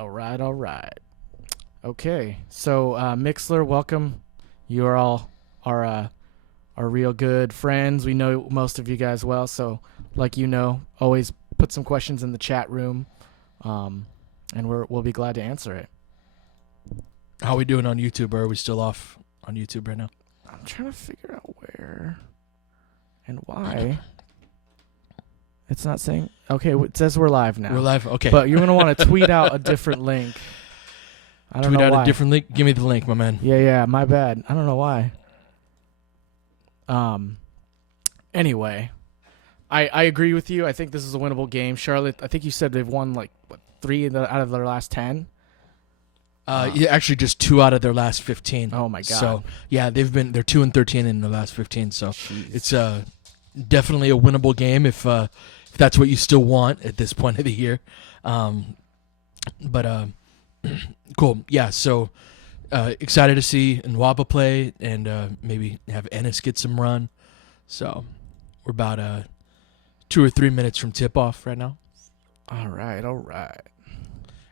all right. Okay, so Mixler, welcome. You are all our real good friends. We know most of you guys well, so like always put some questions in the chat room, and we'll be glad to answer it. How are we doing on YouTube? Or are we still off on YouTube right now? I'm trying to figure out where and why. It's not saying. Okay, it says we're live now. We're live? Okay. But you're going to want to tweet out a different link. I don't know why. Tweet out a different link? Give me the link, my man. Yeah, my bad. I don't know why. Anyway, I agree with you. I think this is a winnable game. Charlotte, I think you said they've won like 3 out of their last 10. Yeah, actually just 2 out of their last 15. Oh my god. So yeah, they're 2-13 in the last 15. So Jeez. it's definitely a winnable game if that's what you still want at this point of the year. But cool. Yeah. So excited to see Nwaba play and maybe have Ennis get some run. So we're about 2 or 3 minutes from tip off right now. All right.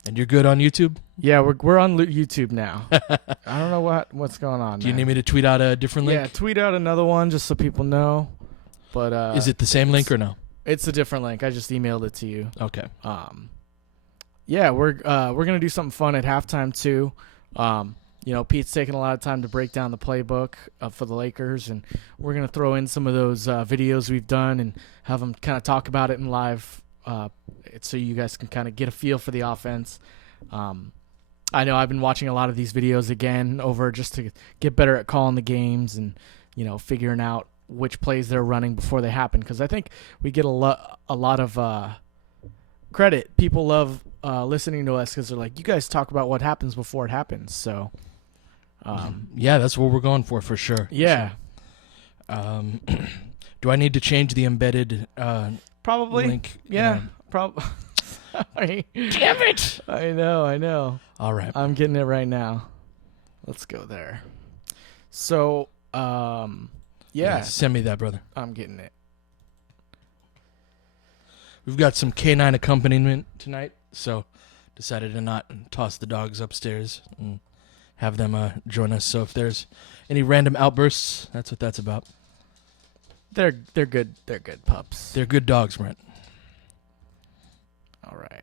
And you're good on YouTube? Yeah, we're on YouTube now. I don't know what's going on. Do you need me to tweet out a different link? Yeah, tweet out another one just so people know. But is it the same link or no? It's a different link. I just emailed it to you. Okay. Yeah, we're gonna do something fun at halftime too. Pete's taking a lot of time to break down the playbook for the Lakers, and we're gonna throw in some of those videos we've done and have him kind of talk about it in live, so you guys can kind of get a feel for the offense. I know I've been watching a lot of these videos again over just to get better at calling the games and figuring out which plays they're running before they happen, because I think we get a lot of credit. People love listening to us because they're like, you guys talk about what happens before it happens. So yeah, that's what we're going for sure. Yeah. Do I need to change the embedded Probably link? Yeah, probably. Sorry. Damn it! I know. All right. I'm getting it right now. Let's go there. So yeah, send me that, brother. I'm getting it. We've got some K9 accompaniment tonight, so decided to not toss the dogs upstairs and have them join us. So if there's any random outbursts, that's what that's about. They're good. They're good pups. They're good dogs, Brent. All right.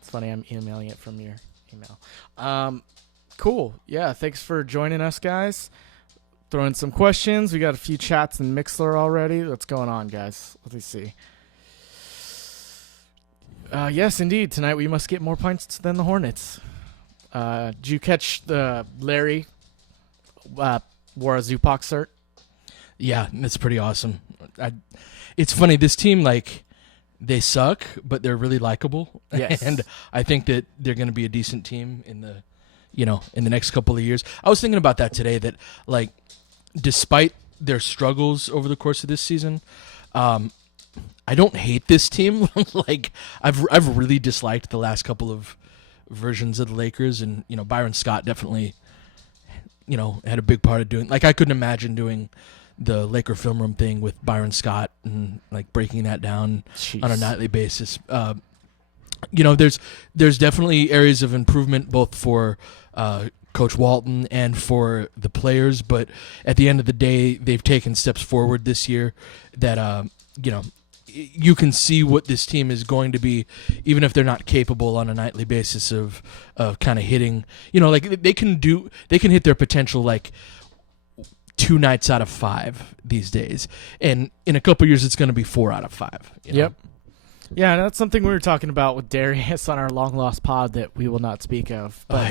It's funny, I'm emailing it from your email. Cool. Yeah, thanks for joining us, guys. Throwing some questions. We got a few chats in Mixler already. What's going on, guys? Let me see. Yes, indeed. Tonight we must get more points than the Hornets. Did you catch the Larry wore a Zupac shirt? Yeah, that's pretty awesome. It's funny. This team, they suck, but they're really likable. Yes. And I think that they're going to be a decent team in the next couple of years. I was thinking about that today, that despite their struggles over the course of this season, I don't hate this team. I've really disliked the last couple of versions of the Lakers, and Byron Scott definitely had a big part of doing. I couldn't imagine doing the Laker film room thing with Byron Scott and breaking that down on a nightly basis. There's definitely areas of improvement both for Coach Walton and for the players, but at the end of the day, they've taken steps forward this year that you can see what this team is going to be, even if they're not capable on a nightly basis of kind of hitting. They can hit their potential 2 nights out of 5 these days, and in a couple years, it's going to be 4 out of 5. Yep. Yeah, that's something we were talking about with Darius on our long lost pod that we will not speak of. But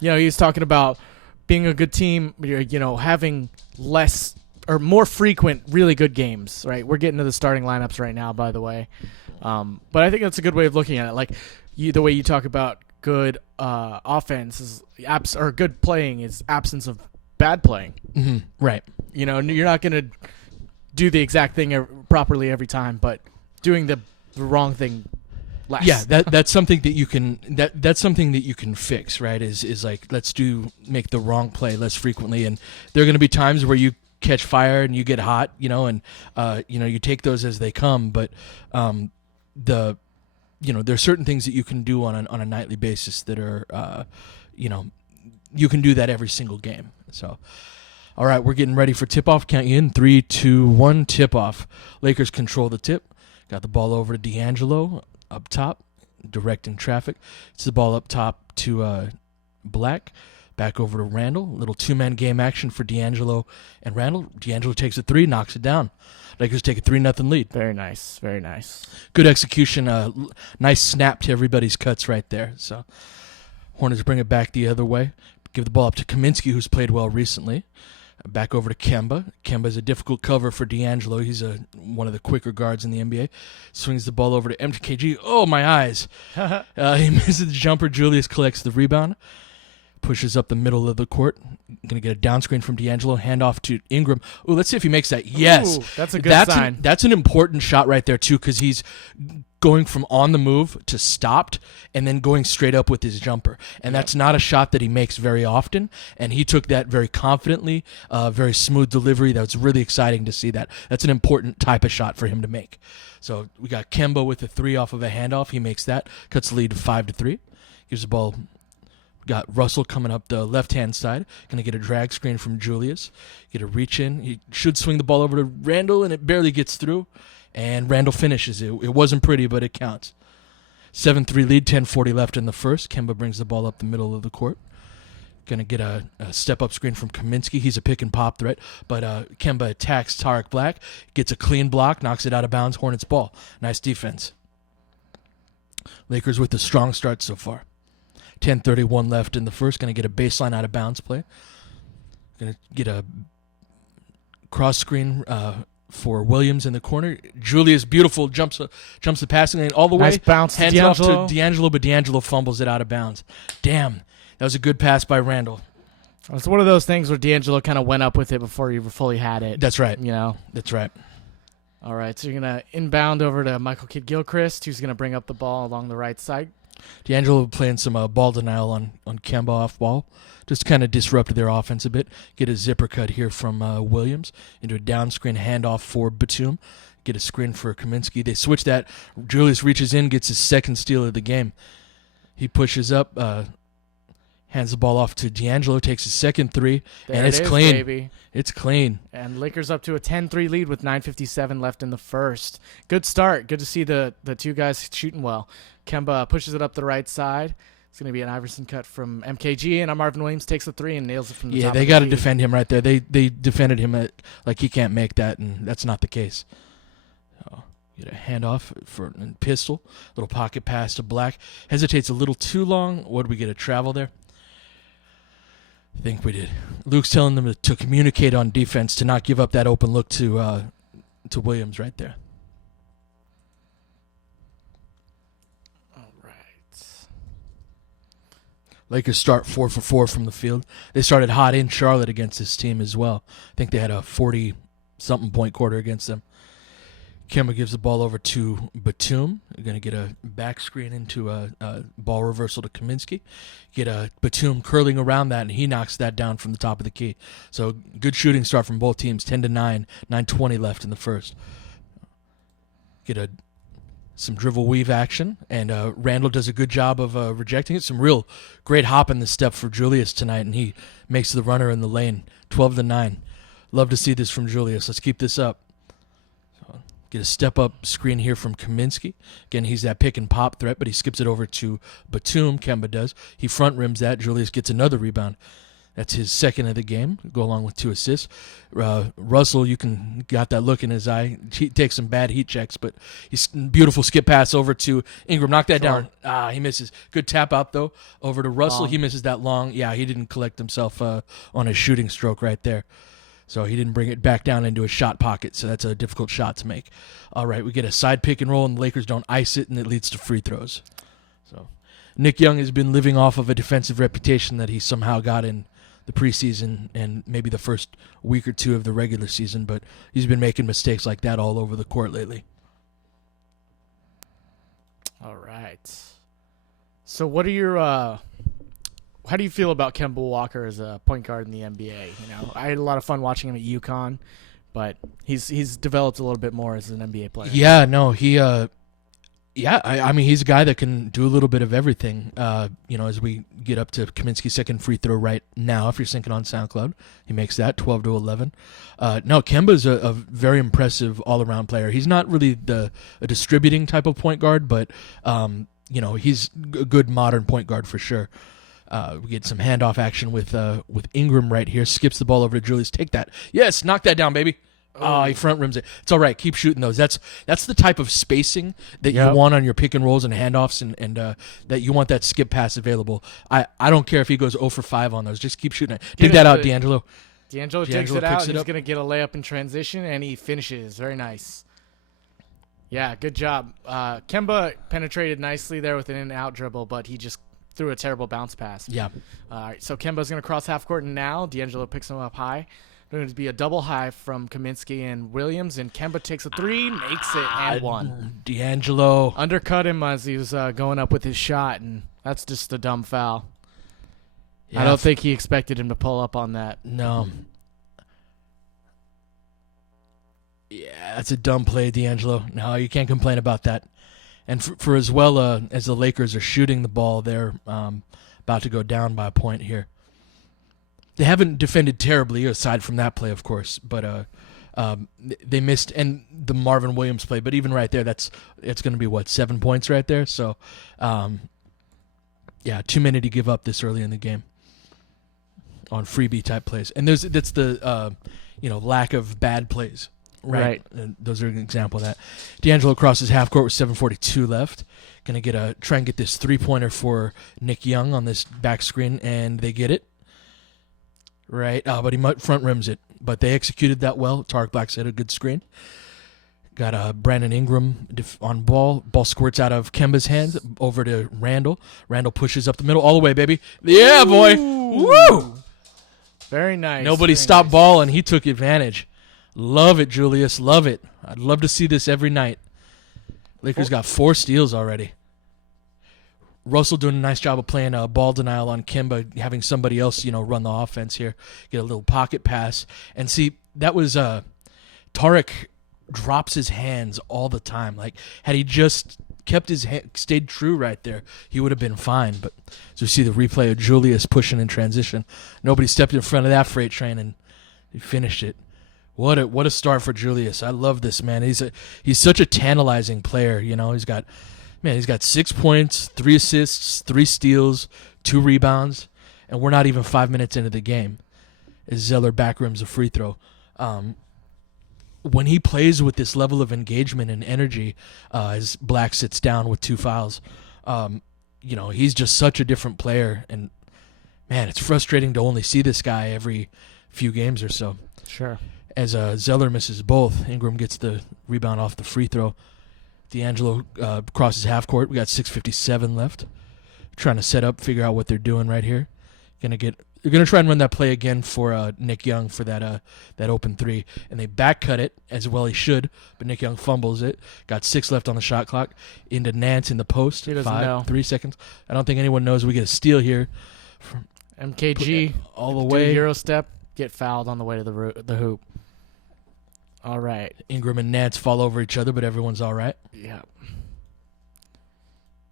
he was talking about being a good team, having less or more frequent really good games, right? We're getting to the starting lineups right now, by the way. But I think that's a good way of looking at it. The way you talk about good offense is or good playing is absence of bad playing. Mm-hmm. Right. You're not going to do the exact thing properly every time, but doing the wrong thing less. Yeah, that's something that you can that's something that you can fix, right? Is let's make the wrong play less frequently, and there are going to be times where you catch fire and you get hot, and you take those as they come. But there's certain things that you can do on a nightly basis that are, you can do that every single game. So, all right, we're getting ready for tip-off. Count you in. 3, 2, 1, tip-off. Lakers control the tip. Got the ball over to D'Angelo up top, directing traffic. It's the ball up top to Black. Back over to Randall. Little two-man game action for D'Angelo and Randall. D'Angelo takes a three, knocks it down. Lakers take a 3-0 lead. Very nice. Very nice. Good execution. Nice snap to everybody's cuts right there. So Hornets bring it back the other way. Give the ball up to Kaminsky, who's played well recently. Back over to Kemba. Kemba's a difficult cover for D'Angelo. He's one of the quicker guards in the NBA. Swings the ball over to MKG. Oh, my eyes. He misses the jumper. Julius collects the rebound. Pushes up the middle of the court. Going to get a down screen from D'Angelo. Handoff to Ingram. Ooh, let's see if he makes that. Yes. Ooh, that's a good sign. That's an important shot right there, too, because he's going from on the move to stopped and then going straight up with his jumper. And that's not a shot that he makes very often. And he took that very confidently, very smooth delivery. That was really exciting to see that. That's an important type of shot for him to make. So we got Kemba with a three off of a handoff. He makes that. Cuts the lead to 5-3. Gives the ball. Got Russell coming up the left-hand side. Going to get a drag screen from Julius. Get a reach in. He should swing the ball over to Randall, and it barely gets through. And Randall finishes it. It wasn't pretty, but it counts. 7-3 lead, 10:40 left in the first. Kemba brings the ball up the middle of the court. Going to get a step-up screen from Kaminsky. He's a pick-and-pop threat, but Kemba attacks Tarek Black. Gets a clean block, knocks it out of bounds. Hornets ball. Nice defense. Lakers with a strong start so far. 10:31 left in the first. Going to get a baseline out of bounds play. Going to get a cross screen for Williams in the corner. Julius, beautiful, jumps the passing lane all the way. Nice bounce to hands D'Angelo. off to D'Angelo, but D'Angelo fumbles it out of bounds. Damn, that was a good pass by Randall. It's one of those things where D'Angelo kind of went up with it before he fully had it. That's right. That's right. All right, so you're going to inbound over to Michael Kidd-Gilchrist, who's going to bring up the ball along the right side. D'Angelo playing some ball denial on Kemba off ball. Just kind of disrupted their offense a bit. Get a zipper cut here from Williams into a down screen handoff for Batum. Get a screen for Kaminsky. They switch that. Julius reaches in, gets his second steal of the game. He pushes up, hands the ball off to D'Angelo, takes his second three, and it's clean. Baby. It's clean. And Lakers up to a 10-3 lead with 9:57 left in the first. Good start. Good to see the two guys shooting well. Kemba pushes it up the right side. It's going to be an Iverson cut from MKG, and Marvin Williams takes the three and nails it from the top. Yeah, they got to defend him right there. They defended him like he can't make that, and that's not the case. Get a handoff for a pistol. Little pocket pass to Black. Hesitates a little too long. What did we get, a travel there? I think we did. Luke's telling them to communicate on defense, to not give up that open look to Williams right there. All right. Lakers start 4 for 4 from the field. They started hot in Charlotte against this team as well. I think they had a 40-something point quarter against them. Kemba gives the ball over to Batum. They're going to get a back screen into a ball reversal to Kaminsky. Get a Batum curling around that, and he knocks that down from the top of the key. So good shooting start from both teams, 10-9, 9:20 left in the first. Get some dribble weave action, and Randall does a good job of rejecting it. Some real great hop in the step for Julius tonight, and he makes the runner in the lane, 12-9. Love to see this from Julius. Let's keep this up. Get a step-up screen here from Kaminsky. Again, he's that pick-and-pop threat, but he skips it over to Batum. Kemba does. He front rims that. Julius gets another rebound. That's his second of the game. Go along with 2 assists. Russell, got that look in his eye. He takes some bad heat checks, but he's beautiful skip pass over to Ingram. Knock that down. He misses. Good tap out, though, over to Russell. Long. He misses that long. Yeah, he didn't collect himself on a shooting stroke right there. So he didn't bring it back down into a shot pocket, so that's a difficult shot to make. All right, we get a side pick and roll, and the Lakers don't ice it, and it leads to free throws. So Nick Young has been living off of a defensive reputation that he somehow got in the preseason and maybe the first week or two of the regular season, but he's been making mistakes like that all over the court lately. All right. So what are your how do you feel about Kemba Walker as a point guard in the NBA? I had a lot of fun watching him at UConn, but he's developed a little bit more as an NBA player. Yeah, no, I mean, he's a guy that can do a little bit of everything. As we get up to Kaminsky's second free throw right now, if you're syncing on SoundCloud, he makes that 12-11. No, Kemba's a very impressive all-around player. He's not really a distributing type of point guard, but he's a good modern point guard for sure. We get some handoff action with Ingram right here. Skips the ball over to Julius. Take that. Yes, knock that down, baby. Oh, he front rims it. It's all right. Keep shooting those. That's the type of spacing that you want on your pick and rolls and handoffs, and that you want that skip pass available. I don't care if he goes 0 for 5 on those. Just keep shooting it. Dig that out, D'Angelo. D'Angelo digs it out. And he's going to get a layup in transition, and he finishes. Very nice. Yeah, good job. Kemba penetrated nicely there with an in-and-out dribble, but he just threw a terrible bounce pass. Yeah. All right, so Kemba's going to cross half court now. D'Angelo picks him up high. Going to be a double high from Kaminsky and Williams, and Kemba takes a three, makes it, and one. D'Angelo undercut him as he was going up with his shot, and that's just a dumb foul. Yeah, I don't think he expected him to pull up on that. No. Yeah, that's a dumb play, D'Angelo. No, you can't complain about that. And for as well as the Lakers are shooting the ball, they're about to go down by a point here. They haven't defended terribly, aside from that play, of course, but they missed, and the Marvin Williams play. But even right there, it's going to be 7 points right there. So, too many to give up this early in the game on freebie type plays, and that's the lack of bad plays. Right. And those are an example of that. D'Angelo crosses half court with 7:42 left. Going to try and get this 3-pointer for Nick Young on this back screen, and they get it. Right, but he front rims it. But they executed that well. Tarek Black said a good screen. Got Brandon Ingram on ball. Ball squirts out of Kemba's hands over to Randall. Randall pushes up the middle all the way, baby. Yeah, boy. Woo! Very nice. Nobody stopped ball, and he took advantage. Love it, Julius. Love it. I'd love to see this every night. Lakers got 4 steals already. Russell doing a nice job of playing ball denial on Kemba, having somebody else, run the offense here, get a little pocket pass. And see, that was Tarek drops his hands all the time. Like, had he just kept his stayed true right there, he would have been fine. But as we see the replay of Julius pushing in transition, nobody stepped in front of that freight train, and he finished it. What a start for Julius. I love this, man. He's such a tantalizing player. He's got 6 points, 3 assists, 3 steals, 2 rebounds, and we're not even 5 minutes into the game. As Zeller backrooms a free throw. When he plays with this level of engagement and energy, as Black sits down with 2 fouls, he's just such a different player. And, man, it's frustrating to only see this guy every few games or so. Sure. As Zeller misses both, Ingram gets the rebound off the free throw. D'Angelo crosses half court. We got 6:57 left. Trying to set up, figure out what they're doing right here. They're gonna try and run that play again for Nick Young for that open 3, and they back cut it as well he should, but Nick Young fumbles it. Got 6 left on the shot clock. Into Nance in the post. He doesn't know. 3 seconds. I don't think anyone knows we get a steal here. MKG all the way. Euro step, get fouled on the way to the hoop. All right. Ingram and Nance fall over each other, but everyone's all right. Yeah.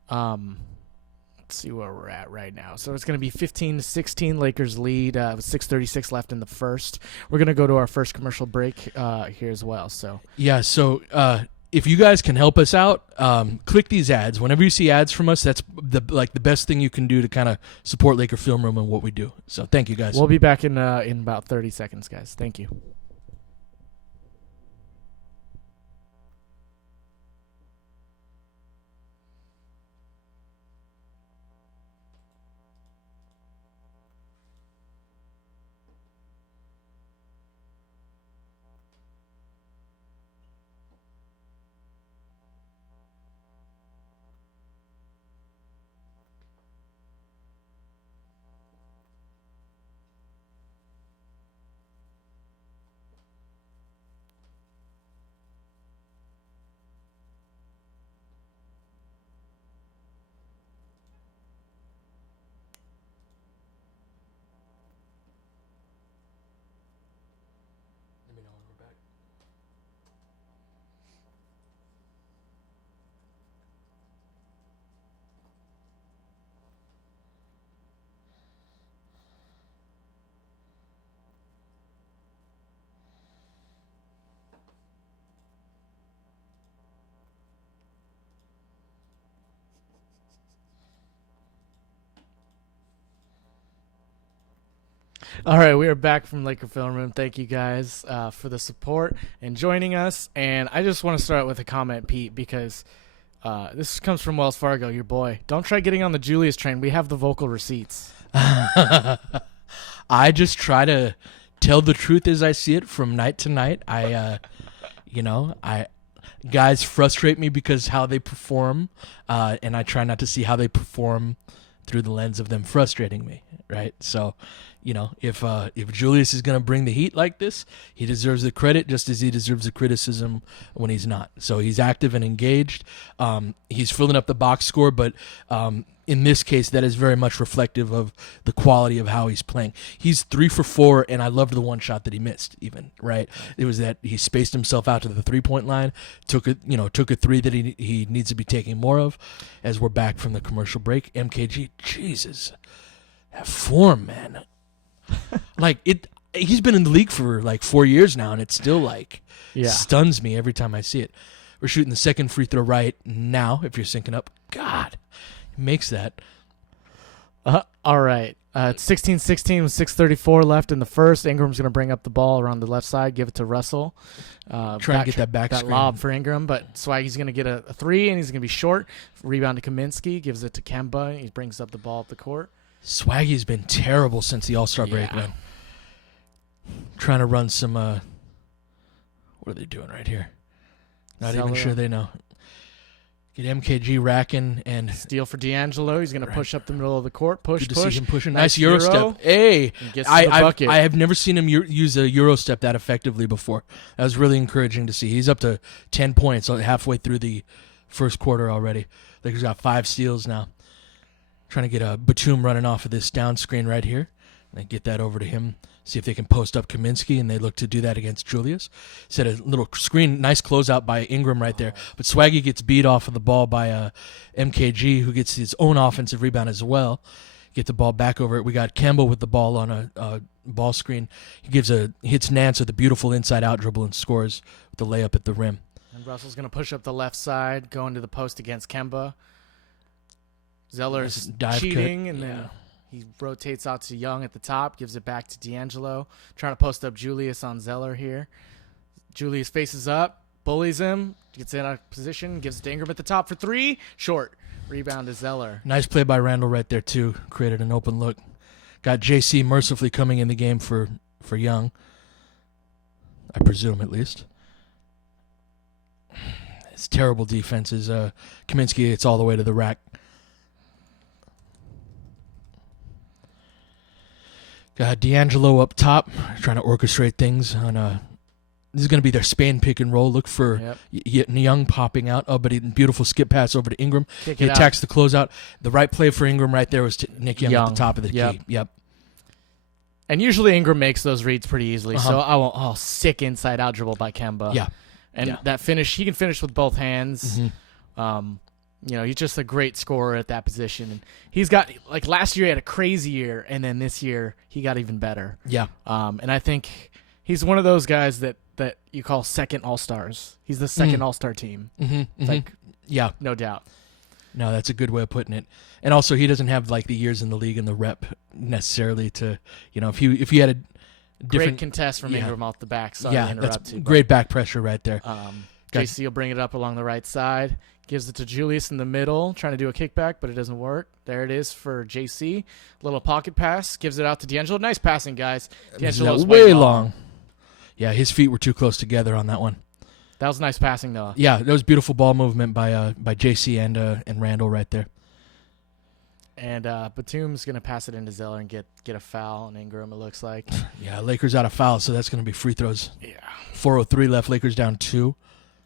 Let's see where we're at right now. So it's going to be 15-16 Lakers lead with 6:36 left in the first. We're going to go to our first commercial break here as well. So if you guys can help us out, click these ads. Whenever you see ads from us, that's the best thing you can do to kind of support Laker Film Room and what we do. So thank you guys. We'll be back in about 30 seconds, guys. Thank you. All right, we are back from Laker Film Room. Thank you guys for the support and joining us. And I just want to start with a comment, Pete, because this comes from Wells Fargo, your boy. Don't try getting on the Julius train. We have the vocal receipts. I just try to tell the truth as I see it from night to night. Guys frustrate me because how they perform, and I try not to see how they perform through the lens of them frustrating me, right? So, if Julius is going to bring the heat like this, he deserves the credit just as he deserves the criticism when he's not. So he's active and engaged. He's filling up the box score, but in this case, that is very much reflective of the quality of how he's playing. He's 3 for 4, and I loved the one shot that he missed. Even right, it was that he spaced himself out to the 3-point line, took a three that he needs to be taking more of. As we're back from the commercial break, MKG, Jesus, that form, man. He's been in the league for like 4 years now, and it still stuns me every time I see it. We're shooting the second free throw right now. If you're syncing up, God, he makes that. All right. It's 16-16 with 6:34 left in the first. Ingram's going to bring up the ball around the left side, give it to Russell. Try and get that back screen. Lob for Ingram, but Swaggy's going to get a three, and he's going to be short. Rebound to Kaminsky, gives it to Kemba. He brings up the ball up the court. Swaggy's been terrible since the All-Star break, man. Trying to run some, what are they doing right here? Not even sure they know. Get MKG racking and steal for D'Angelo. He's going to push up the middle of the court. Push. See him push a nice Euro step. Hey, I have never seen him use a Euro step that effectively before. That was really encouraging to see. He's up to 10 points halfway through the first quarter already. Lakers got 5 steals now. Trying to get a Batum running off of this down screen right here. And get that over to him. See if they can post up Kaminsky, and they look to do that against Julius. Set a little screen, nice closeout by Ingram right there. But Swaggy gets beat off of the ball by MKG, who gets his own offensive rebound as well. Get the ball back over it. We got Kemba with the ball on a ball screen. He hits Nance with a beautiful inside-out dribble and scores with the layup at the rim. And Russell's going to push up the left side, go into the post against Kemba. Zeller's cheating, and then he rotates out to Young at the top, gives it back to D'Angelo. Trying to post up Julius on Zeller here. Julius faces up, bullies him, gets in a position, gives it to Ingram at the top for 3. Short. Rebound to Zeller. Nice play by Randall right there, too. Created an open look. Got JC mercifully coming in the game for Young. I presume, at least. It's terrible defenses. Kaminsky gets all the way to the rack. Got D'Angelo up top, trying to orchestrate things on this is going to be their Spain pick and roll. Look for Young popping out. Oh, but a beautiful skip pass over to Ingram. He attacks the closeout. The right play for Ingram right there was to Nick Young at the top of the key. Yep. And usually Ingram makes those reads pretty easily. So sick inside out dribble by Kemba. Yeah. And that finish, he can finish with both hands. Mm-hmm. He's just a great scorer at that position. And he's got, last year he had a crazy year, and then this year he got even better. Yeah. And I think he's one of those guys that you call second All-Stars. He's the second All-Star team. Yeah. No doubt. No, that's a good way of putting it. And also, he doesn't have, the years in the league and the rep necessarily to, if he had a different... Great contest from Ingram off the back. Sorry to interrupt that's great back pressure right there. JC will bring it up along the right side. Gives it to Julius in the middle, trying to do a kickback, but it doesn't work. There it is for JC. Little pocket pass. Gives it out to D'Angelo. Nice passing, guys. D'Angelo's way long. Yeah, his feet were too close together on that one. That was nice passing, though. Yeah, that was beautiful ball movement by JC and Randall right there. And Batum's going to pass it into Zeller and get a foul on Ingram, it looks like. Yeah, Lakers out of fouls, so that's going to be free throws. Yeah. 4:03 left, Lakers down 2.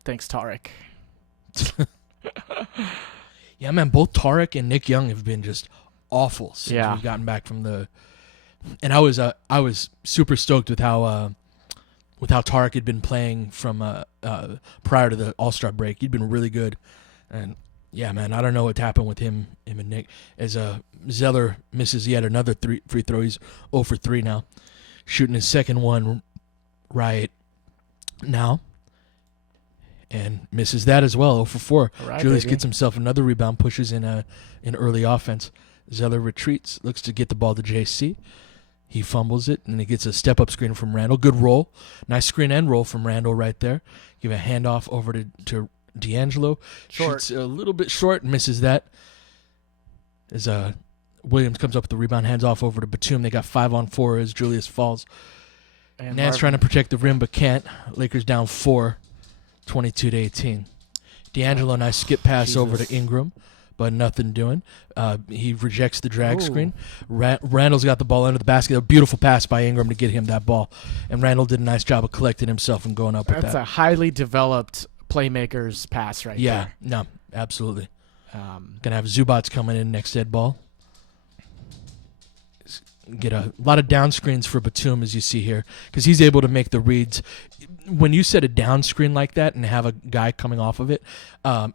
Thanks, Tarek. Yeah, man, both Tarek and Nick Young have been just awful since we've gotten back from the. And I was super stoked with how Tarek had been playing from prior to the All-Star break. He'd been really good, and yeah, man, I don't know what happened with him and Nick. As Zeller misses yet another free throw, he's 0 for 3 now, shooting his second one right now. And misses that as well, 0 for 4. Right, Julius baby. gets himself another rebound, pushes in early offense. Zeller retreats, looks to get the ball to JC. He fumbles it, and he gets a step-up screen from Randall. Good roll. Nice screen and roll from Randall right there. Give a handoff over to D'Angelo. Short. Shoots a little bit short, misses that. As Williams comes up with the rebound, hands off over to Batum. They got 5-on-4 as Julius falls. And Nance trying to protect the rim, but can't. Lakers down 4, 22-18. D'Angelo, nice skip pass over to Ingram, but nothing doing. He rejects the drag screen. Randall's got the ball under the basket. A beautiful pass by Ingram to get him that ball. And Randall did a nice job of collecting himself and going up with that. That's a highly developed playmaker's pass right there. Yeah, no, absolutely. Going to have Zubats coming in next dead ball. Get a lot of down screens for Batum, as you see here, because he's able to make the reads. When you set a down screen like that and have a guy coming off of it,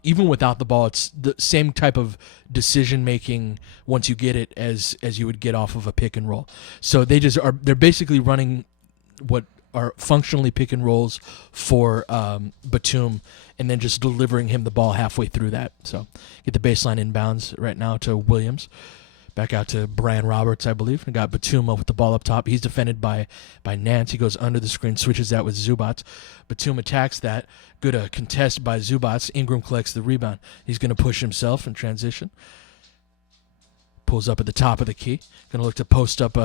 even without the ball, it's the same type of decision making once you get it as you would get off of a pick and roll. So they're basically running what are functionally pick and rolls for Batum, and then just delivering him the ball halfway through that. So get the baseline inbounds right now to Williams. Back out to Brian Roberts, I believe. And got Batum with the ball up top. He's defended by Nance. He goes under the screen, switches that with Zubats. Batum attacks that. Good contest by Zubats. Ingram collects the rebound. He's going to push himself in transition. Pulls up at the top of the key. Going to look to post up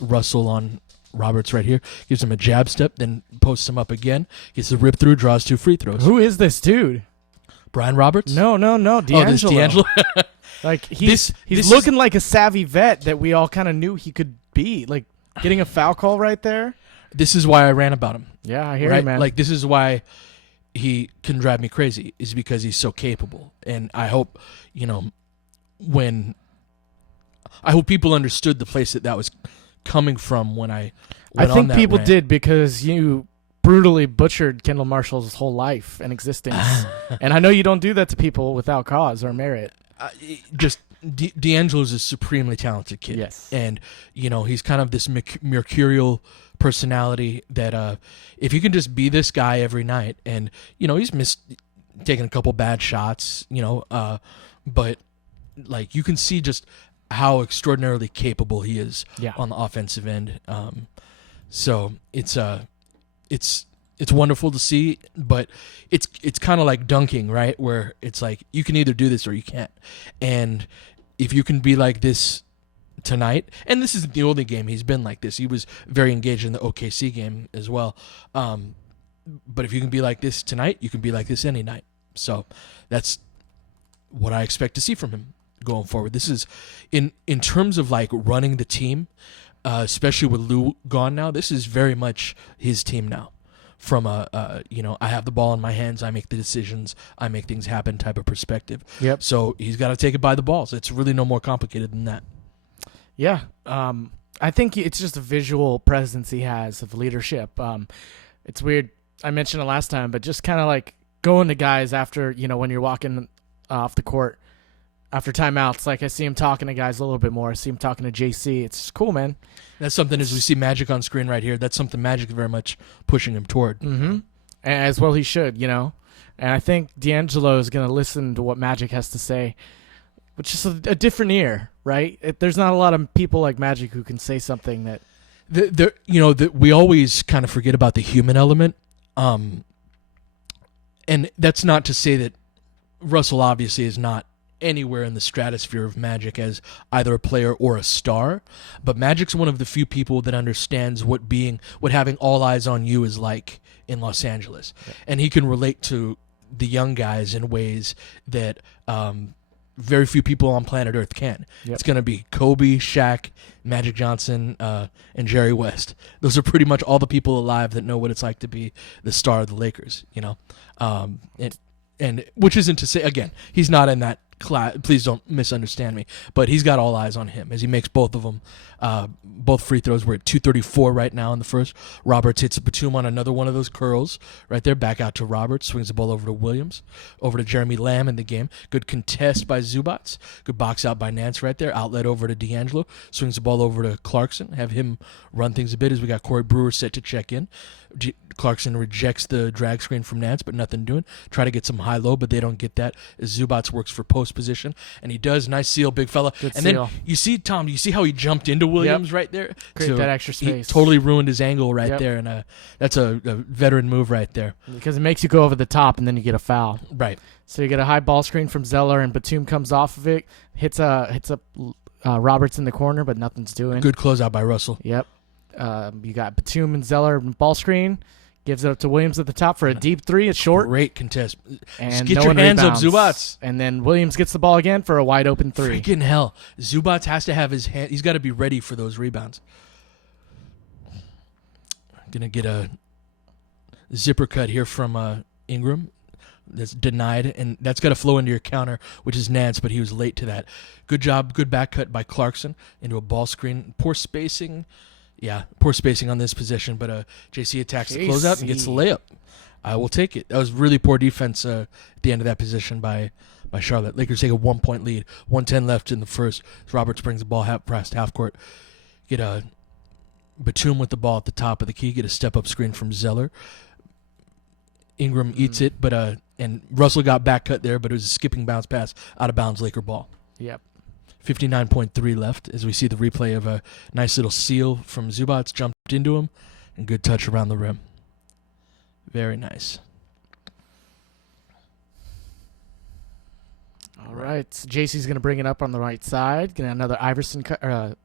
Russell on Roberts right here. Gives him a jab step, then posts him up again. Gets the rip through, draws 2 free throws. Who is this dude? Brian Roberts? No, D'Angelo. Oh, this D'Angelo? Like he's looking like a savvy vet that we all kind of knew he could be. Like getting a foul call right there. This is why I ran about him. Yeah, I hear you, man. Like this is why he can drive me crazy, is because he's so capable. And I hope, I hope people understood the place that was coming from when I went on think that people rant. did, because you brutally butchered Kendall Marshall's whole life and existence. And I know you don't do that to people without cause or merit. D'Angelo's a supremely talented kid. Yes. And, he's kind of this mercurial personality that if you can just be this guy every night, and, he's taking a couple bad shots, but, like, you can see just how extraordinarily capable he is on the offensive end. So it's wonderful to see, but it's kind of like dunking, right? Where it's like you can either do this or you can't. And if you can be like this tonight, and this isn't the only game he's been like this. He was very engaged in the OKC game as well. But if you can be like this tonight, you can be like this any night. So that's what I expect to see from him going forward. This is in terms of like running the team, especially with Lou gone now. This is very much his team now. From I have the ball in my hands, I make the decisions, I make things happen type of perspective. Yep. So he's got to take it by the balls. It's really no more complicated than that. Yeah. I think it's just a visual presence he has of leadership. It's weird. I mentioned it last time, but just kind of like going to guys after, when you're walking off the court after timeouts. Like I see him talking to guys a little bit more. I see him talking to JC. It's cool, man. That's something, as we see Magic on screen right here, that's something Magic is very much pushing him toward. Mm-hmm. As well he should, And I think D'Angelo is going to listen to what Magic has to say, which is a different ear, right? There's not a lot of people like Magic who can say something that... we always kind of forget about the human element. And that's not to say that Russell obviously is not anywhere in the stratosphere of Magic as either a player or a star, but Magic's one of the few people that understands what having all eyes on you is like in Los Angeles. Yeah. And he can relate to the young guys in ways that very few people on planet Earth can. Yep. It's going to be Kobe, Shaq, Magic Johnson, and Jerry West. Those are pretty much all the people alive that know what it's like to be the star of the Lakers, and which isn't to say, again, he's not in that class. Please don't misunderstand me, but he's got all eyes on him as he makes both of them. Both free throws. We're at 2:34 right now in the first. Roberts hits Batum on another one of those curls right there. Back out to Roberts. Swings the ball over to Williams. Over to Jeremy Lamb in the game. Good contest by Zubats. Good box out by Nance right there. Outlet over to D'Angelo. Swings the ball over to Clarkson. Have him run things a bit as we got Corey Brewer set to check in. Clarkson rejects the drag screen from Nance, but nothing doing. Try to get some high-low, but they don't get that. As Zubats works for post position, and he does. Nice seal, big fella. Good and seal. Then you see, Tom, you see how he jumped into Williams right there? Create that extra space. He totally ruined his angle right there, and that's a veteran move right there. Because it makes you go over the top, and then you get a foul. Right. So you get a high ball screen from Zeller, and Batum comes off of it, hits up Roberts in the corner, but nothing's doing. Good closeout by Russell. Yep. You got Batum and Zeller ball screen. Gives it up to Williams at the top for a deep three. It's short. Great contest. And get no your one hands rebounds. up, Zubats. And then Williams gets the ball again for a wide open three. Freaking hell. Zubats has to have his hand. He's got to be ready for those rebounds. Going to get a zipper cut here from Ingram. That's denied, and that's got to flow into your counter, which is Nance, but he was late to that. Good job. Good back cut by Clarkson into a ball screen. Poor spacing. Yeah, poor spacing on this possession, but JC attacks the closeout and gets the layup. I will take it. That was really poor defense at the end of that position by Charlotte. Lakers take a 1-point lead. 1:10 left in the first. Roberts brings the ball past half court. Get a Batum with the ball at the top of the key. Get a step-up screen from Zeller. Ingram eats it, but and Russell got back cut there, but it was a skipping bounce pass out of bounds Laker ball. Yep. 59.3 left as we see the replay of a nice little seal from Zubats, jumped into him, and good touch around the rim. Very nice. All right. So JC's going to bring it up on the right side. Get another Iverson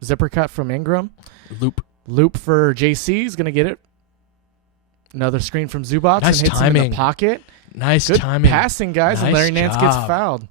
zipper cut from Ingram. Loop for JC. He's going to get it. Another screen from Zubats Nice and hits timing. him in the pocket. Nice Good timing. passing, guys, and Nice Larry Nance gets job. fouled.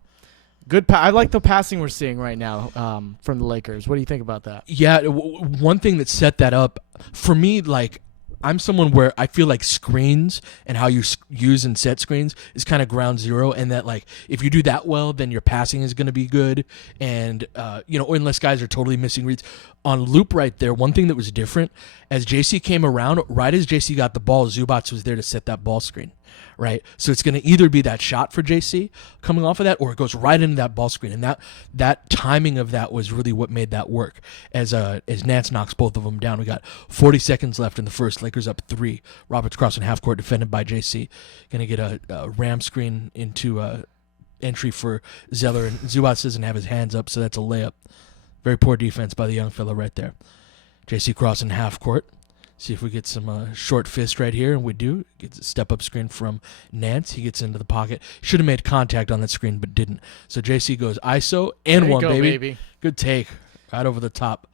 Good. I like the passing we're seeing right now from the Lakers. What do you think about that? Yeah, one thing that set that up, for me, like, I'm someone where I feel like screens and how you use and set screens is kind of ground zero, and that, like, if you do that well, then your passing is going to be good, and, unless guys are totally missing reads. On Loop right there, one thing that was different, as JC came around, right as JC got the ball, Zubats was there to set that ball screen. Right, so it's going to either be that shot for JC coming off of that, or it goes right into that ball screen, and that timing of that was really what made that work. As Nance knocks both of them down, we got 40 seconds left in the first. Lakers up 3. Roberts crossing half court, defended by JC. Going to get a ram screen into entry for Zeller, and Zubats doesn't have his hands up, so that's a layup. Very poor defense by the young fella right there. JC crossing half court. See if we get some short fist right here, and we do. Gets a step-up screen from Nance. He gets into the pocket. Should have made contact on that screen, but didn't. So JC goes ISO and one, baby. Good take. Right over the top.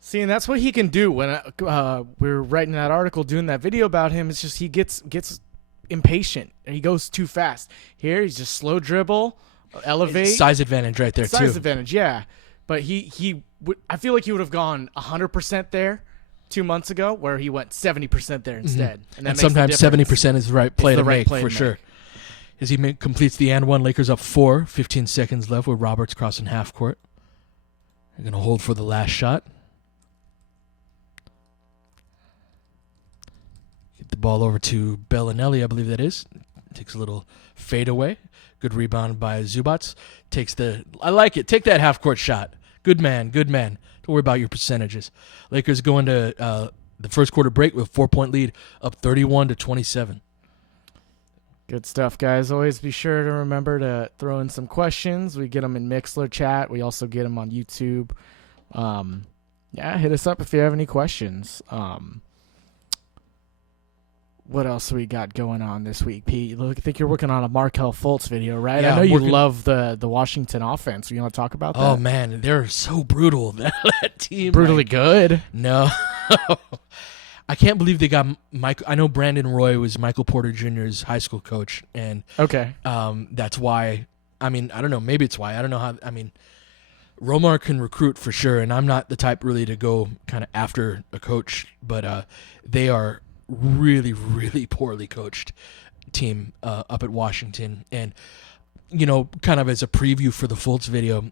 See, and that's what he can do. When we were writing that article, doing that video about him, it's just he gets impatient, and he goes too fast. Here, he's just slow dribble, elevate. Size advantage right there, too. Size advantage, yeah. But I feel like he would have gone 100% there 2 months ago, where he went 70% there instead. Mm-hmm. And sometimes 70% is the right play to make, for sure. As he completes the and one, Lakers up 4, 15 seconds left with Roberts crossing half court. They're going to hold for the last shot. Get the ball over to Bellinelli, I believe that is. Takes a little fade away. Good rebound by Zubats. I like it. Take that half court shot. Good man. Don't worry about your percentages. Lakers go into the first quarter break with a 4-point lead, up 31-27. Good stuff, guys. Always be sure to remember to throw in some questions. We get them in Mixler chat. We also get them on YouTube. Hit us up if you have any questions. What else we got going on this week, Pete? I think you're working on a Markelle Fultz video, right? Yeah, I know you love the Washington offense. You want to talk about that? Oh, man, they're so brutal. That team. Brutally good? No. I can't believe they got Michael. I know Brandon Roy was Michael Porter Jr.'s high school coach, and that's why. I mean, I don't know. Maybe it's why. I don't know how. I mean, Romar can recruit for sure, and I'm not the type really to go kind of after a coach, but they are really, really poorly coached team up at Washington. And, kind of as a preview for the Fultz video,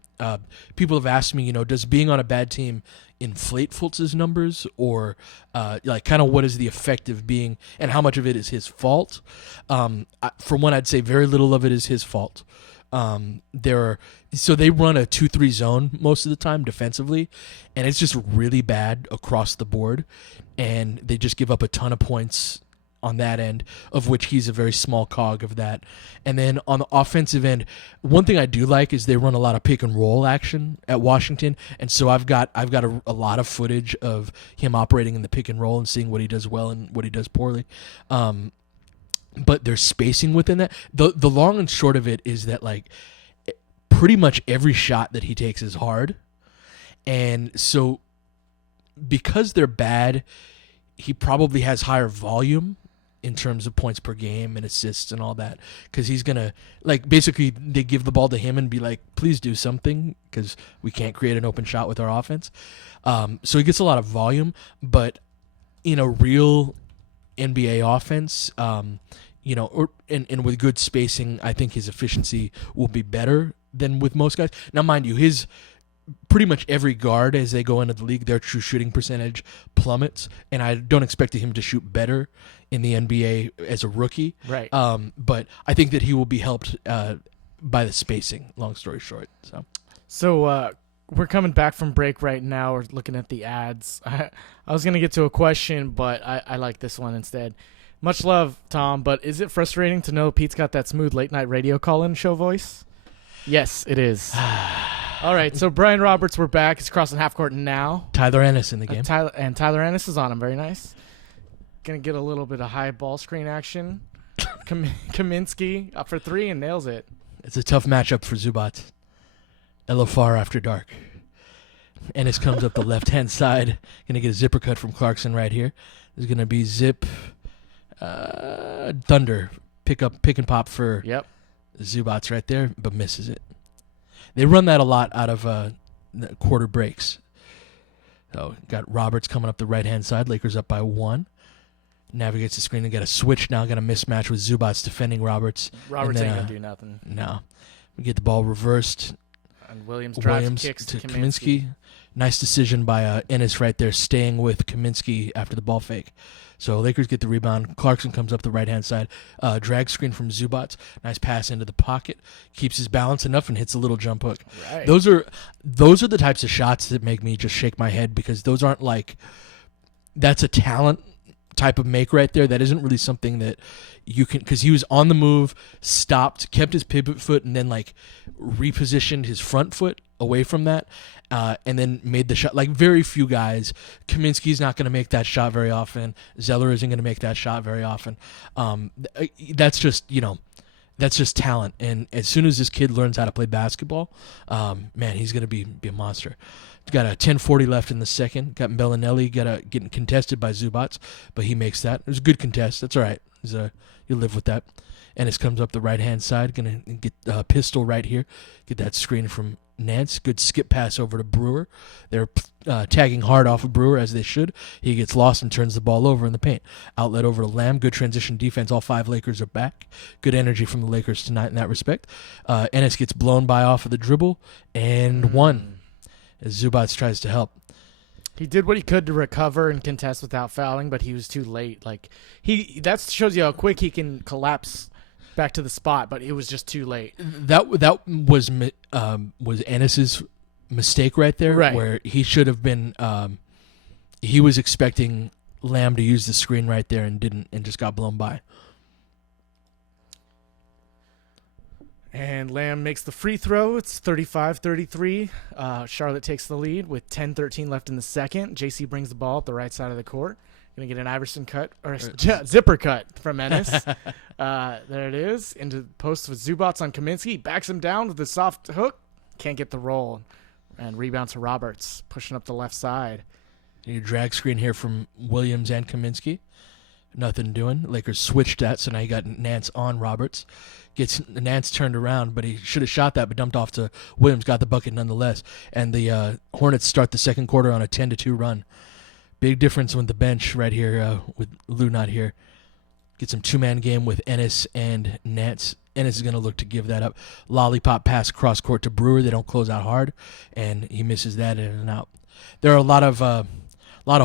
people have asked me, does being on a bad team inflate Fultz's numbers, or kind of what is the effect of being, and how much of it is his fault? For one, I'd say very little of it is his fault. So they run a 2-3 zone most of the time defensively, and it's just really bad across the board, and they just give up a ton of points on that end, of which he's a very small cog of that. And then on the offensive end, one thing I do like is they run a lot of pick and roll action at Washington, and so I've got a lot of footage of him operating in the pick and roll and seeing what he does well and what he does poorly. But there's spacing within that. The long and short of it is that like pretty much every shot that he takes is hard, and so because they're bad, he probably has higher volume in terms of points per game and assists and all that, because he's gonna like basically they give the ball to him and be like, please do something because we can't create an open shot with our offense. So he gets a lot of volume, but in a real NBA offense, and with good spacing, I think his efficiency will be better than with most guys. Now, mind you, his pretty much every guard as they go into the league, their true shooting percentage plummets, and I don't expect him to shoot better in the NBA as a rookie. Right. But I think that he will be helped by the spacing. Long story short. So we're coming back from break right now. We're looking at the ads. I was going to get to a question, but I like this one instead. Much love, Tom, but is it frustrating to know Pete's got that smooth late-night radio call-in show voice? Yes, it is. All right, so Brian Roberts, we're back. He's crossing half court now. Tyler Ennis in the game. Tyler Ennis is on him. Very nice. Going to get a little bit of high ball screen action. Kaminsky up for three and nails it. It's a tough matchup for Zubac. LFR after dark. Ennis comes up the left-hand side. Going to get a zipper cut from Clarkson right here. There's going to be zip Thunder. Pick and pop for Zubac right there, but misses it. They run that a lot out of the quarter breaks. So got Roberts coming up the right-hand side. Lakers up by 1. Navigates the screen and got a switch now. Got a mismatch with Zubac defending Roberts. Roberts ain't going to do nothing. No. We get the ball reversed. And Williams drives kicks to Kaminsky. Nice decision by Ennis right there, staying with Kaminsky after the ball fake. So Lakers get the rebound. Clarkson comes up the right-hand side. Drag screen from Zubac. Nice pass into the pocket. Keeps his balance enough and hits a little jump hook. Right. Those are the types of shots that make me just shake my head, because those aren't like – that's a talent type of make right there. That isn't really something that you can – because he was on the move, stopped, kept his pivot foot, and then like repositioned his front foot away from that. And then made the shot. Like very few guys. Kaminsky's not going to make that shot very often. Zeller isn't going to make that shot very often. That's just talent. And as soon as this kid learns how to play basketball, man, he's going to be a monster. Got a 10:40 left in the second. Got Bellinelli getting contested by Zubac, but he makes that. It was a good contest. That's all right. You live with that. Ennis comes up the right-hand side. Going to get a pistol right here. Get that screen from Nance. Good skip pass over to Brewer. They're tagging hard off of Brewer, as they should. He gets lost and turns the ball over in the paint. Outlet over to Lamb. Good transition defense. All 5 Lakers are back. Good energy from the Lakers tonight in that respect. Ennis gets blown by off of the dribble and one as Zubac tries to help. He did what he could to recover and contest without fouling, but he was too late. Like that shows you how quick he can collapse back to the spot, but it was just too late. That was Ennis's mistake right there, right, where he should have been. He was expecting Lamb to use the screen right there and didn't, and just got blown by. And Lamb makes the free throw. It's 35-33. Charlotte takes the lead with 10:13 left in the second. JC brings the ball up the right side of the court. Going to get an Iverson cut, or zipper cut from Ennis. There it is. Into the post with Zubac on Kaminsky. Backs him down with the soft hook. Can't get the roll. And rebound to Roberts, pushing up the left side. Your drag screen here from Williams and Kaminsky. Nothing doing. Lakers switched that, so now you got Nance on Roberts. Gets Nance turned around, but he should have shot that, but dumped off to Williams. Got the bucket nonetheless. And the Hornets start the second quarter on a 10-2 run. Big difference with the bench right here with Lou not here. Get some two-man game with Ennis and Nance. Ennis is going to look to give that up. Lollipop pass cross court to Brewer. They don't close out hard, and he misses that in and out. There are a lot of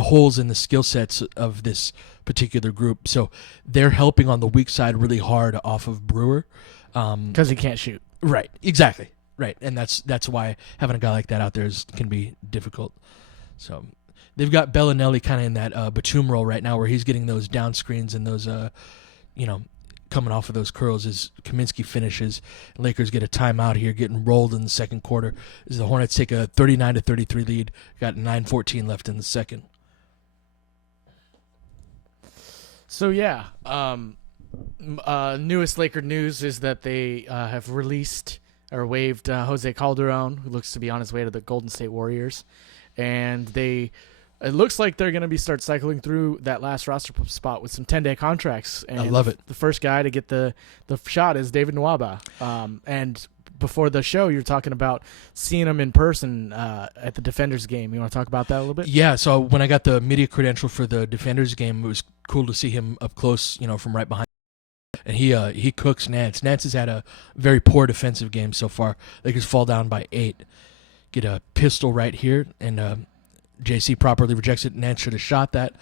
holes in the skill sets of this particular group, so they're helping on the weak side really hard off of Brewer. Because he can't shoot. Right, exactly. Right, and that's why having a guy like that out there can be difficult. So they've got Bellinelli kind of in that Batum role right now, where he's getting those down screens and those coming off of those curls as Kaminsky finishes. Lakers get a timeout here, getting rolled in the second quarter as the Hornets take a 39-33 lead. Got 9:14 left in the second. So yeah, newest Laker news is that they have released or waived Jose Calderon, who looks to be on his way to the Golden State Warriors, and it looks like they're going to be start cycling through that last roster spot with some 10-day contracts. And I love it. The first guy to get the shot is David Nwaba. And before the show, you're talking about seeing him in person at the Defenders game. You want to talk about that a little bit? Yeah, so when I got the media credential for the Defenders game, it was cool to see him up close, from right behind. And he cooks Nance. Nance has had a very poor defensive game so far. Lakers fall down by 8. Get a pistol right here, and JC properly rejects it. Nance should have shot that,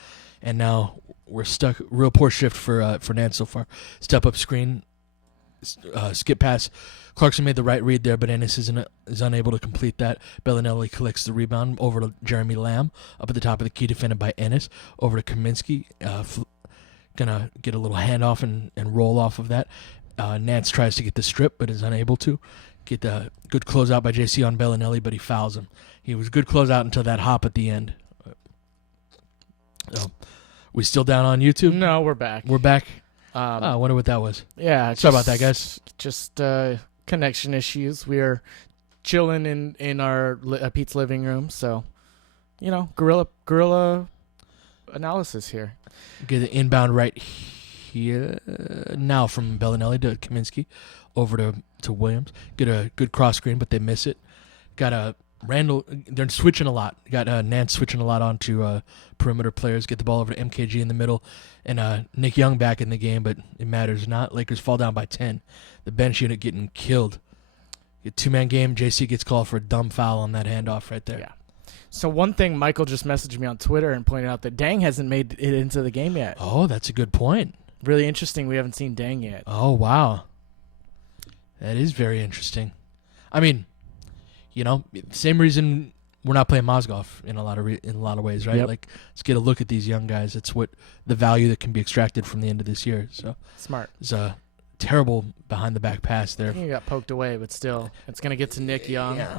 and now we're stuck. Real poor shift for Nance so far. Step up screen, skip pass. Clarkson made the right read there, but Ennis is unable to complete that. Bellinelli collects the rebound over to Jeremy Lamb up at the top of the key, defended by Ennis. Over to Kaminsky, gonna get a little handoff and roll off of that. Nance tries to get the strip, but is unable to. Get the good closeout by JC on Bellinelli, but he fouls him. He was good closeout until that hop at the end. We still down on YouTube? No, we're back. We're back. I wonder what that was. Yeah. Sorry about that, guys. Just connection issues. We are chilling in our Pete's living room, so guerrilla analysis here. Get the inbound right here now from Bellinelli to Kaminsky, over to Williams. Get a good cross screen, but they miss it. Got a Randall. They're switching a lot. Got Nance switching a lot onto perimeter players. Get the ball over to MKG in the middle, and Nick Young back in the game, but it matters not. Lakers fall down by 10. The bench unit getting killed. Get 2-man game. JC gets called for a dumb foul on that handoff right there. Yeah. So one thing, Michael just messaged me on Twitter and pointed out that Dang hasn't made it into the game yet. Oh, that's a good point. Really interesting. We haven't seen Dang yet. Oh, wow. That is very interesting. I mean, same reason we're not playing Mozgov in a lot of ways, right? Yep. Like, let's get a look at these young guys. That's what the value that can be extracted from the end of this year. So smart. It's a terrible behind the back pass there. I think he got poked away, but still, it's going to get to Nick Young. Yeah.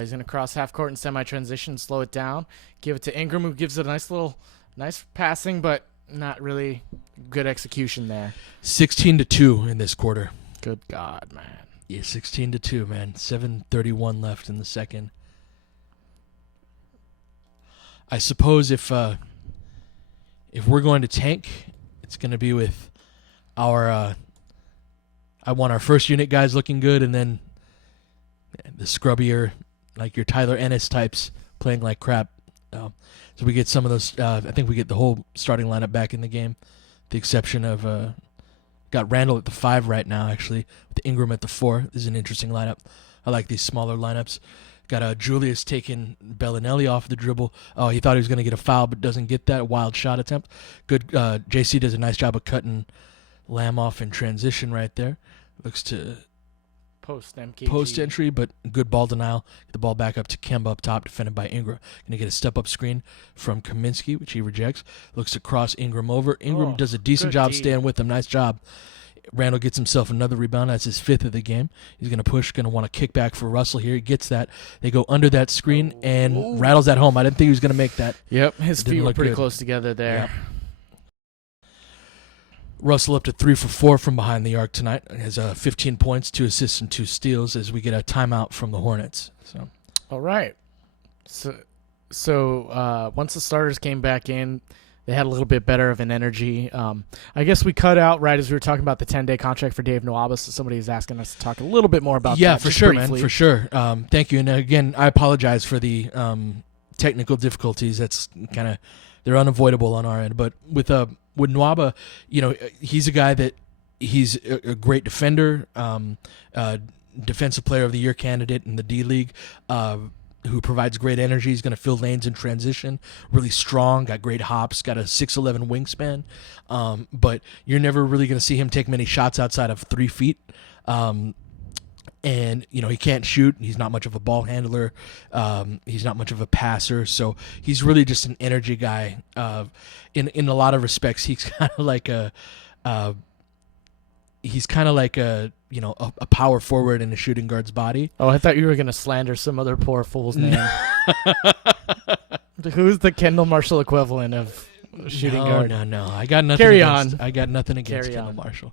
He's going to cross half court and semi-transition, slow it down, give it to Ingram, who gives it a nice passing, but not really good execution there. 16-2 in this quarter. Good God, man. Yeah, 16-2, man. 7:31 left in the second. I suppose if we're going to tank, it's going to be with our. I want our first unit guys looking good, and then the scrubbier, like your Tyler Ennis types, playing like crap. So we get some of those. I think we get the whole starting lineup back in the game, with the exception of. Got Randall at the 5 right now, actually, with Ingram at the 4. This is an interesting lineup. I like these smaller lineups. Got Julius taking Bellinelli off the dribble. Oh, he thought he was going to get a foul, but doesn't get that. Wild shot attempt. Good. JC does a nice job of cutting Lamb off in transition right there. Looks to post entry, but good ball denial. Get the ball back up to Kemba up top, defended by Ingram. Going to get a step-up screen from Kaminsky, which he rejects. Looks to cross Ingram over. Ingram does a decent job staying with him. Nice job. Randall gets himself another rebound. That's his 5th of the game. He's going to push, going to want to kick back for Russell here. He gets that. They go under that screen and rattles that home. I didn't think he was going to make that. Yep, his feet were pretty close together there. Yeah. Russell up to 3 for 4 from behind the arc tonight. Has 15 points, 2 assists, and 2 steals as we get a timeout from the Hornets. So, all right. So once the starters came back in, they had a little bit better of an energy. I guess we cut out right as we were talking about the 10-day contract for Dave Nwaba. So somebody was asking us to talk a little bit more about that. Yeah, for sure, briefly. man. For sure. Thank you. And again, I apologize for the technical difficulties. That's kind of they're unavoidable on our end. But with Nwaba, he's a guy that he's a great defender, defensive player of the year candidate in the D League, who provides great energy. He's going to fill lanes in transition, really strong, got great hops, got a 6'11" wingspan. But you're never really going to see him take many shots outside of 3 feet. And, he can't shoot. He's not much of a ball handler. He's not much of a passer. So he's really just an energy guy. In a lot of respects, he's kind of like a power forward in a shooting guard's body. Oh, I thought you were going to slander some other poor fool's name. Who's the Kendall Marshall equivalent of shooting guard? No. I got nothing. I got nothing against Kendall Marshall.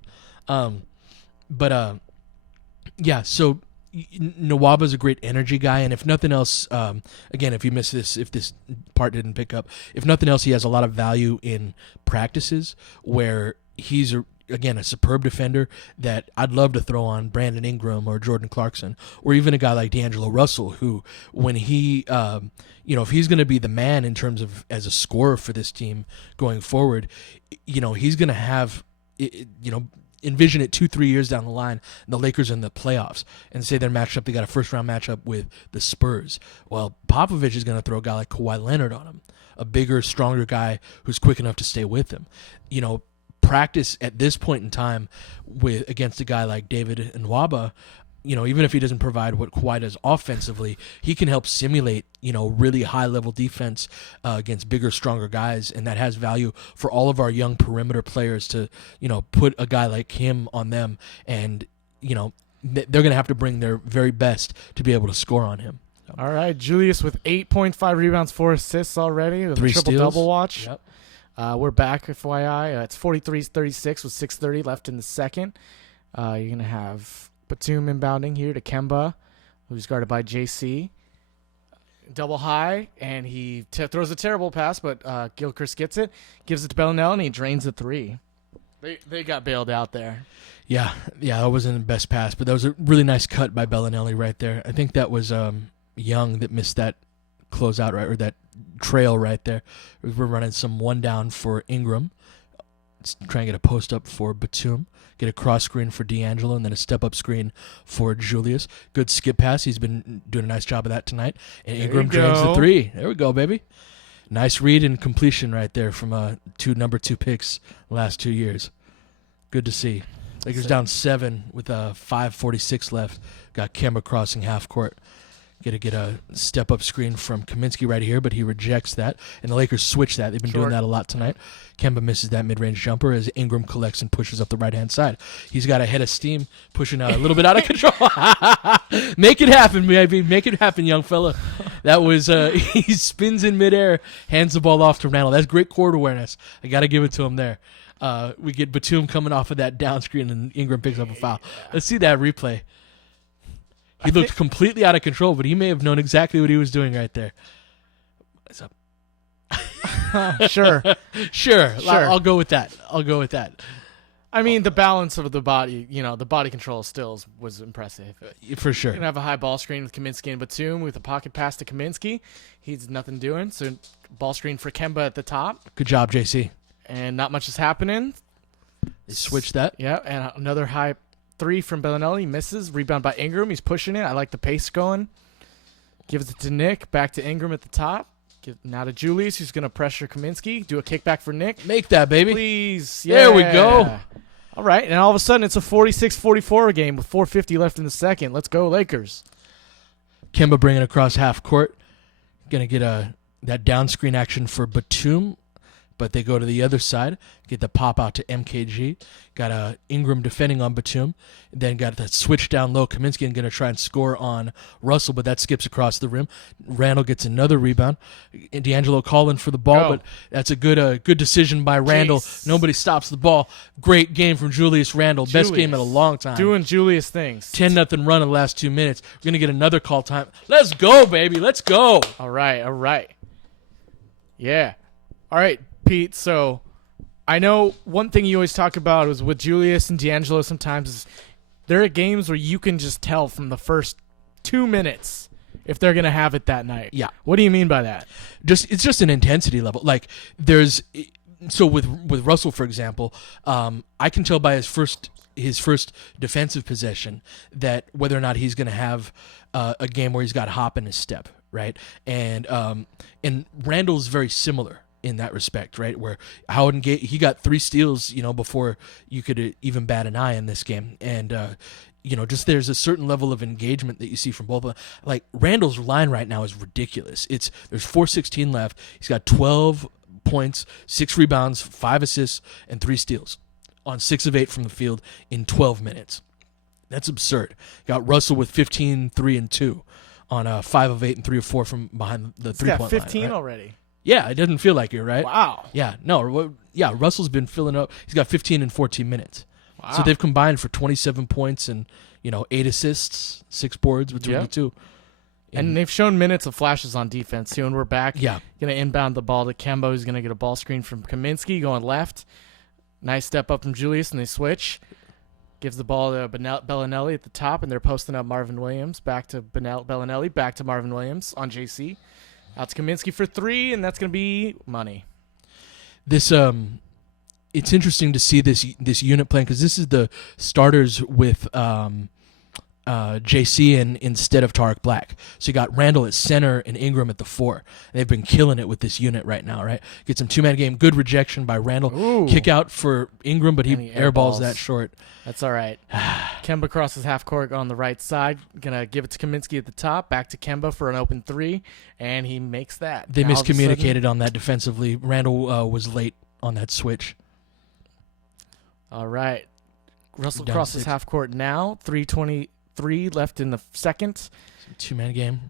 Yeah. So Nwaba's a great energy guy, and if nothing else, again, if you missed this, if this part didn't pick up, if nothing else, he has a lot of value in practices where he's a superb defender that I'd love to throw on Brandon Ingram or Jordan Clarkson, or even a guy like D'Angelo Russell, who, when he, if he's going to be the man in terms of as a scorer for this team going forward, he's going to have, envision it 2-3 years down the line, the Lakers in the playoffs, and say they're matched up. They got a first-round matchup with the Spurs. Well, Popovich is going to throw a guy like Kawhi Leonard on him, a bigger, stronger guy who's quick enough to stay with him. Practice at this point in time against a guy like David Nwaba, even if he doesn't provide what Kawhi does offensively, he can help simulate, really high-level defense against bigger, stronger guys, and that has value for all of our young perimeter players to, put a guy like him on them, and, they're going to have to bring their very best to be able to score on him. All right, Julius with 8.5 rebounds, 4 assists already. 3 steals. Triple-double watch. Yep. We're back, FYI. It's 43-36 with 6:30 left in the second. You're going to have Batum inbounding here to Kemba, who's guarded by JC. Double high, and he throws a terrible pass, but Gilchrist gets it, gives it to Bellinelli, and he drains the three. They got bailed out there. Yeah, that wasn't the best pass, but that was a really nice cut by Bellinelli right there. I think that was Young that missed that closeout, right, or that trail right there. We're running some one down for Ingram. Let's try and get a post up for Batum. Get a cross screen for D'Angelo, and then a step up screen for Julius. Good skip pass. He's been doing a nice job of that tonight. And Ingram drains the three. There we go, baby. Nice read and completion right there from number 2 picks the last 2 years. Good to see. Lakers down 7 with 5:46 left. Got Kemba crossing half court. Get a step-up screen from Kaminsky right here, but he rejects that. And the Lakers switch that. They've been doing that a lot tonight. Kemba misses that mid-range jumper as Ingram collects and pushes up the right-hand side. He's got a head of steam, pushing a little bit out of control. Make it happen, baby. Make it happen, young fella. That was he spins in midair, hands the ball off to Randall. That's great court awareness. I got to give it to him there. We get Batum coming off of that down screen, and Ingram picks up a foul. Let's see that replay. He looked completely out of control, but he may have known exactly what he was doing right there. What's up? Sure. I'll go with that. I mean, the balance of the body, the body control still was impressive. For sure. You're going to have a high ball screen with Kaminsky and Batum with a pocket pass to Kaminsky. He's nothing doing. So ball screen for Kemba at the top. Good job, JC. And not much is happening. They switched that. Yeah, and another high 3 from Bellinelli. Misses. Rebound by Ingram. He's pushing it. I like the pace going. Gives it to Nick. Back to Ingram at the top. Now to Julius, who's going to pressure Kaminsky. Do a kickback for Nick. Make that, baby. Please. Yeah. There we go. All right, and all of a sudden it's a 46-44 game with 4:50 left in the second. Let's go, Lakers. Kemba bringing across half court. Going to get that down screen action for Batum. But they go to the other side, get the pop out to MKG. Got Ingram defending on Batum. Then got that switch down low. Kaminsky and going to try and score on Russell, but that skips across the rim. Randall gets another rebound. D'Angelo calling for the ball, but that's a good decision by Randall. Jeez. Nobody stops the ball. Great game from Julius Randle. Best game in a long time. Doing Julius things. 10-0 run in the last 2 minutes. We're going to get another call time. Let's go, baby. Let's go. All right. Yeah. All right. Pete, so I know one thing you always talk about is with Julius and D'Angelo sometimes is there are games where you can just tell from the first 2 minutes if they're going to have it that night. Yeah. What do you mean by that? It's just an intensity level. Like so with Russell, for example, I can tell by his first defensive possession that whether or not he's going to have a game where he's got hop in his step, right? And Randall's very similar in that respect, right? Where Howard he got 3 steals, before you could even bat an eye in this game. And just there's a certain level of engagement that you see from both of them. Like Randall's line right now is ridiculous. There's 4:16 left. He's got 12 points, 6 rebounds, 5 assists, and 3 steals on 6 of 8 from the field in 12 minutes. That's absurd. Got Russell with 15, 3, and 2 on 5 of 8 and 3 of 4 from behind the three-point line. He's got 15 right? already. Yeah, it doesn't feel like it, right? Wow. Yeah, no. Yeah, Russell's been filling up. He's got 15 in 14 minutes. Wow. So they've combined for 27 points and 8 assists, 6 boards between the two. And they've shown minutes of flashes on defense too. And we're back. Yeah, going to inbound the ball to Kemba, who's going to get a ball screen from Kaminsky going left. Nice step up from Julius, and they switch. Gives the ball to Bellinelli at the top, and they're posting up Marvin Williams. Back to Bellinelli, back to Marvin Williams on JC. Out to Kaminsky for 3, and that's going to be money. This it's interesting to see this unit playing because this is the starters with JC instead of Tarek Black. So you got Randall at center and Ingram at the 4. They've been killing it with this unit right now, right? Get some 2-man game. Good rejection by Randall. Ooh. Kick out for Ingram, but he airballs that short. That's all right. Kemba crosses half court on the right side. Gonna give it to Kaminsky at the top. Back to Kemba for an open 3, and he makes that. They miscommunicated on that defensively. Randall was late on that switch. All right. Russell Down crosses 6. half court now. 3:23 left in the second. 2-man game.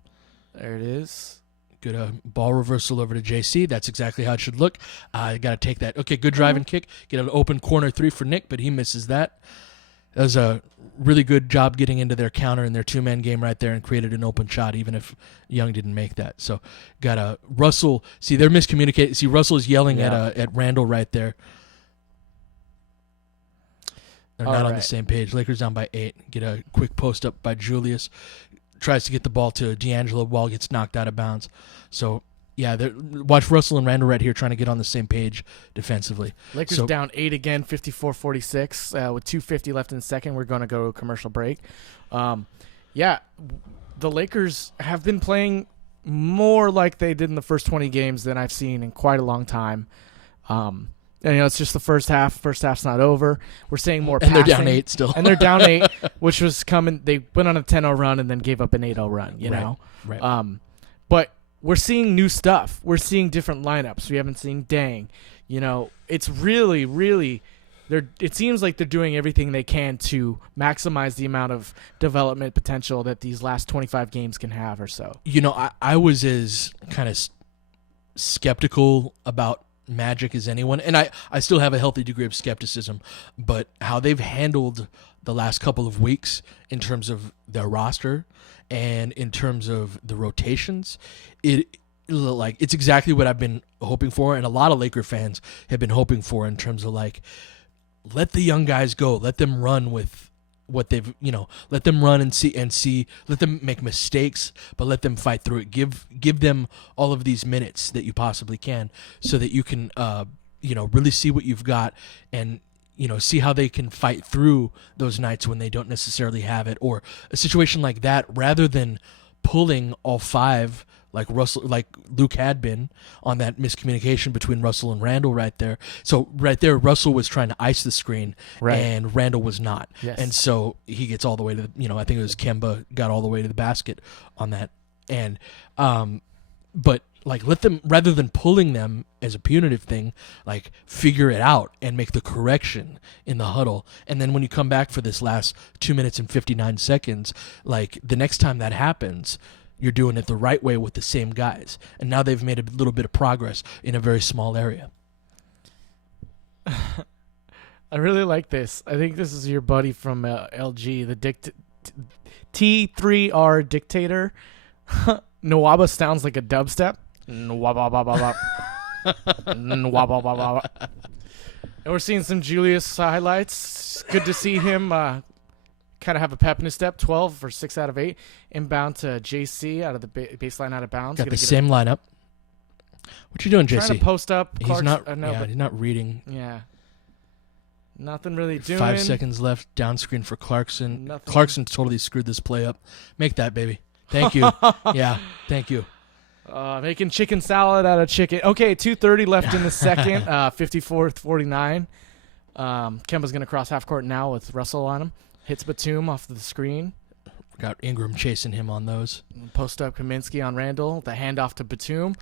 There it is. Good ball reversal over to JC. That's exactly how it should look. Got to take that. Okay, good drive and kick. Get an open corner 3 for Nick, but he misses that. That was a really good job getting into their counter in their 2-man game right there and created an open shot, even if Young didn't make that. So got a Russell. See, they're miscommunicating. See, Russell's yelling at Randall right there. They're not on the same page. Lakers down by 8. Get a quick post up by Julius. Tries to get the ball to D'Angelo. Ball gets knocked out of bounds. So, yeah, watch Russell and Randall right here trying to get on the same page defensively. Lakers down 8 again, 54-46. With 2:50 left in the second, we're going to go to a commercial break. The Lakers have been playing more like they did in the first 20 games than I've seen in quite a long time. And, it's just the first half. First half's not over. We're seeing more passing. And they're down 8 still. And they're down 8, which was coming. They went on a 10-0 run and then gave up an 8-0 run, you know? Right. But we're seeing new stuff. We're seeing different lineups. We haven't seen Dang. It's really, really it seems like they're doing everything they can to maximize the amount of development potential that these last 25 games can have or so. I was as kind of skeptical about Magic as anyone, and I still have a healthy degree of skepticism, but how they've handled the last couple of weeks in terms of their roster and in terms of the rotations, it's exactly what I've been hoping for, and a lot of Laker fans have been hoping for in terms of let the young guys go, let them run with what they've let them run and see, let them make mistakes, but let them fight through it. Give them all of these minutes that you possibly can, so that you can really see what you've got and see how they can fight through those nights when they don't necessarily have it, or a situation like that, rather than pulling all 5 like Luke had been on that miscommunication between Russell and Randall right there. So right there, Russell was trying to ice the screen, and Randall was not. Yes. And so he gets all the way to I think it was Kemba got all the way to the basket on that. And but let them, rather than pulling them as a punitive thing, figure it out and make the correction in the huddle. And then when you come back for this last 2 minutes and 59 seconds, the next time that happens, you're doing it the right way with the same guys. And now they've made a little bit of progress in a very small area. I really like this. I think this is your buddy from LG, the T3R Dictator. Nwaba sounds like a dubstep. Nwaba. Nwaba. And we're seeing some Julius highlights. Good to see him kind of have a pep in his step. 12 for 6 out of 8. Inbound to JC out of the baseline, out of bounds. Got the same lineup. What you doing, JC? Trying to post up. He's not. He's not reading. Yeah. Nothing really doing. 5 seconds left. Down screen for Clarkson. Nothing. Clarkson totally screwed this play up. Make that, baby. Thank you. Yeah. Thank you. Making chicken salad out of chicken. Okay, 2:30 left in the second. 54-49. Kemba's going to cross half court now with Russell on him. Hits Batum off the screen. Got Ingram chasing him on those. Post up Kaminsky on Randall. The handoff to Batum.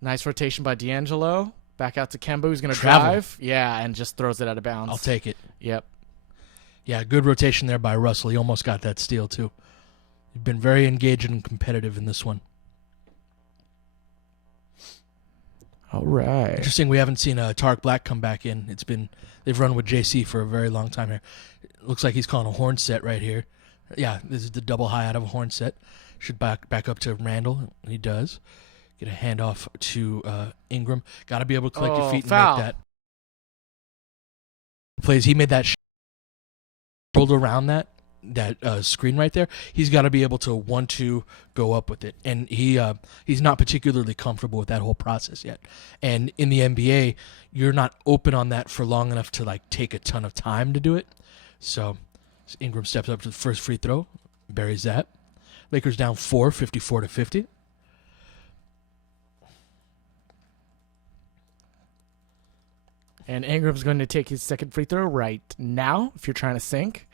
Nice rotation by D'Angelo. Back out to Kemba, who's going to drive. Yeah, and just throws it out of bounds. I'll take it. Yep. Yeah, good rotation there by Russell. He almost got that steal, too. You've been very engaged and competitive in this one. All right. Interesting, we haven't seen Tarek Black come back in. They've run with JC for a very long time here. It looks like he's calling a horn set right here. Yeah, this is the double high out of a horn set. Should back up to Randall. He does. Get a handoff to Ingram. Got to be able to collect your feet and foul. make that. Plays. He made that rolled around that screen right there. He's got to be able to 1-2 go up with it, and he's not particularly comfortable with that whole process yet. And in the NBA, you're not open on that for long enough to like take a ton of time to do it. So Ingram steps up to the first free throw, buries that. Lakers down 4, 54-50. And Ingram's going to take his second free throw right now if you're trying to sink.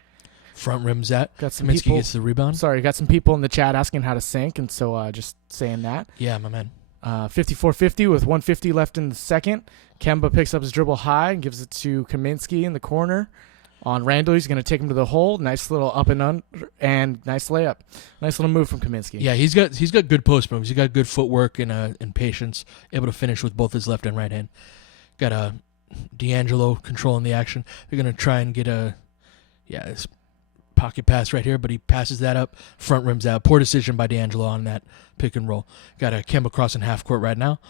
Front rim's that. Got some Kaminsky people, gets the rebound. Sorry, got some people in the chat asking how to sink, and so just saying that. Yeah, my man. 54-50 with 150 left in the second. Kemba picks up his dribble high and gives it to Kaminsky in the corner. On Randall, he's going to take him to the hole. Nice little up and under, and nice layup. Nice little move from Kaminsky. Yeah, he's got good post moves. He's got good footwork and patience. Able to finish with both his left and right hand. Got D'Angelo controlling the action. They're going to try and get this pocket pass right here, but he passes that up. Front rims out. Poor decision by D'Angelo on that pick and roll. Got a Kemba crossing half court right now.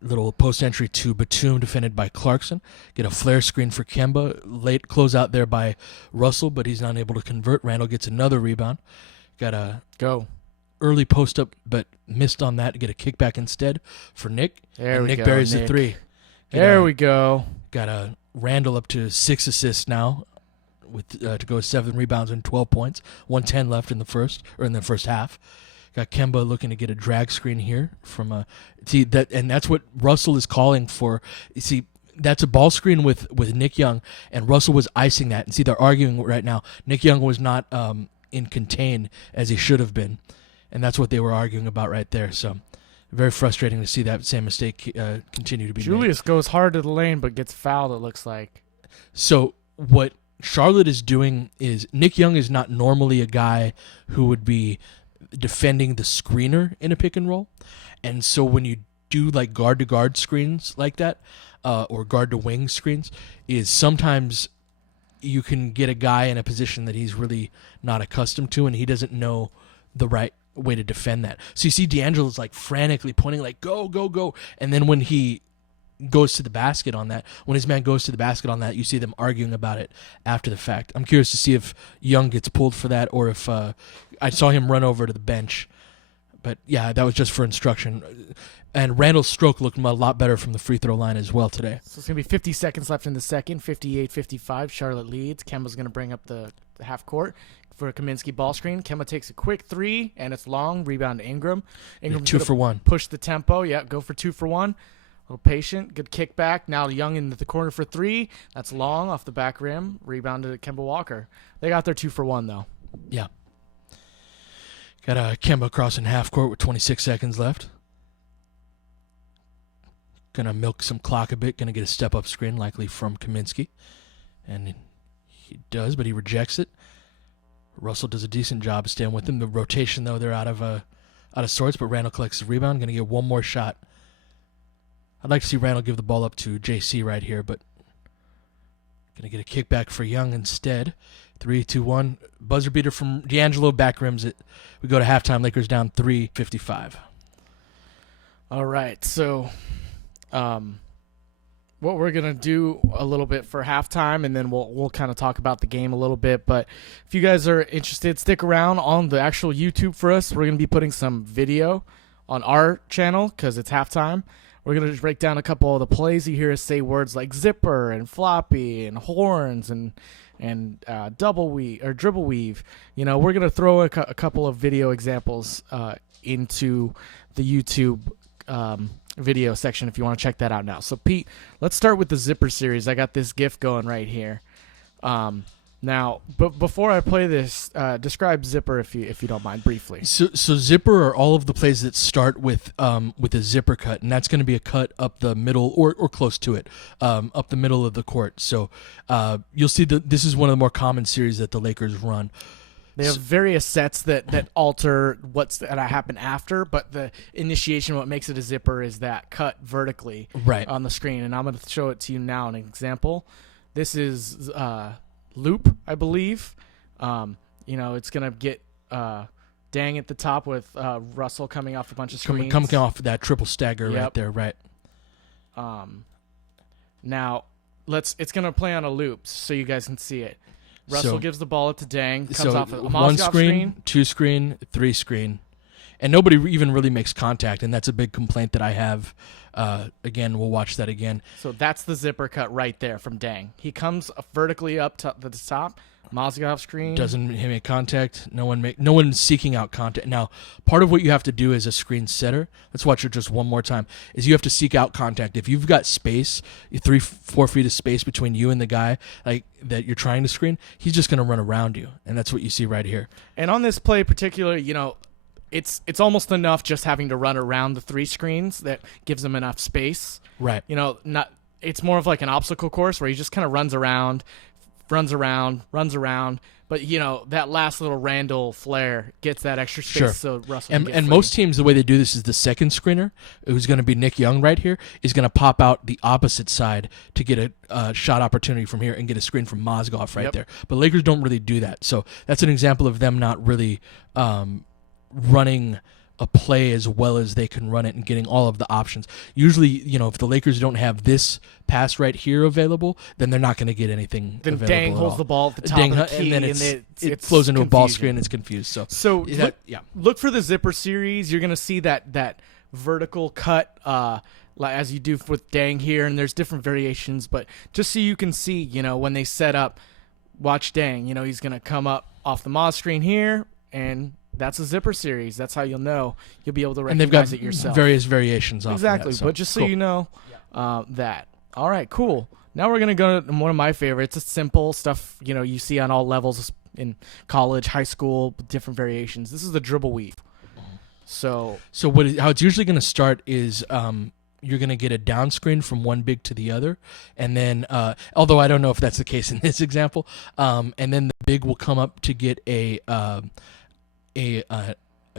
Little post entry to Batum, defended by Clarkson. Get a flare screen for Kemba. Late closeout there by Russell, but he's not able to convert. Randall gets another rebound. Got a early post up, but missed on that. Get a kickback instead for Nick. Nick buries the three. There we go. Got a Randall up to 6 assists now, with to go 7 rebounds and 12 points. 1:10 left in the first half. Got Kemba looking to get a drag screen here from and that's what Russell is calling for. You see, that's a ball screen with Nick Young, and Russell was icing that. And see, they're arguing right now. Nick Young was not in contain as he should have been, and that's what they were arguing about right there. So very frustrating to see that same mistake continue to be Julius made. goes hard to the lane but gets fouled, it looks like. So what Charlotte is doing is Nick Young is not normally a guy who would be defending the screener in a pick and roll, and so when you do like guard to guard screens like that, or guard to wing screens, is sometimes you can get a guy in a position that he's really not accustomed to, and he doesn't know the right way to defend that. So you see D'Angelo's like frantically pointing like go go go, and then when he goes to the basket on that, when his man goes to the basket on that, you see them arguing about it after the fact. I'm curious to see if Young gets pulled for that, or if I saw him run over to the bench. But yeah, that was just for instruction. And Randall's stroke looked a lot better from the free throw line as well today. So it's going to be 50 seconds left in the second. 58-55. Charlotte leads. Kemba's going to bring up the half court for a Kaminsky ball screen. Kemba takes a quick three, and it's long. Rebound to Ingram. Ingram's 2 for 1. Push the tempo. Yeah, go for 2 for 1. A little patient. Good kickback. Now Young into the corner for 3. That's long off the back rim. Rebound to Kemba Walker. They got their 2 for 1, though. Yeah. Got a Kemba crossing half court with 26 seconds left. Gonna milk some clock a bit. Gonna get a step-up screen, likely from Kaminsky. And he does, but he rejects it. Russell does a decent job of staying with him. The rotation, though, they're out of sorts, but Randall collects the rebound. Gonna get one more shot. I'd like to see Randall give the ball up to JC right here, but going to get a kickback for Young instead. 3-2-1. Buzzer beater from D'Angelo, back rims it. We go to halftime. Lakers down 3-55. All right, so what we're going to do a little bit for halftime, and then we'll kind of talk about the game a little bit. But if you guys are interested, stick around on the actual YouTube for us. We're going to be putting some video on our channel because it's halftime. We're going to break down a couple of the plays. You hear us say words like zipper and floppy and horns and double weave or dribble weave. You know, we're going to throw a couple of video examples into the YouTube video section if you want to check that out now. So, Pete, let's start with the zipper series. I got this GIF going right here. Now, but before I play this, describe zipper if you don't mind briefly. So zipper are all of the plays that start with a zipper cut, and that's going to be a cut up the middle or close to it, up the middle of the court. So you'll see that this is one of the more common series that the Lakers run. They have various sets that alter what's going to happen after, but the initiation, what makes it a zipper, is that cut vertically on the screen. And I'm going to show it to you now, an example. This is loop, I believe. It's going to get Dang at the top with Russell coming off a bunch of screens. Coming off that triple stagger right there, right. Now, it's going to play on a loop so you guys can see it. Russell gives the ball to Dang, comes off a one screen, 2 screen, 3 screen. And nobody even really makes contact, and that's a big complaint that I have. Again, we'll watch that again. So that's the zipper cut right there from Dang. He comes vertically up to the top, Mozgov screen. Doesn't make contact. No one seeking out contact. Now, part of what you have to do as a screen setter, let's watch it just one more time, is you have to seek out contact. If you've got space, 3-4 feet of space between you and the guy like that you're trying to screen, he's just going to run around you, and that's what you see right here. And on this play particularly, it's almost enough just having to run around the 3 screens that gives him enough space. Right. It's more of like an obstacle course where he just kind of runs around. But that last little Randall flare gets that extra space. So Russell can get and free. most teams, the way they do this is the second screener, who's going to be Nick Young right here, is going to pop out the opposite side to get a shot opportunity from here and get a screen from Mozgov right there. But Lakers don't really do that. So that's an example of them not really running a play as well as they can run it and getting all of the options. Usually, if the Lakers don't have this pass right here available, then they're not going to get anything available. Then Dang holds the ball at the top of the key, and then it flows into a ball screen and it's confused. So look for the zipper series. You're going to see that vertical cut as you do with Dang here, and there's different variations, but just so you can see, when they set up, watch Dang, he's going to come up off the Moz screen here, and that's a zipper series. That's how you'll know. You'll be able to recognize it yourself. Various variations off exactly, of that, but just so you know that. All right, cool. Now we're going to go to one of my favorites. It's simple stuff, you see on all levels in college, high school, different variations. This is the dribble weave. So how it's usually going to start is you're going to get a down screen from one big to the other, and then although I don't know if that's the case in this example, and then the big will come up to get a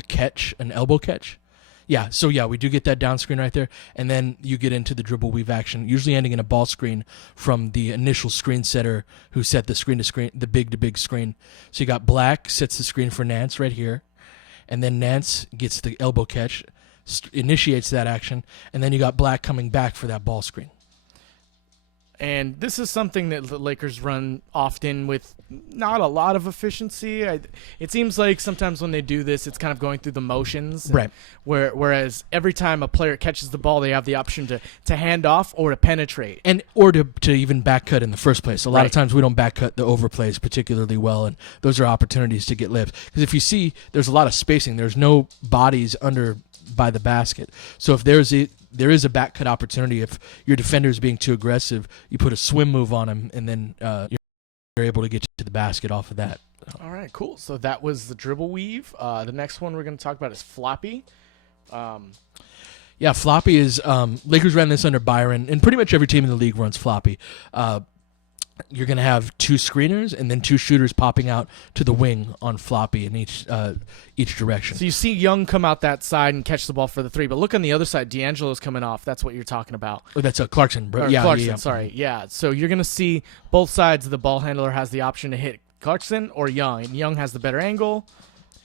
catch, an elbow catch. We do get that down screen right there, and then you get into the dribble weave action, usually ending in a ball screen from the initial screen setter who set the screen to screen, the big to big screen. So you got Black sets the screen for Nance right here, and then Nance gets the elbow catch, initiates that action, and then you got Black coming back for that ball screen. And this is something that the Lakers run often with not a lot of efficiency. It seems like sometimes when they do this, it's kind of going through the motions. Right. Whereas every time a player catches the ball, they have the option to hand off or to penetrate. Or to even back cut in the first place. A lot of times we don't back cut the overplays particularly well, and those are opportunities to get lifts. Because if you see, there's a lot of spacing. There's no bodies under by the basket. So if there is a back cut opportunity, if your defender is being too aggressive, you put a swim move on him, and then you're able to get to the basket off of that. All right, cool. So that was the dribble weave. The next one we're going to talk about is floppy. Floppy is Lakers ran this under Byron, and pretty much every team in the league runs floppy. You're going to have 2 screeners and then 2 shooters popping out to the wing on floppy in each direction. So you see Young come out that side and catch the ball for the 3, but look on the other side. D'Angelo's coming off. That's what you're talking about. Oh, that's Clarkson. Clarkson, sorry. Yeah, so you're going to see both sides. The ball handler has the option to hit Clarkson or Young, and Young has the better angle,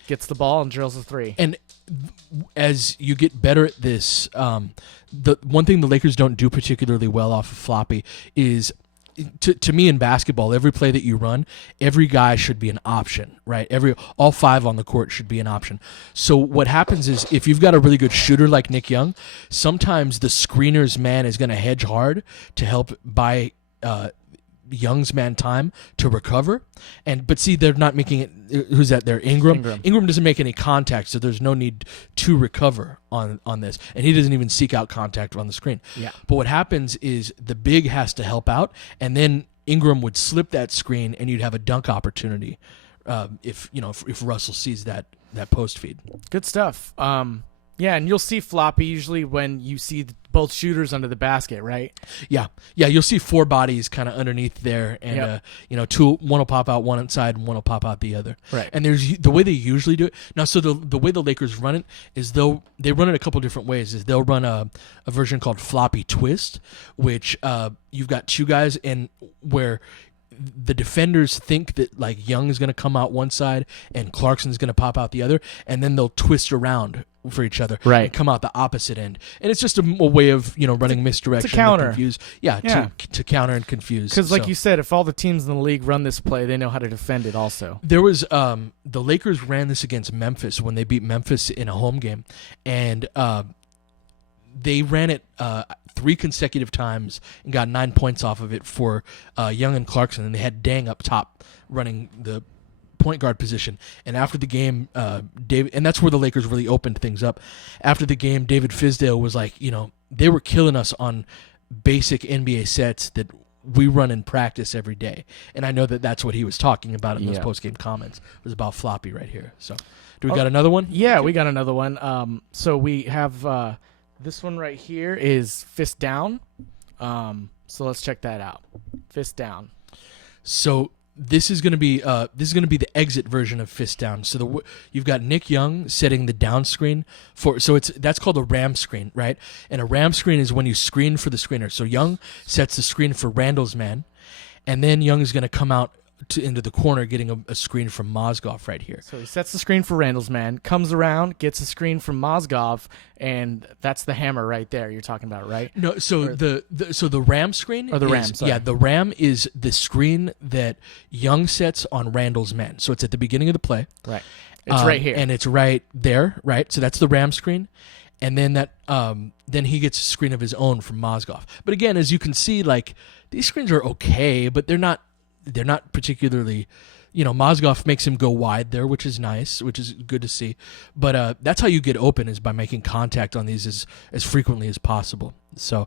gets the ball, and drills the 3. And as you get better at this, the one thing the Lakers don't do particularly well off of floppy is, to me in basketball, every play that you run, every guy should be an option, right? All 5 on the court should be an option. So what happens is, if you've got a really good shooter like Nick Young, sometimes the screener's man is going to hedge hard to help buy Young's man time to recover. But see, they're not making it. Who's that there? Ingram. Ingram doesn't make any contact, so there's no need to recover on this, and he doesn't even seek out contact on the screen. Yeah. But what happens is the big has to help out, and then Ingram would slip that screen, and you'd have a dunk opportunity if Russell sees that post feed. Good stuff. Yeah, and you'll see floppy usually when you see both shooters under the basket, right? Yeah. You'll see 4 bodies kind of underneath there, and one will pop out one inside, and one will pop out the other. Right. And there's the way they usually do it now. So the way the Lakers run it is they run it a couple different ways. Is they'll run a version called floppy twist, which you've got 2 guys and where the defenders think that like Young is going to come out one side and Clarkson's going to pop out the other, and then they'll twist around for each other, right, and come out the opposite end. And it's just a way of running misdirection to counter, confuse, to counter and confuse. Because like you said, if all the teams in the league run this play, they know how to defend it. Also, there was the Lakers ran this against Memphis when they beat Memphis in a home game, and they ran it 3 consecutive times and got 9 points off of it for Young and Clarkson, and they had Dang up top running the point guard position. And after the game, David, and that's where the Lakers really opened things up. After the game, David Fizdale was like, they were killing us on basic NBA sets that we run in practice every day. And I know that that's what he was talking about in those post-game comments. It was about floppy right here. So do we got another one? Yeah, we got another one. So we have this one right here is fist down. So let's check that out. Fist down. So this is going to be the exit version of fist down. So you've got Nick Young setting the down screen that's called a ram screen, right? And a ram screen is when you screen for the screener. So Young sets the screen for Randall's man, and then Young is going to come out into the corner getting a screen from Mozgov right here. So he sets the screen for Randall's man, comes around, gets a screen from Mozgov, and that's the hammer right there you're talking about, right? No, so the ram screen or the ram, sorry. Yeah, the ram is the screen that Young sets on Randall's man. So it's at the beginning of the play. Right. It's right here. And it's right there, right? So that's the ram screen. And then then he gets a screen of his own from Mozgov. But again, as you can see, like these screens are okay, but they're not particularly, Mozgov makes him go wide there, which is nice, which is good to see. But that's how you get open, is by making contact on these as frequently as possible. So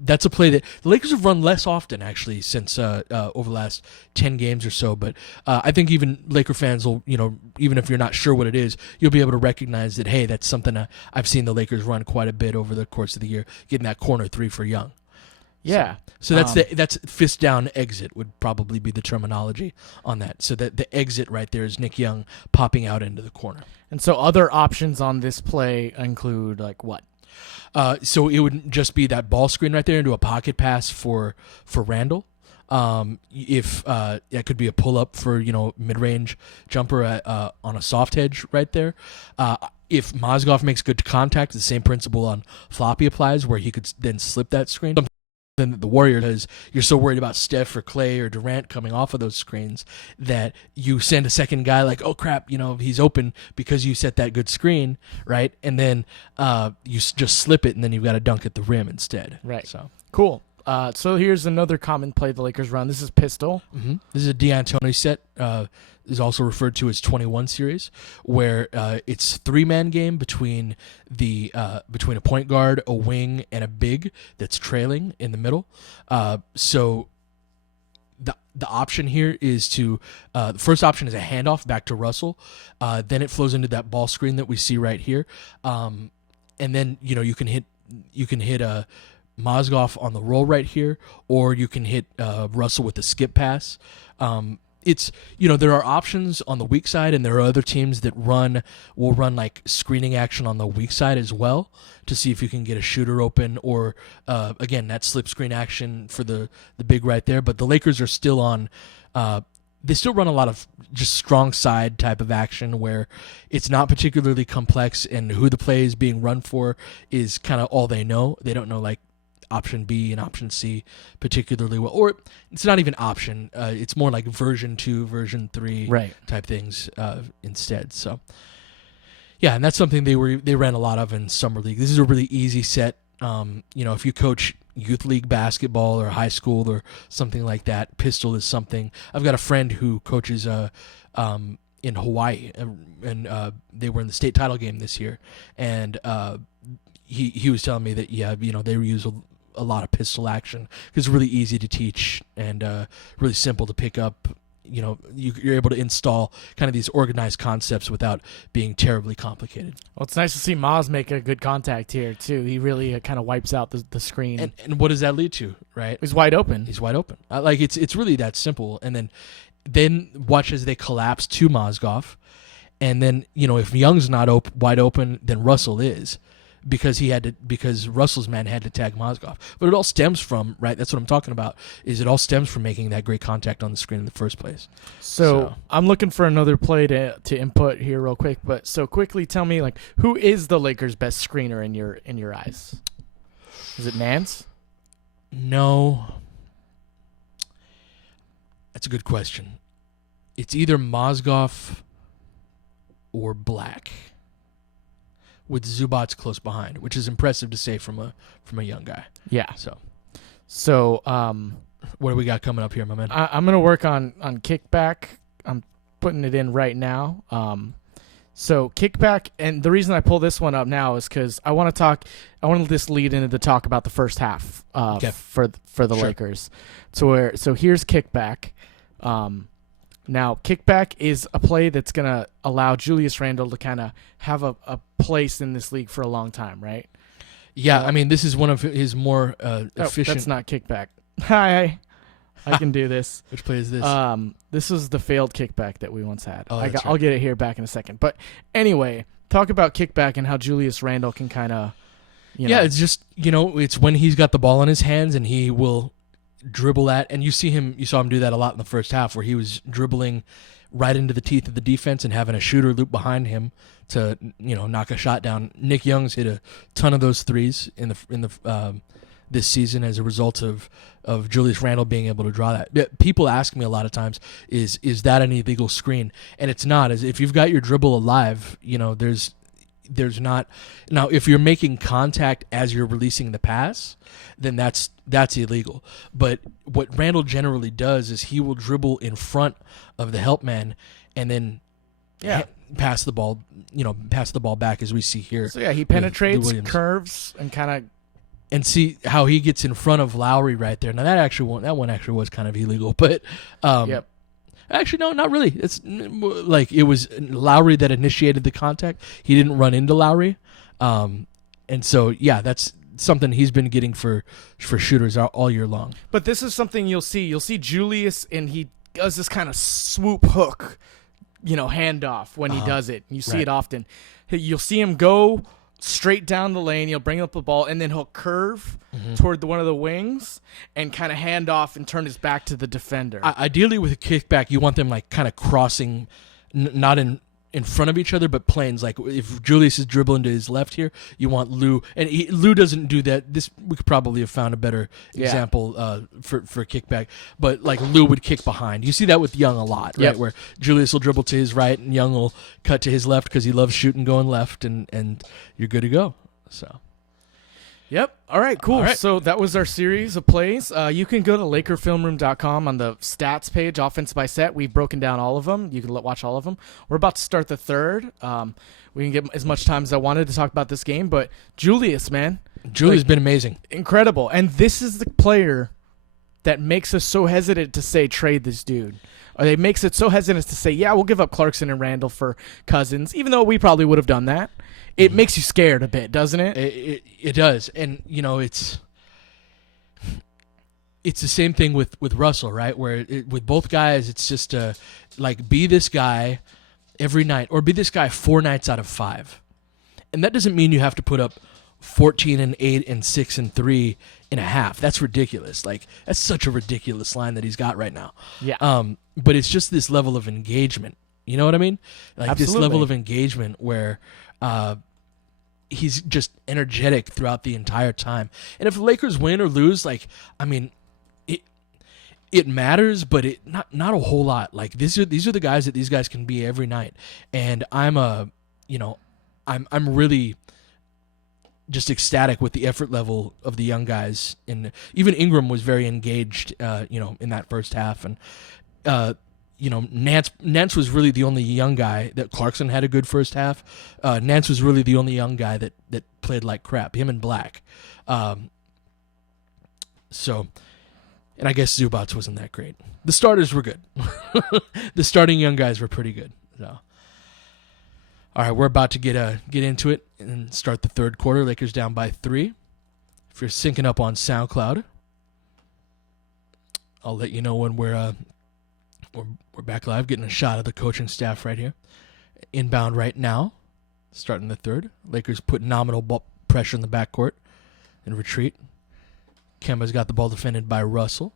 that's a play that the Lakers have run less often, actually, since over the last 10 games or so. But I think even Laker fans will, even if you're not sure what it is, you'll be able to recognize that, hey, that's something I've seen the Lakers run quite a bit over the course of the year, getting that corner 3 for Young. Yeah. So that's fist down exit would probably be the terminology on that. So that the exit right there is Nick Young popping out into the corner. And so other options on this play include like what? So it would just be that ball screen right there into a pocket pass for Randall. If that could be a pull up for mid-range jumper on a soft hedge right there. If Mozgov makes good contact, the same principle on floppy applies, where he could then slip that screen. Than the Warriors, because you're so worried about Steph or Clay or Durant coming off of those screens that you send a second guy like, oh crap, he's open because you set that good screen, right? And then you just slip it, and then you've got to dunk at the rim instead. Right. So cool. So here's another common play the Lakers run. This is pistol. Mm-hmm. This is a D'Antoni set. Is also referred to as 21 series, where it's 3-man game between a point guard, a wing, and a big that's trailing in the middle. So the option here is to the first option is a handoff back to Russell. Then it flows into that ball screen that we see right here, and then you can hit a Mozgov on the roll right here, or you can hit Russell with a skip pass. It's there are options on the weak side, and there are other teams that will run like screening action on the weak side as well to see if you can get a shooter open, or again that slip screen action for the big right there. But the Lakers are still on. They still run a lot of just strong side type of action where it's not particularly complex, and who the play is being run for is kind of all they know. They don't know like option B and option C particularly well, or it's not even option. It's more like version 2, version 3 type things instead. So yeah, and that's something they ran a lot of in summer league. This is a really easy set. If you coach youth league basketball or high school or something like that, pistol is something. I've got a friend who coaches in Hawaii, and they were in the state title game this year, and he was telling me that they use a lot of pistol action because it's really easy to teach and really simple to pick up. You know, you're able to install kind of these organized concepts without being terribly complicated. Well, it's nice to see Maz make a good contact here, too. He really kind of wipes out the screen. And what does that lead to, right? He's wide open. He's wide open. Like, it's really that simple. And then watch as they collapse to Mozgov. And then, you know, if Young's not wide open, then Russell is. Because Russell's man had to tag Mozgov. But it all stems from, right, that's what I'm talking about, is it all stems from making that great contact on the screen in the first place. So I'm looking for another play to input here real quick, but so quickly tell me, like, who is the Lakers' best screener in your eyes? Is it Nance? No. That's a good question. It's either Mozgov or Black, with Zubats close behind, which is impressive to say from a young guy. Yeah. So what do we got coming up here, my man? I'm gonna work on kickback. I'm putting it in right now. So kickback, and the reason I pull this one up now is because I want to this lead into the talk about the first half for the Lakers. So here's kickback. Now, kickback is a play that's going to allow Julius Randle to kind of have a place in this league for a long time, right? Yeah, I mean, this is one of his more efficient... That's not kickback. Hi, I can do this. Which play is this? This was the failed kickback that we once had. Oh, I'll get it here back in a second. But anyway, talk about kickback and how Julius Randle can kind of... Yeah, it's just, it's when he's got the ball in his hands and he will... dribble at, and you saw him do that a lot in the first half, where he was dribbling right into the teeth of the defense and having a shooter loop behind him to knock a shot down. Nick Young's hit a ton of those threes in the this season as a result of Julius Randle being able to draw that. People ask me a lot of times, is that an illegal screen? And it's not. As if you've got your dribble alive, there's not. Now, if you're making contact as you're releasing the pass, then that's illegal. But what Randall generally does is he will dribble in front of the help man and then pass the ball back, as we see here. So he penetrates, curves, and kind of. And see how he gets in front of Lowry right there. Now that one actually was kind of illegal, but yep. Actually, no, not really. It's like it was Lowry that initiated the contact. He didn't run into Lowry, and so that's something he's been getting for shooters all year long. But this is something you'll see. You'll see Julius, and he does this kind of swoop hook, handoff when he does it. You see it often. You'll see him go straight down the lane. He'll bring up the ball, and then he'll curve toward one of the wings and kind of hand off and turn his back to the defender. Ideally, with a kickback, you want them like kind of crossing, not in front of each other, but planes. Like if Julius is dribbling to his left here, you want Lou, and Lou doesn't do that. We could probably have found a better example for kickback, but like Lou would kick behind. You see that with Young a lot, right? Yep. Where Julius will dribble to his right, and Young will cut to his left because he loves shooting going left, and you're good to go. So. Yep. All right, cool. All right. So that was our series of plays. You can go to LakerFilmRoom.com on the stats page, offense by set. We've broken down all of them. You can watch all of them. We're about to start the third. We can get as much time as I wanted to talk about this game, but Julius, man. Julius has been amazing. Incredible. And this is the player that makes us so hesitant to say trade this dude. Or it makes it so hesitant to say, we'll give up Clarkson and Randall for Cousins, even though we probably would have done that. It makes you scared a bit, doesn't it? It does. And, it's the same thing with Russell, right? Where with both guys, it's just be this guy every night, or be this guy 4 nights out of 5. And that doesn't mean you have to put up 14 and 8 and 6 and 3 and a half. That's ridiculous. Like, that's such a ridiculous line that he's got right now. Yeah. But it's just this level of engagement. You know what I mean? Like Absolutely. This level of engagement where he's just energetic throughout the entire time. And if the Lakers win or lose, it matters, but not a whole lot. Like these are the guys that these guys can be every night. And I'm really just ecstatic with the effort level of the young guys. And even Ingram was very engaged, in that first half. And Nance was really the only young guy that Clarkson had a good first half. Nance was really the only young guy that played like crap. Him and Black. So, and I guess Zubats wasn't that great. The starters were good. The starting young guys were pretty good. So, all right, we're about to get into it and start the third quarter. Lakers down by 3. If you're syncing up on SoundCloud, I'll let you know when we're back live, getting a shot of the coaching staff right here. Inbound right now, starting the third. Lakers put nominal ball pressure in the backcourt and retreat. Kemba's got the ball defended by Russell.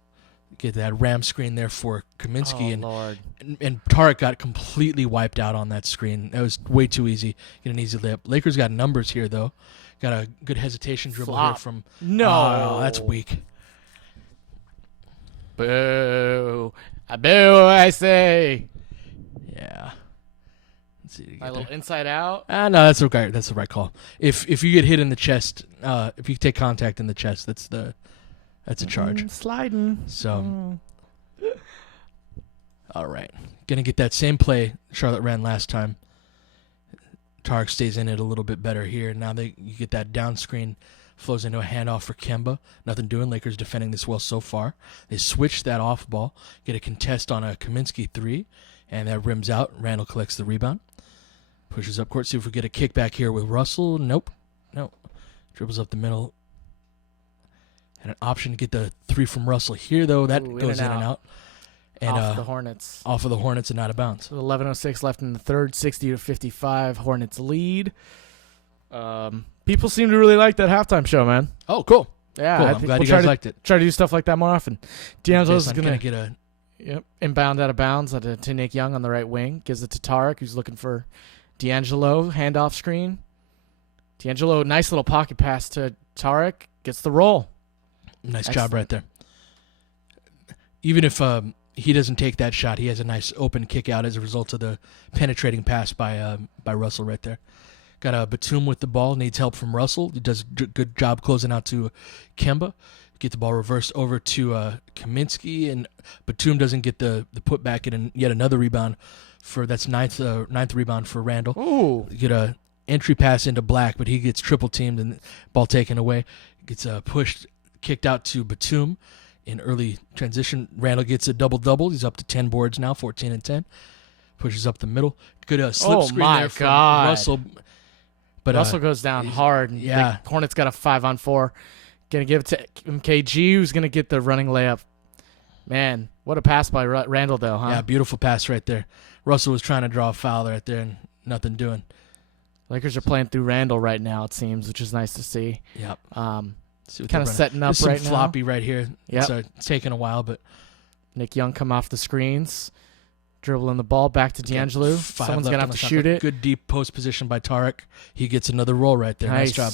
Get that ram screen there for Kaminsky. Lord. And Tarek got completely wiped out on that screen. That was way too easy. Get an easy layup. Lakers got numbers here, though. Got a good hesitation dribble Flop. here from... No. Oh, that's weak. Boo. Boo, I say. Yeah. Let's see. My little inside out. No, that's okay. That's the right call. If you get hit in the chest, if you take contact in the chest, that's a charge. Sliding. So, all right. Gonna get that same play Charlotte ran last time. Tarek stays in it a little bit better here. Now you get that down screen, flows into a handoff for Kemba. Nothing doing. Lakers defending this well so far. They switch that off ball, get a contest on a Kaminsky 3, and that rims out. Randall collects the rebound. Pushes up court. See if we get a kickback here with Russell. Nope. Dribbles up the middle. And an option to get the 3 from Russell here, though. That goes in and out. And, off the Hornets. Off of the Hornets and out of bounds. So 11:06 left in the third, 60-55. Hornets lead. People seem to really like that halftime show, man. Oh, cool. Yeah, cool. I I'm think glad we'll you guys liked it. Try to do stuff like that more often. D'Angelo's going to get a... Yep, inbound out of bounds to Nick Young on the right wing. Gives it to Tarek, who's looking for D'Angelo. Handoff screen. D'Angelo, nice little pocket pass to Tarek. Gets the roll. Nice job right there. Even if he doesn't take that shot, he has a nice open kick out as a result of the penetrating pass by Russell right there. Got a Batum with the ball. Needs help from Russell. He does a good job closing out to Kemba. Get the ball reversed over to Kaminsky, and Batum doesn't get the putback and yet another rebound for that's ninth rebound for Randall. Ooh. Get a entry pass into Black, but he gets triple teamed and ball taken away. Gets pushed, kicked out to Batum in early transition. Randall gets a double-double. He's up to 10 boards now, 14 and 10. Pushes up the middle. Good slip screen there from Russell. But Russell goes down hard. And yeah. the Hornets got a 5-on-4. Going to give it to MKG, who's going to get the running layup. Man, what a pass by Randall, though, huh? Yeah, beautiful pass right there. Russell was trying to draw a foul right there and nothing doing. Lakers are playing through Randall right now, it seems, which is nice to see. Yep. Kind of setting up There's right some now. floppy right here. Yep. It's taking a while, but Nick Young come off the screens, dribbling the ball back to D'Angelo. Someone's going to have to shoot it. Good deep post position by Tarek. He gets another roll right there. Nice job.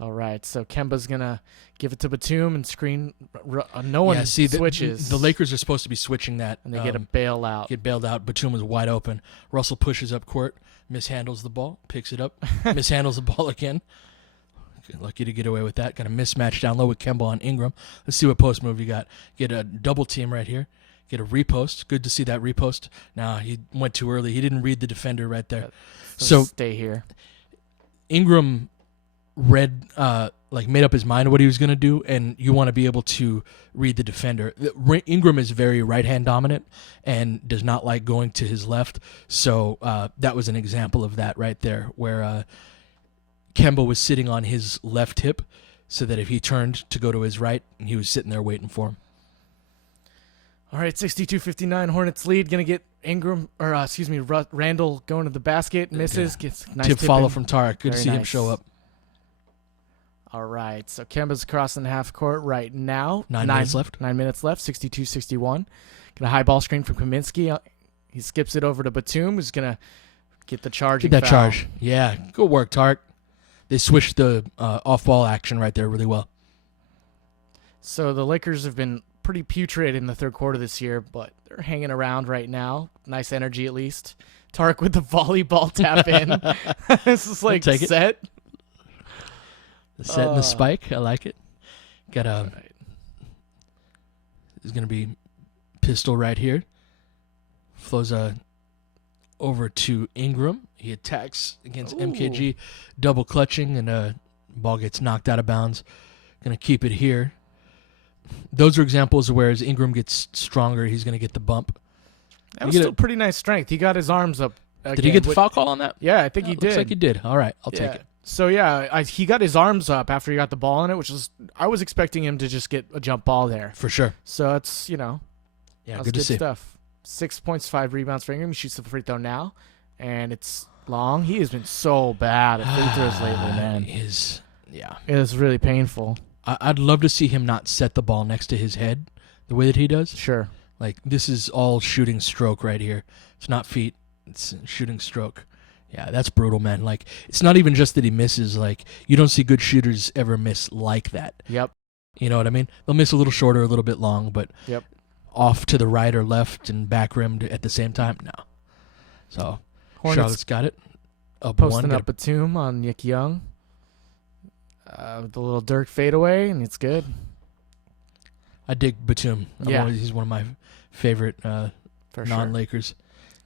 All right, so Kemba's going to give it to Batum and screen. No one switches. The Lakers are supposed to be switching that. And they get a bailout. Get bailed out. Batum is wide open. Russell pushes up court, mishandles the ball, picks it up, mishandles the ball again. Lucky to get away with that. Got a mismatch down low with Kemba on Ingram. Let's see what post move you got. Get a double team right here. Get a repost. Good to see that repost. Nah, he went too early. He didn't read the defender right there. So stay here. Ingram made up his mind what he was going to do, and you want to be able to read the defender. Ingram is very right-hand dominant and does not like going to his left, so that was an example of that right there, where Kemba was sitting on his left hip so that if he turned to go to his right, he was sitting there waiting for him. All right, 62-59, Hornets lead. Going to get Randall going to the basket, misses, gets a nice tip follow from Tarek. Good to see him show up. All right, so Kemba's crossing the half court right now. 9 minutes left. 9 minutes left, 62-61. Get a high ball screen from Kaminsky. He skips it over to Batum, who's going to get the charging foul. Charge. Yeah, good work, Tarek. They switched the off-ball action right there really well. So the Lakers have been pretty putrid in the third quarter this year, but they're hanging around right now. Nice energy at least. Tarek with the volleyball tap in. This is like set. The set and the spike. I like it. Got a... Right. There's going to be pistol right here. Flows a over to Ingram. He attacks against Ooh. MKG, double clutching, and ball gets knocked out of bounds. Going to keep it here. Those are examples of where as Ingram gets stronger, he's going to get the bump. That was still pretty nice strength. He got his arms up. Did he get the foul call on that? Yeah, I think he did. Looks like he did. All right, I'll take it. So, yeah, he got his arms up after he got the ball in it, I was expecting him to just get a jump ball there. For sure. So, it's, yeah, that's good to see. Stuff. 6 points, 5 rebounds for Ingram. He shoots the free throw now, and it's long. He has been so bad at free throws lately, man. It is really painful. I'd love to see him not set the ball next to his head the way that he does. Sure. Like, this is all shooting stroke right here. It's not feet. It's shooting stroke. Yeah, that's brutal, man. Like, it's not even just that he misses. Like, you don't see good shooters ever miss like that. Yep. You know what I mean? They'll miss a little shorter, a little bit long, but yep. Off to the right or left and back rimmed at the same time? No. So, Hornets Charlotte's got it. Posting up Batum on Nick Young. With the little Dirk fadeaway, and it's good. I dig Batum. He's one of my favorite non-Lakers.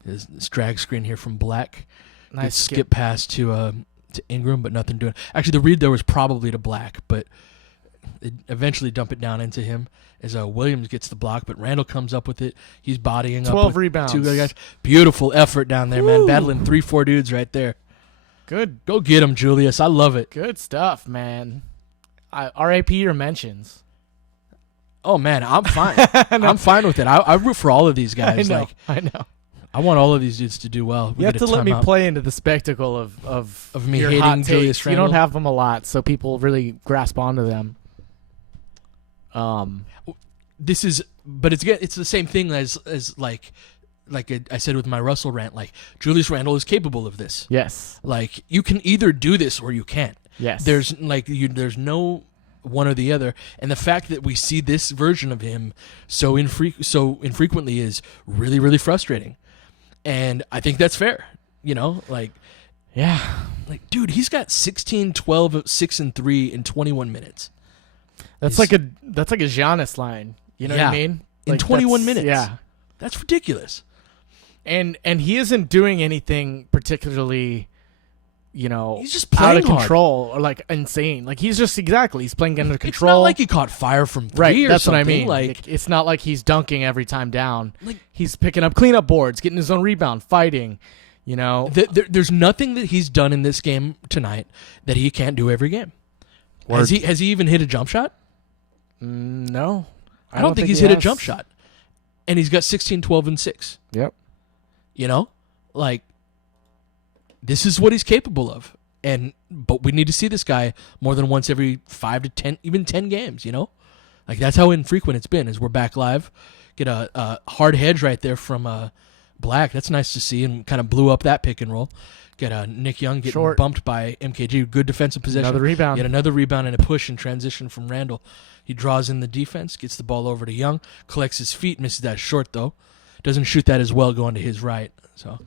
His drag screen here from Black. Nice skip pass to Ingram, but nothing doing. Actually, the read there was probably to Black, but they eventually dump it down into him as Williams gets the block, but Randall comes up with it. He's bodying 12 up with rebounds. 2 guys. Beautiful effort down there, man. Battling 3-4 dudes right there. Good. Go get him, Julius. I love it. Good stuff, man. RAP your mentions. Oh, man, I'm fine. I'm fine with it. I root for all of these guys. I know. I want all of these dudes to do well. You have to let me play into the spectacle of me your hating hot Julius takes. Randle. You don't have them a lot, so people really grasp onto them. But it's the same thing as like I said with my Russell rant. Like, Julius Randle is capable of this. Yes. Like, you can either do this or you can't. Yes. There's no one or the other, and the fact that we see this version of him so infrequently is really, really frustrating. And I think that's fair. Yeah. Like, dude, he's got 16, 12, 6, and 3 in 21 minutes. That's like a Giannis line. You know what I mean? In 21 minutes. Yeah. That's ridiculous. And he isn't doing anything particularly, he's just playing out of control or like insane. Like, he's playing under control. It's not like he caught fire from 3 right, or that's something. what I mean. Like, it's not like he's dunking every time down. Like, he's picking up cleanup boards, getting his own rebound, fighting. There's nothing that he's done in this game tonight that he can't do every game. Has he even hit a jump shot? No. I don't think he's hit a jump shot. And he's got 16, 12, and 6. Yep. Like, this is what he's capable of. But we need to see this guy more than once every 5 to 10, even 10 games, Like, that's how infrequent it's been, as we're back live. Get a hard hedge right there from Black. That's nice to see, and kind of blew up that pick and roll. Get Nick Young getting bumped by MKG. Good defensive possession. Another rebound. Get another rebound and a push and transition from Randall. He draws in the defense, gets the ball over to Young, collects his feet, misses that short, though. Doesn't shoot that as well going to his right. So,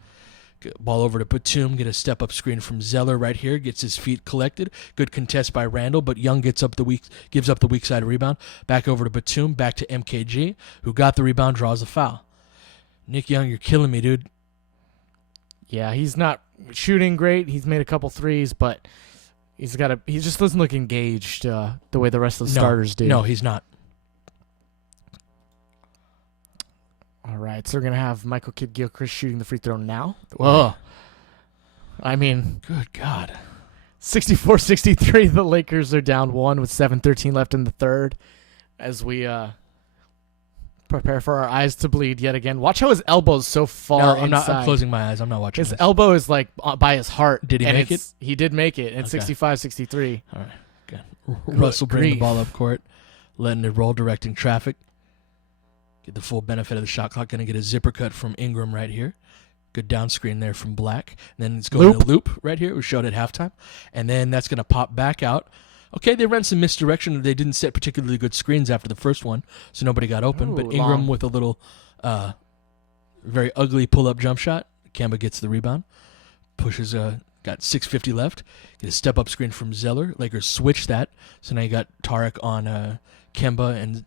ball over to Batum, get a step-up screen from Zeller right here, gets his feet collected. Good contest by Randall, but Young gives up the weak side rebound. Back over to Batum, back to MKG, who got the rebound, draws a foul. Nick Young, you're killing me, dude. Yeah, he's not shooting great. He's made a couple threes, but he just doesn't look engaged the way the rest of the starters do. No, he's not. All right, so we're going to have Michael Kidd-Gilchrist shooting the free throw now. Whoa. I mean, good God. 64-63, the Lakers are down 1 with 7:13 left in the third as we prepare for our eyes to bleed yet again. Watch how his elbow's so far inside. I'm closing my eyes. I'm not watching His elbow is like by his heart. Did he make it? He did make it at 65-63. All right, good. Russell bringing the ball up court, letting it roll, directing traffic. Get the full benefit of the shot clock. Going to get a zipper cut from Ingram right here. Good down screen there from Black. And then it's going to loop right here. We showed at halftime. And then that's going to pop back out. Okay, they ran some misdirection. They didn't set particularly good screens after the first one, so nobody got open. But Ingram with a little very ugly pull-up jump shot. Kemba gets the rebound. Pushes, got 6:50 left. Get a step-up screen from Zeller. Lakers switch that. So now you got Tarek on Kemba and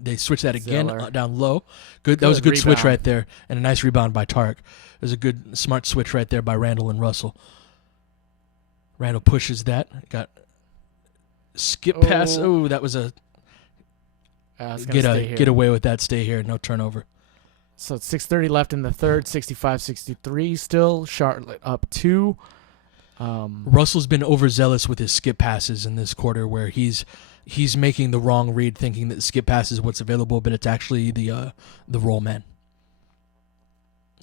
they switch that again Zeller. down low. Good. That was a good switch rebound. right there, and a nice rebound by Tarek. It was a good, smart switch right there by Randall and Russell. Randall pushes that. Got skip pass. Oh, that was a get away with that. Stay here. No turnover. So it's 6:30 left in the third. 65-63 still. Charlotte up 2. Russell's been overzealous with his skip passes in this quarter, where he's making the wrong read, thinking that skip pass is what's available, but it's actually the roll man.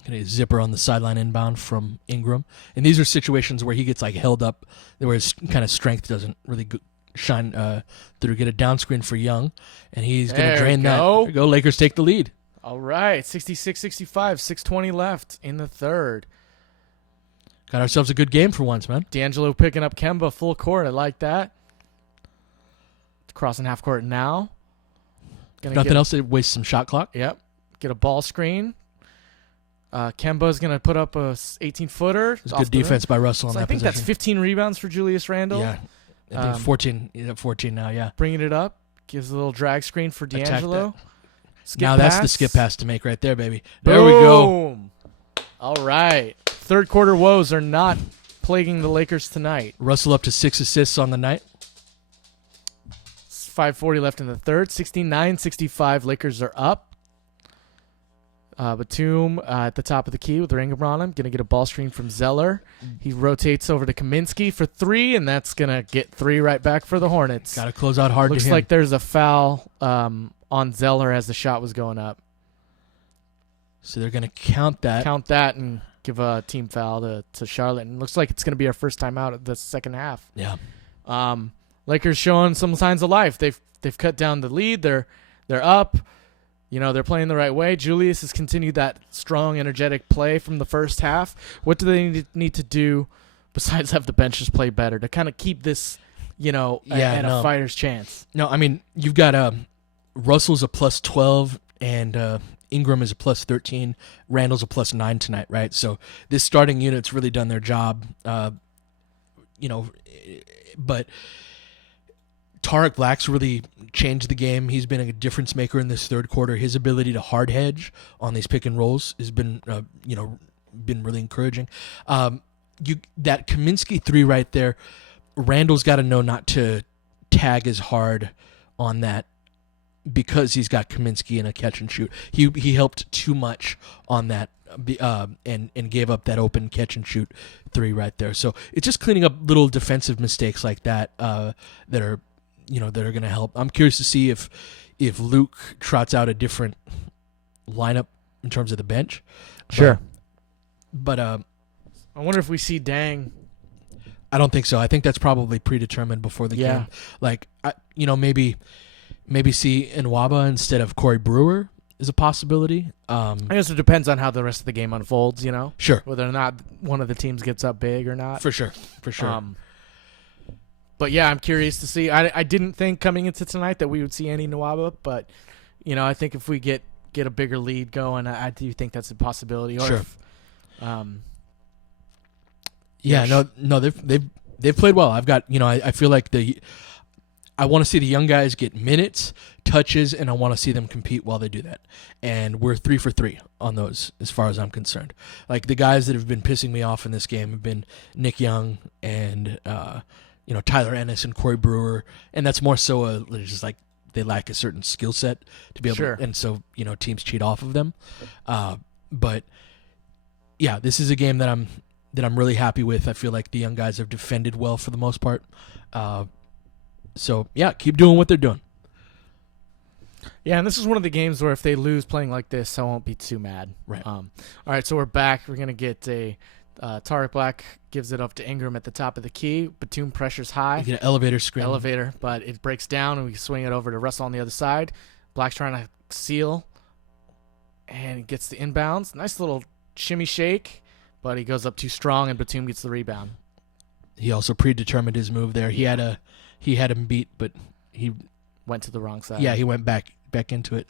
A zipper on the sideline inbound from Ingram, and these are situations where he gets like held up, where his kind of strength doesn't really shine through. Get a down screen for Young, and he's going to drain that. There we go. Lakers take the lead. All right, 66-65, 6:20 left in the third. Got ourselves a good game for once, man. D'Angelo picking up Kemba full court. I like that. Crossing half court now. Nothing else to waste some shot clock. Yep. Get a ball screen. Kemba's going to put up a 18-footer. It's good defense by Russell on that position. I think that's 15 rebounds for Julius Randle. Yeah. I think 14. He's at 14 now, yeah. Bringing it up. Gives a little drag screen for D'Angelo. Now that's the skip pass to make right there, baby. There we go. All right. Third quarter woes are not plaguing the Lakers tonight. Russell up to 6 assists on the night. 5:40 left in the third. 69-65. Lakers are up. Batum at the top of the key with Ingram on him. Going to get a ball screen from Zeller. He rotates over to Kaminsky for 3, and that's going to get 3 right back for the Hornets. Got to close out hard. Looks like there's a foul on Zeller as the shot was going up. So they're going to count that. And give a team foul to Charlotte. And looks like it's going to be our first time out of the second half. Yeah. Lakers showing some signs of life. They've cut down the lead. They're up. You know, they're playing the right way. Julius has continued that strong, energetic play from the first half. What do they need to do besides have the bench just play better to kind of keep this, a fighter's chance? No, I mean, you've got Russell's a plus 12 and Ingram is a plus 13. Randall's a plus 9 tonight, right? So this starting unit's really done their job, but Tarek Black's really changed the game. He's been a difference maker in this third quarter. His ability to hard hedge on these pick and rolls has been, been really encouraging. That Kaminsky 3 right there, Randall's got to know not to tag as hard on that because he's got Kaminsky in a catch and shoot. He helped too much on that and gave up that open catch and shoot 3 right there. So it's just cleaning up little defensive mistakes like that that are going to help. I'm curious to see if Luke trots out a different lineup in terms of the bench. Sure. But I wonder if we see Dang. I don't think so. I think that's probably predetermined before the game. Like, maybe see Nwaba instead of Corey Brewer is a possibility. I guess it depends on how the rest of the game unfolds, Sure. Whether or not one of the teams gets up big or not. For sure. But yeah, I'm curious to see. I didn't think coming into tonight that we would see any Nwaba, but I think if we get a bigger lead going, I do think that's a possibility. Or sure. If, they've played well. I've got I feel like I want to see the young guys get minutes, touches, and I want to see them compete while they do that. And we're 3 for 3 on those as far as I'm concerned. Like the guys that have been pissing me off in this game have been Nick Young and Tyler Ennis and Corey Brewer, and that's more so just like they lack a certain skill set to be able to, and so teams cheat off of them. But yeah, this is a game that I'm really happy with. I feel like the young guys have defended well for the most part. So yeah, keep doing what they're doing. Yeah, and this is one of the games where if they lose playing like this, I won't be too mad. Right. All right, so we're back. We're gonna get a Tarek Black gives it up to Ingram at the top of the key. Batum pressures high. You get an elevator screen. But it breaks down, and we swing it over to Russell on the other side. Black's trying to seal, and he gets the inbounds. Nice little shimmy shake, but he goes up too strong, and Batum gets the rebound. He also predetermined his move there. He had him beat, but he went to the wrong side. Yeah, he went back into it.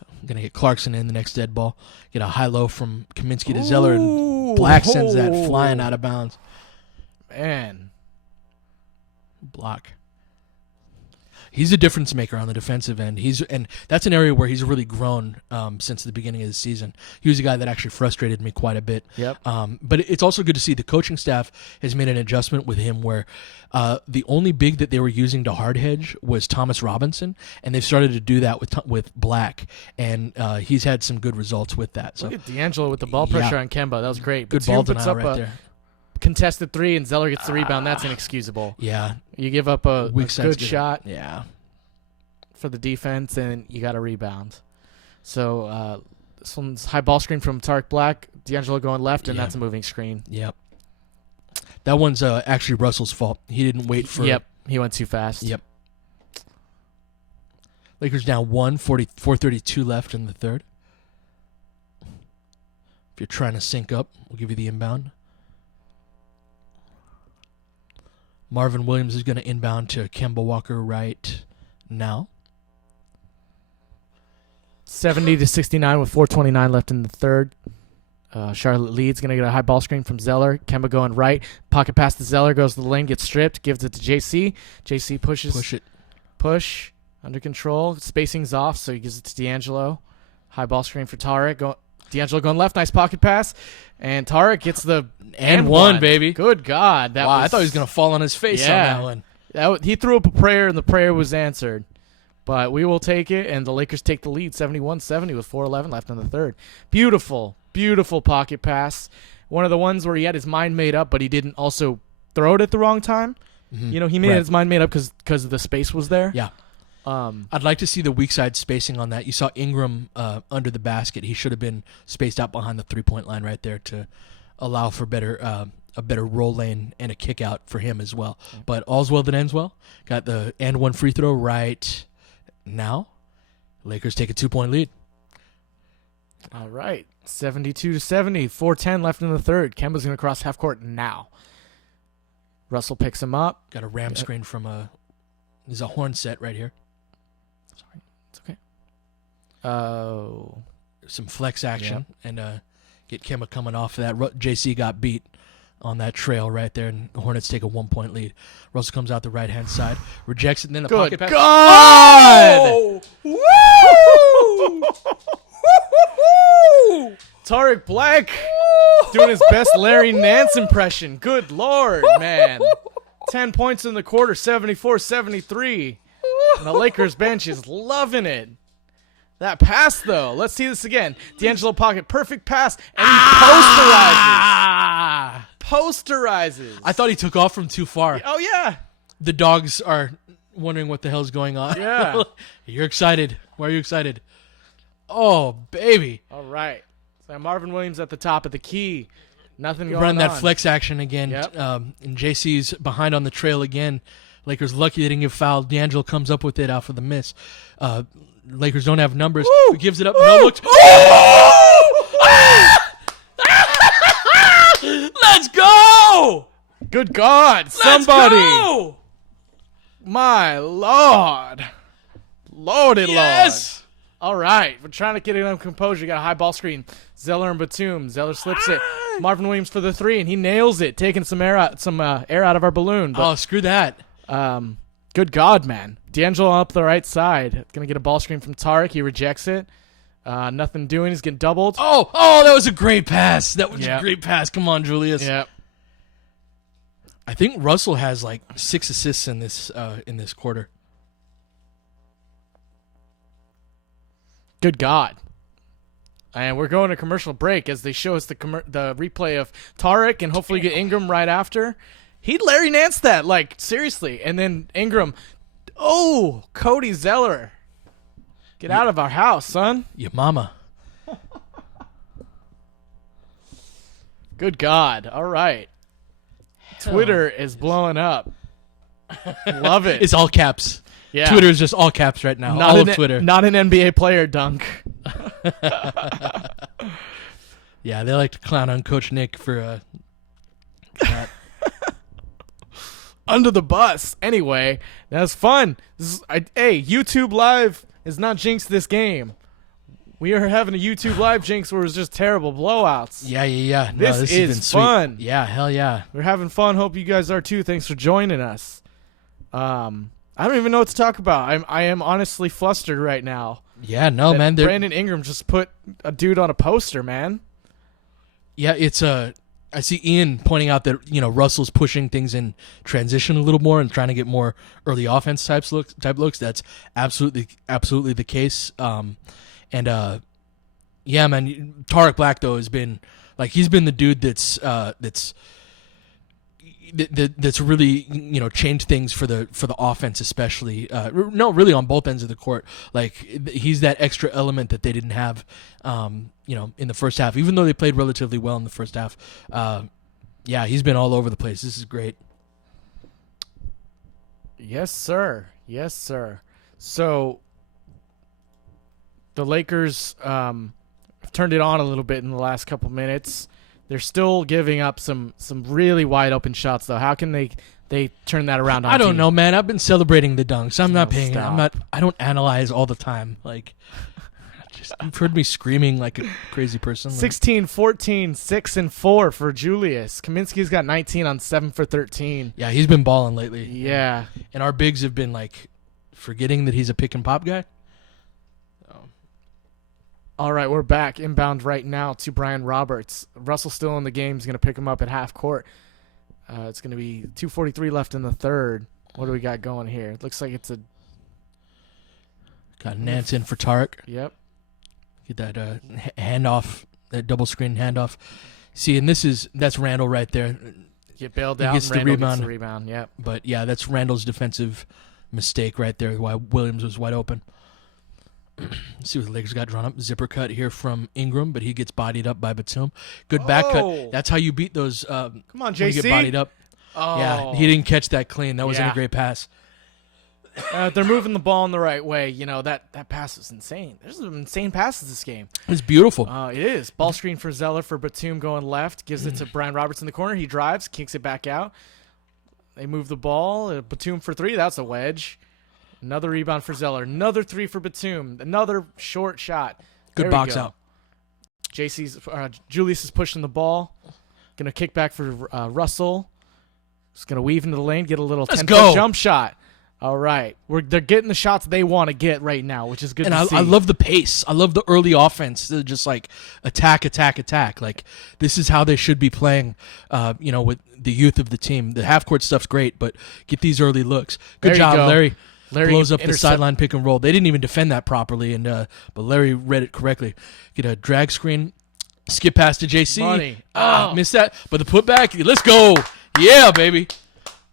I'm going to get Clarkson in the next dead ball. Get a high-low from Kaminsky to Zeller, and Black sends that flying out of bounds. Man. Block. He's a difference maker on the defensive end. And that's an area where he's really grown since the beginning of the season. He was a guy that actually frustrated me quite a bit. Yep. But it's also good to see the coaching staff has made an adjustment with him where the only big that they were using to hard hedge was Thomas Robinson, and they've started to do that with Black, and he's had some good results with that. So look at D'Angelo with the ball pressure on Kemba. That was great. Good Batum ball puts denial up right a there. contested 3, and Zeller gets the rebound. That's inexcusable. Yeah. You give up a Weak side's good shot Yeah. for the defense, and you got a rebound. So this one's high ball screen from Tarek Black. D'Angelo going left, and that's a moving screen. Yep. That one's actually Russell's fault. He didn't wait for. Yep. He went too fast. Yep. Lakers down 4:32 left in the third. If you're trying to sync up, we'll give you the inbound. Marvin Williams is going to inbound to Kemba Walker right now. 70-69 with 4:29 left in the third. Charlotte leads. Going to get a high ball screen from Zeller. Kemba going right. Pocket pass to Zeller. Goes to the lane. Gets stripped. Gives it to JC. JC pushes. Push it. Push. Under control. Spacing's off, so he gives it to D'Angelo. High ball screen for Tarek. D'Angelo going left. Nice pocket pass. And Tarek gets the and one, baby. Good God. Wow, I thought he was going to fall on his face on that one. He threw up a prayer, and the prayer was answered. But we will take it, and the Lakers take the lead 71-70 with 4:11 left in the third. Beautiful, beautiful pocket pass. One of the ones where he had his mind made up, but he didn't also throw it at the wrong time. Mm-hmm. You know, he made his mind made up because the space was there. Yeah. I'd like to see the weak side spacing on that. You saw Ingram under the basket. He should have been spaced out behind the 3-point line right there to allow for a better roll lane and a kick out for him as well. But all's well that ends well. Got the and one free throw right now. Lakers take a 2-point lead. All right. 72-70. 4:10 left in the third. Kemba's going to cross half court now. Russell picks him up. Got a ram screen from there's a horn set right here. Sorry. It's okay. Oh. Some flex action and get Kemba coming off of that. JC got beat on that trail right there, and the Hornets take a 1-point lead. Russell comes out the right-hand side, rejects it, and then the pocket pass. God! Oh! Woo! Tarek Black doing his best Larry Nance impression. Good Lord, man. 10 points in the quarter, 74-73. And the Lakers bench is loving it. That pass, though. Let's see this again. D'Angelo pocket, perfect pass, and he posterizes. I thought he took off from too far. Oh, yeah. The dogs are wondering what the hell's going on. Yeah. You're excited. Why are you excited? Oh, baby. All right. So Marvin Williams at the top of the key. Nothing going on. Run that flex action again. Yep. And JC's behind on the trail again. Lakers lucky they didn't get fouled. D'Angelo comes up with it off of the miss. Lakers don't have numbers. He gives it up. No looks. Let's go! Good God. Somebody. Let's go! My Lord. Loaded Yes! Lord. All right. We're trying to get it on composure. Got a high ball screen. Zeller and Batum. Zeller slips it. Marvin Williams for the 3, and he nails it, taking some air out of our balloon. But, Screw that. good God, man. D'Angelo up the right side. Going to get a ball screen from Tarek. He rejects it. Nothing doing. He's getting doubled. Oh, that was a great pass. That was a great pass. Come on, Julius. Yep. I think Russell has like 6 assists in this quarter. Good God. And we're going to commercial break as they show us the replay of Tarek and hopefully get Ingram right after. He'd Larry Nance that, like, seriously. And then Ingram, Cody Zeller. Get out of our house, son. Your mama. Good God. All right. Twitter is blowing up. Love it. It's all caps. Yeah. Twitter is just all caps right now. All of Twitter. Not an NBA player dunk. Yeah, they like to clown on Coach Nick for that. Under the bus. Anyway, that was fun. YouTube Live is not jinxed this game. We are having a YouTube Live jinx where it was just terrible blowouts. Yeah. This has is been sweet. fun. Yeah, hell yeah. We're having fun. Hope you guys are too. Thanks for joining us. I don't even know what to talk about. I am honestly flustered right now. Yeah, no, man. Brandon Ingram just put a dude on a poster, man. Yeah, it's I see Ian pointing out that Russell's pushing things in transition a little more and trying to get more early offense type looks. That's absolutely the case. Yeah, man. Tarek Black though has been he's been the dude that's really changed things for the offense, especially no, really on both ends of the court. Like he's that extra element that they didn't have in the first half, even though they played relatively well in the first half. Yeah, he's been all over the place. This is great. Yes, sir. Yes, sir. So the Lakers have turned it on a little bit in the last couple minutes. They're still giving up some really wide open shots though. How can they turn that around? I don't know, man. I've been celebrating the dunks. I'm not paying. Stop. I don't analyze all the time. You've heard me screaming like a crazy person. 16, 14, 6 and 4 for Julius. Kaminsky's got 19 on 7 for 13. Yeah, he's been balling lately. Yeah. And our bigs have been forgetting that he's a pick and pop guy. All right, we're back inbound right now to Brian Roberts. Russell's still in the game. He's going to pick him up at half court. It's going to be 2:43 left in the third. What do we got going here? It looks like it's a... Got Nance in for Tarek. Yep. Get that handoff, that double screen handoff. See, and that's Randall right there. Get bailed out. He gets and Randall the rebound. Gets the rebound. Yep. But yeah, that's Randall's defensive mistake right there. Why Williams was wide open. Let's see what the Lakers got drawn up. Zipper cut here from Ingram, but he gets bodied up by Batum. Good back cut. That's how you beat those. Come on, JC. When you get bodied up. Oh. Yeah, he didn't catch that clean. That wasn't a great pass. They're moving the ball in the right way. That pass was insane. There's some insane passes this game. It's beautiful. It is. Ball screen for Zeller for Batum going left. Gives it to Brian Roberts in the corner. He drives, kicks it back out. They move the ball. Batum for three. That's a wedge. Another rebound for Zeller. Another three for Batum. Another short shot. Good box out. Julius is pushing the ball. Going to kick back for Russell. Just going to weave into the lane, get a little 10-foot jump shot. All right. They're getting the shots they want to get right now, which is good to see. I love the pace. I love the early offense. They're just attack. This is how they should be playing, with the youth of the team. The half-court stuff's great, but get these early looks. Good job, Larry. Larry blows up the sideline pick and roll. They didn't even defend that properly, but Larry read it correctly. Get a drag screen, skip pass to JC. Missed that, but the putback. Let's go. Yeah, baby.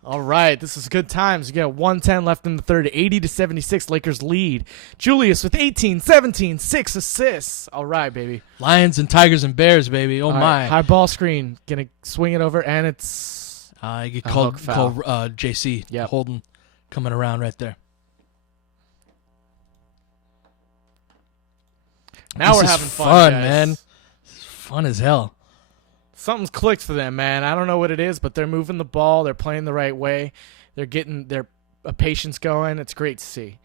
All right, this is good times. You got 1:10 left in the third. 80-76, Lakers lead. Julius with 18, 17, 6 assists. All right, baby. Lions and Tigers and Bears, baby. Oh, my. High ball screen. Going to swing it over, and it's you get called JC. Yep. Holden coming around right there. Now we're having fun, guys. Man. This is fun as hell. Something's clicked for them, man. I don't know what it is, but they're moving the ball. They're playing the right way. They're getting their patience going. It's great to see.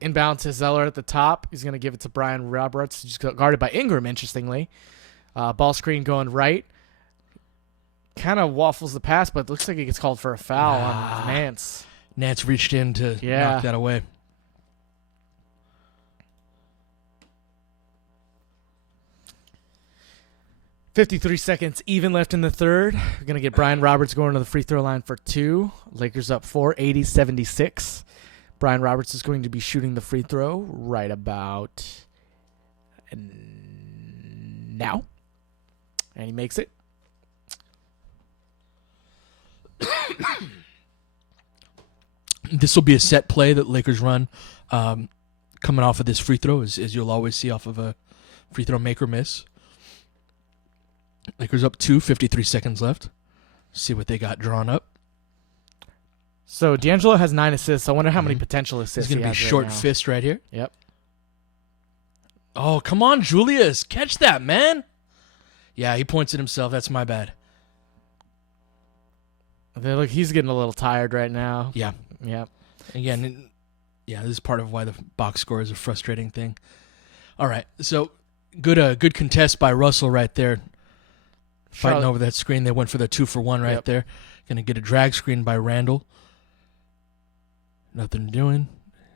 Inbound to Zeller at the top. He's going to give it to Brian Roberts. He's guarded by Ingram, interestingly. Ball screen going right. Kind of waffles the pass, but it looks like he gets called for a foul on Nance. Nance reached in to knock that away. .53 seconds even left in the third. We're going to get Brian Roberts going to the free throw line for two. Lakers up 4, 80-76. Brian Roberts is going to be shooting the free throw right about now. And he makes it. This will be a set play that Lakers run coming off of this free throw, as you'll always see off of a free throw make or miss. Lakers up 2, 53 seconds left. See what they got drawn up. So D'Angelo has 9 assists. I wonder how many potential assists he's going to be short fist right here. Yep. Oh, come on, Julius. Catch that, man. Yeah, he points at himself. That's my bad. Look, he's getting a little tired right now. Yeah. Yep. Again, this is part of why the box score is a frustrating thing. All right, so good contest by Russell right there. Fighting over that screen. They went for the 2-for-1 right there. Going to get a drag screen by Randall. Nothing doing.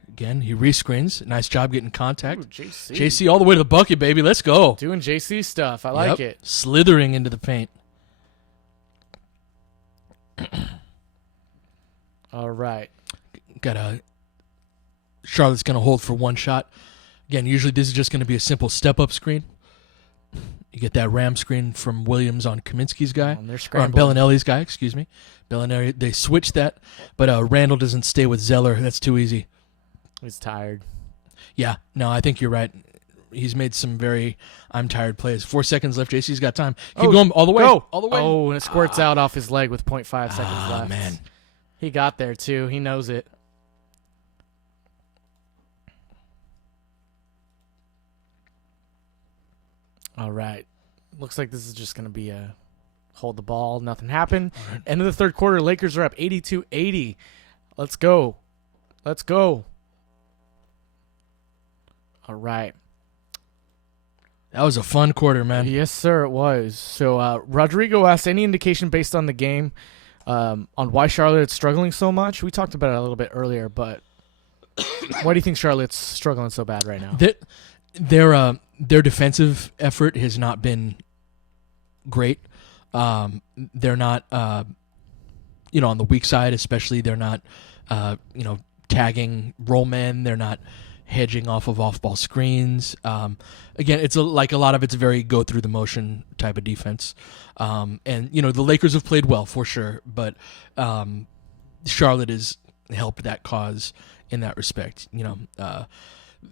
Again, he rescreens. Nice job getting contact. Ooh, JC. JC all the way to the bucket, baby. Let's go. Doing JC stuff. I like it. Slithering into the paint. All right. Charlotte's going to hold for one shot. Again, usually this is just going to be a simple step-up screen. You get that ram screen from Williams on Kaminsky's guy. Or on Bellinelli's guy, excuse me. Bellinelli, they switched that, but Randall doesn't stay with Zeller. That's too easy. He's tired. Yeah, no, I think you're right. He's made some I'm tired plays. 4 seconds left. JC's got time. Keep going all the way. Go. All the way. Oh, and it squirts out off his leg with 0.5 seconds left. Man. He got there, too. He knows it. All right. Looks like this is just going to be a hold the ball. Nothing happened. Right. End of the third quarter. Lakers are up 82-80. Let's go. Let's go. All right. That was a fun quarter, man. Yes, sir, it was. So Rodrigo asked any indication based on the game on why Charlotte's struggling so much. We talked about it a little bit earlier, but why do you think Charlotte's struggling so bad right now? Their defensive effort has not been great. They're not, on the weak side especially, they're not, tagging roll men. They're not hedging off-ball screens. Again, it's like a lot of it's very go-through-the-motion type of defense. And, the Lakers have played well for sure, but Charlotte has helped that cause in that respect.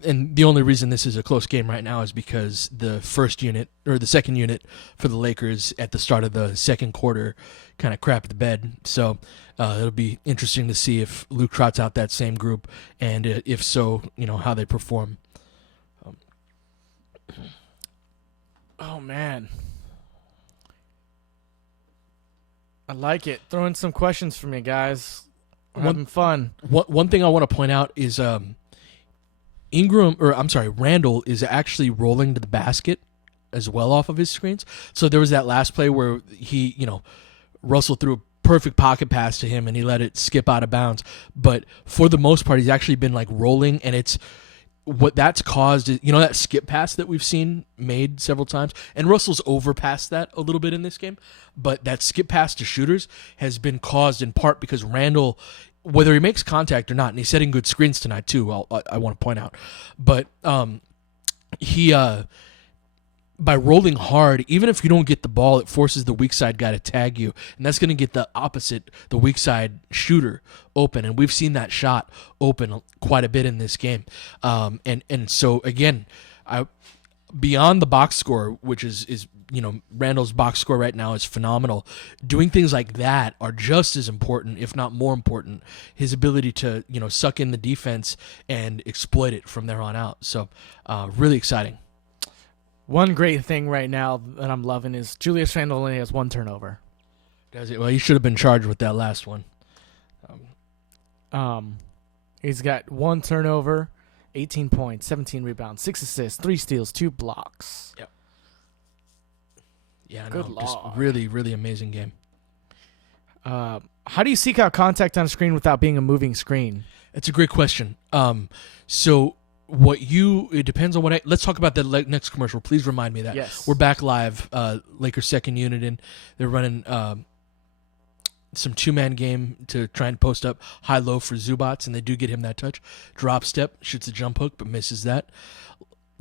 And the only reason this is a close game right now is because the second unit for the Lakers at the start of the second quarter kind of crapped the bed. So it'll be interesting to see if Luke trots out that same group, and if so, how they perform. Oh, man. I like it. Throw in some questions for me, guys. We're having fun. One thing I want to point out is Randall is actually rolling to the basket as well off of his screens. So there was that last play where he, Russell threw a perfect pocket pass to him and he let it skip out of bounds. But for the most part, he's actually been like rolling, and it's what that's caused is, that skip pass that we've seen made several times. And Russell's overpassed that a little bit in this game. But that skip pass to shooters has been caused in part because Randall, whether he makes contact or not, and he's setting good screens tonight too, I want to point out. But he, by rolling hard, even if you don't get the ball, it forces the weak side guy to tag you, and that's going to get the weak side shooter open. And we've seen that shot open quite a bit in this game. And so again, beyond the box score, which is Randall's box score right now is phenomenal. Doing things like that are just as important, if not more important. His ability to, suck in the defense and exploit it from there on out. So, really exciting. One great thing right now that I'm loving is Julius Randle only has one turnover. Does it? Well, he should have been charged with that last one. He's got one turnover, 18 points, 17 rebounds, 6 assists, 3 steals, 2 blocks. Yep. Yeah, Good just Lord. really, really amazing game. How do you seek out contact on a screen without being a moving screen? It's a great question. So it depends on what let's talk about the next commercial. Please remind me of that. Yes. We're back live. Lakers second unit in. They're running some two-man game to try and post up high-low for Zubats, and they do get him that touch. Drop step, shoots a jump hook, but misses that.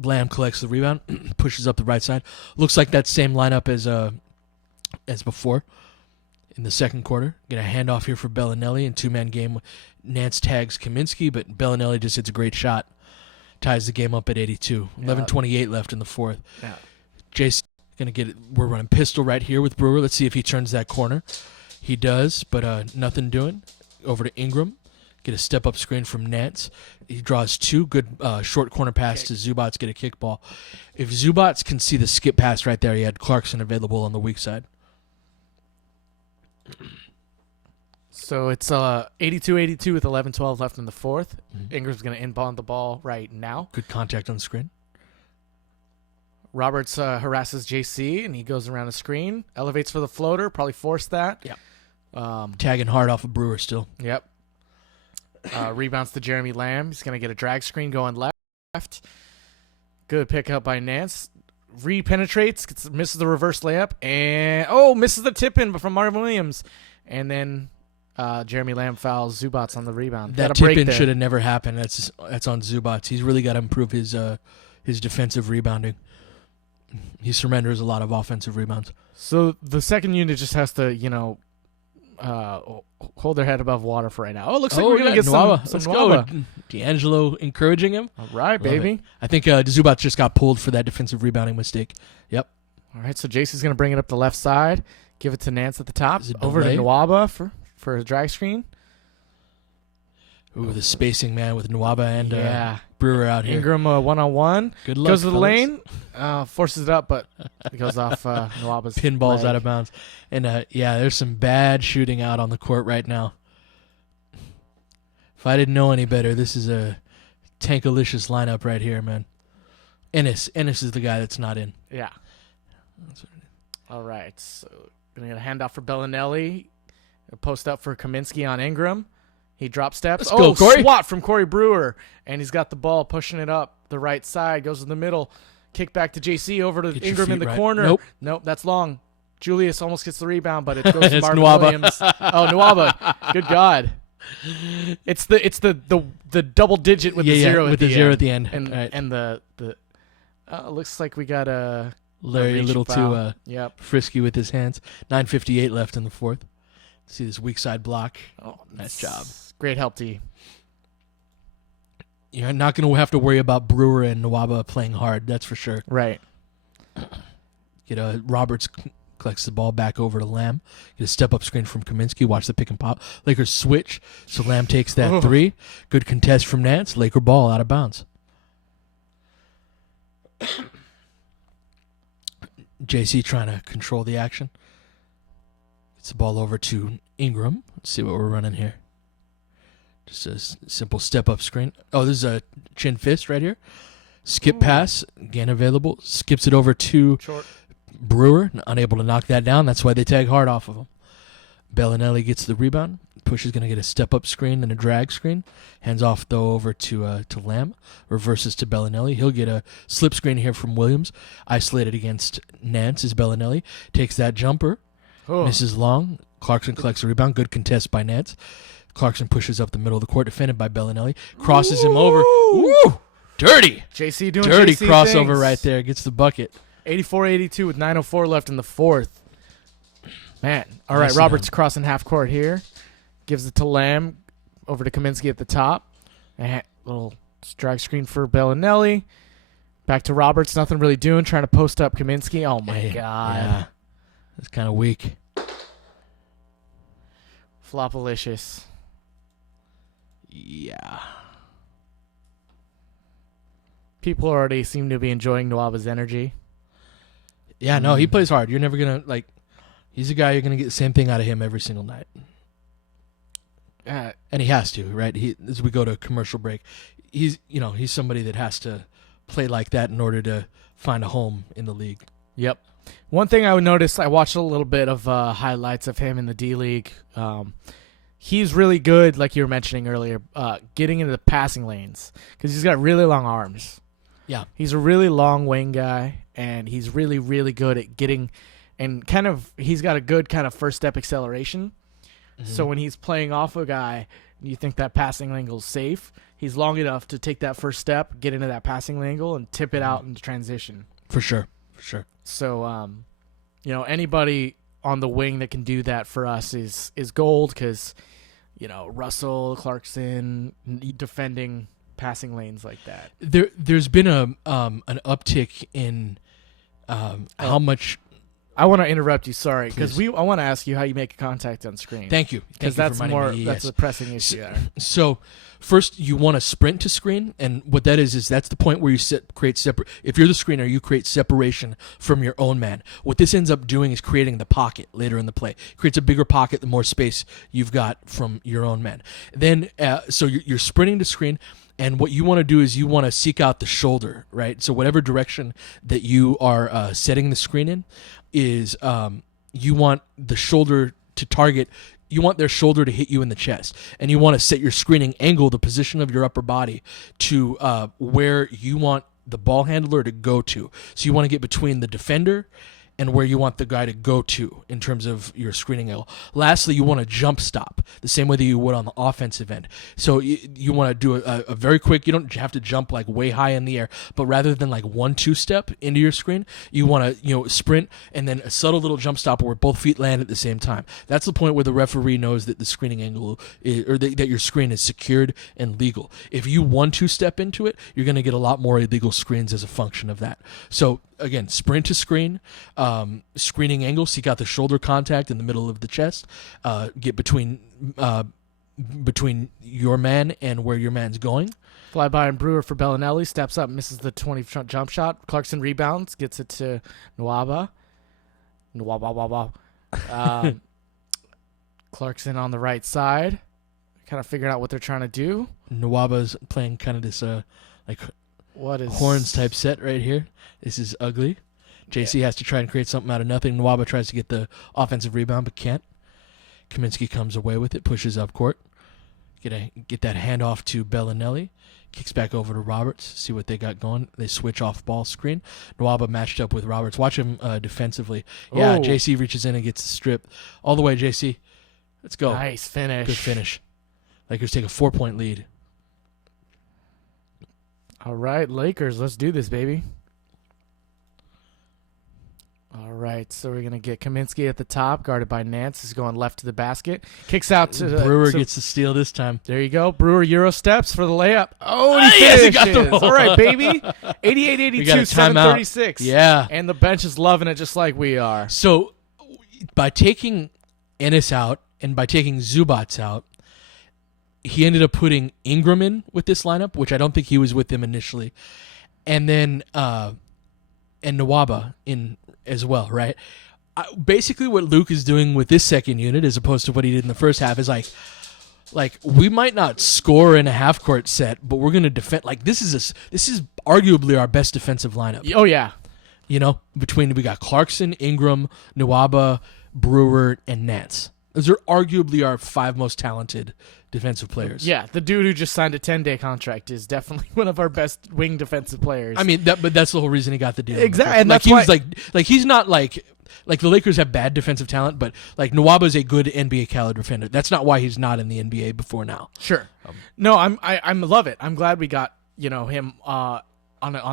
Lamb collects the rebound, pushes up the right side. Looks like that same lineup as before in the second quarter. Going to hand off here for Bellinelli in two-man game. Nance tags Kaminsky, but Bellinelli just hits a great shot. Ties the game up at 82. 11:28 left in the fourth. Yeah. Jason going to get it. We're running pistol right here with Brewer. Let's see if he turns that corner. He does, but nothing doing. Over to Ingram. Get a step-up screen from Nance. He draws 2 good short corner pass to Zubats, get a kickball. If Zubats can see the skip pass right there, he had Clarkson available on the weak side. So it's 82-82 with 11-12 left in the fourth. Mm-hmm. Ingram's going to inbound the ball right now. Good contact on the screen. Roberts harasses JC, and he goes around the screen. Elevates for the floater. Probably forced that. Yeah. Tagging hard off of Brewer still. Yep. Rebounds to Jeremy Lamb. He's going to get a drag screen going left. Good pickup by Nance. Re-penetrates, misses the reverse layup, and misses the tip-in from Marvin Williams. And then Jeremy Lamb fouls Zubats on the rebound. That tip-in should have never happened. That's on Zubats. He's really got to improve his defensive rebounding. He surrenders a lot of offensive rebounds. So the second unit just has to, hold their head above water for right now. Oh, it looks like we're going to get Nwaba. some Let's Nwaba. go. D'Angelo encouraging him. All right, baby. I think Zubats just got pulled for that defensive rebounding mistake. Yep. All right, so JC's going to bring it up the left side, give it to Nance at the top, over to delay? Nwaba for a drag screen. Ooh, the spacing, man, with Nwaba and Brewer out here. Ingram one-on-one. Good luck, goes to the fellas. lane, forces it up, but it goes off Nwaba's Pinballs leg. out of bounds. And, there's some bad shooting out on the court right now. If I didn't know any better, this is a tankalicious lineup right here, man. Ennis is the guy that's not in. Yeah. All right, so going to get a handoff for Bellinelli. A post up for Kaminsky on Ingram. He drop steps. Let's go, Corey. Swat from Corey Brewer. And he's got the ball pushing it up the right side. Goes to the middle. Kick back to JC over to Get your Ingram in feet the right. corner. Nope, that's long. Julius almost gets the rebound, but it goes to It's Marvin Nwaba. Williams. Oh, Nwaba. Good God. It's the double digit with the zero with the zero at the end. And Right. and the looks like we got a Larry a little foul. too frisky with his hands. 9:58 left in the fourth. See this weak side block. Oh, Nice job. Great help, T. You're not going to have to worry about Brewer and Nwaba playing hard. That's for sure. Right. Roberts collects the ball back over to Lamb. Get a step-up screen from Kaminsky. Watch the pick and pop. Lakers switch. So Lamb takes that three. Good contest from Nance. Laker ball out of bounds. JC trying to control the action. Gets the ball over to Ingram. Let's see what we're running here. Just a simple step-up screen. Oh, this is a chin fist right here. Skip pass. Again available. Skips it over to Short. Brewer. Unable to knock that down. That's why they tag hard off of him. Bellinelli gets the rebound. Push is going to get a step-up screen and a drag screen. Hands off, though, over to Lamb. Reverses to Bellinelli. He'll get a slip screen here from Williams. Isolated against Nance is Bellinelli. Takes that jumper. Misses long. Clarkson collects the rebound. Good contest by Nance. Clarkson pushes up the middle of the court, defended by Bellinelli. Crosses him over. Ooh! Dirty! JC doing Dirty JC crossover things. right there. Gets the bucket. 84-82 with 9:04 left in the fourth. Man. All right, Nicely Roberts done. crossing half court here. Gives it to Lamb. Over to Kaminsky at the top. A little drag screen for Bellinelli. Back to Roberts. Nothing really doing. Trying to post up Kaminsky. Oh, my God. Yeah. That's kind of weak. Flopalicious. Yeah. People already seem to be enjoying Nwaba's energy. Yeah, no, he plays hard. You're never going to, he's a guy you're going to get the same thing out of him every single night. And he has to, right? As we go to commercial break, he's somebody that has to play like that in order to find a home in the league. Yep. One thing I would notice, I watched a little bit of highlights of him in the D-League. He's really good, like you were mentioning earlier, getting into the passing lanes because he's got really long arms. Yeah. He's a really long wing guy, and he's really, really good at getting and he's got a good kind of first step acceleration. Mm-hmm. So when he's playing off a guy, you think that passing angle is safe. He's long enough to take that first step, get into that passing angle, and tip it out into transition. For sure. So, anybody on the wing that can do that for us is gold because, Russell, Clarkson, defending passing lanes like that. There's been an uptick in how much. I want to interrupt you, sorry, because I want to ask you how you make contact on screen. Thank you. Because that's that's a pressing issue there. So first you want to sprint to screen, and what that is that's the point where you create separate. If you're the screener, you create separation from your own man. What this ends up doing is creating the pocket later in the play. It creates a bigger pocket the more space you've got from your own man. Then so you're sprinting to screen. And what you want to do is you want to seek out the shoulder, right? So whatever direction that you are setting the screen in is you want the shoulder to target you want their shoulder to hit you in the chest, and you want to set your screening angle, the position of your upper body, to where you want the ball handler to go to. So you want to get between the defender and where you want the guy to go to in terms of your screening angle. Lastly, you want to jump stop the same way that you would on the offensive end. So you want to do a very quick, you don't have to jump like way high in the air, but rather than like 1-2 step into your screen, you want to sprint and then a subtle little jump stop where both feet land at the same time. That's the point where the referee knows that the screening angle that your screen is secured and legal. If you 1-2 step into it, you're going to get a lot more illegal screens as a function of that. So again, sprint to screen, screening angle, seek out the shoulder contact in the middle of the chest, get between your man and where your man's going. Fly by and Brewer for Bellinelli, steps up, misses the 20 jump shot. Clarkson rebounds, gets it to Nwaba. Clarkson on the right side, kind of figuring out what they're trying to do. Nwaba's playing kind of this what is horns type set right here. This is ugly. JC has to try and create something out of nothing. Nwaba tries to get the offensive rebound, but can't. Kaminsky comes away with it, pushes up court. Get that handoff to Bellinelli. Kicks back over to Roberts. See what they got going. They switch off ball screen. Nwaba matched up with Roberts. Watch him defensively. Yeah, JC reaches in and gets the strip. All the way, JC. Let's go. Nice finish. Good finish. Lakers take a 4-point lead. All right, Lakers, let's do this, baby. All right, so we're going to get Kaminsky at the top, guarded by Nance. He's going left to the basket. Kicks out to Brewer gets the steal this time. There you go. Brewer Euro steps for the layup. Oh, he yes, finishes. he got the roll. All right, baby. 88-82, 7:36. Yeah. And the bench is loving it just like we are. So by taking Ennis out and by taking Zubats out, he ended up putting Ingram in with this lineup, which I don't think he was with them initially, and then and Nwaba in as well, right? Basically, what Luke is doing with this second unit, as opposed to what he did in the first half, is like we might not score in a half court set, but we're going to defend. Like this is arguably our best defensive lineup. Oh yeah, we got Clarkson, Ingram, Nwaba, Brewer, and Nance. Those are arguably our 5 most talented defensive players. Yeah, the dude who just signed a 10-day contract is definitely one of our best wing defensive players. I mean, but that's the whole reason he got the deal. Exactly, and like that's he was he's not like the Lakers have bad defensive talent, but like Nwaba is a good NBA caliber defender. That's not why he's not in the NBA before now. Sure. No, I love it. I'm glad we got him on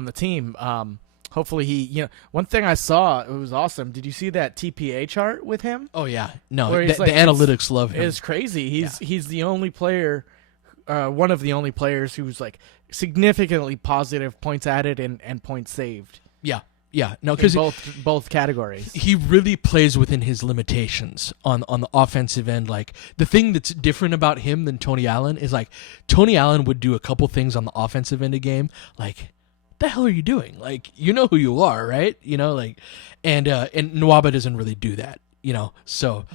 the team. Hopefully he, one thing I saw, it was awesome. Did you see that TPA chart with him? Oh yeah, no, the analytics love him. It's crazy. He's the only player, one of the only players who's like significantly positive points added and points saved. Yeah, no, because both categories. He really plays within his limitations on the offensive end. Like the thing that's different about him than Tony Allen is like Tony Allen would do a couple things on the offensive end of game, like. The hell are you doing? Like, you know who you are, right? And Nwaba doesn't really do that, So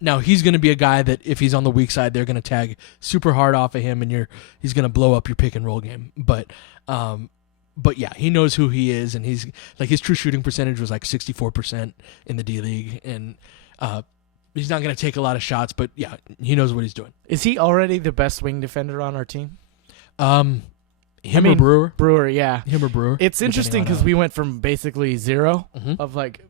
now he's going to be a guy that if he's on the weak side, they're going to tag super hard off of him, and he's going to blow up your pick and roll game. But yeah, he knows who he is, and he's like his true shooting percentage was like 64% in the D League, and he's not going to take a lot of shots, but yeah, he knows what he's doing. Is he already the best wing defender on our team? Or Brewer? Brewer, yeah. Him or Brewer. It's interesting because we went from basically 0 of like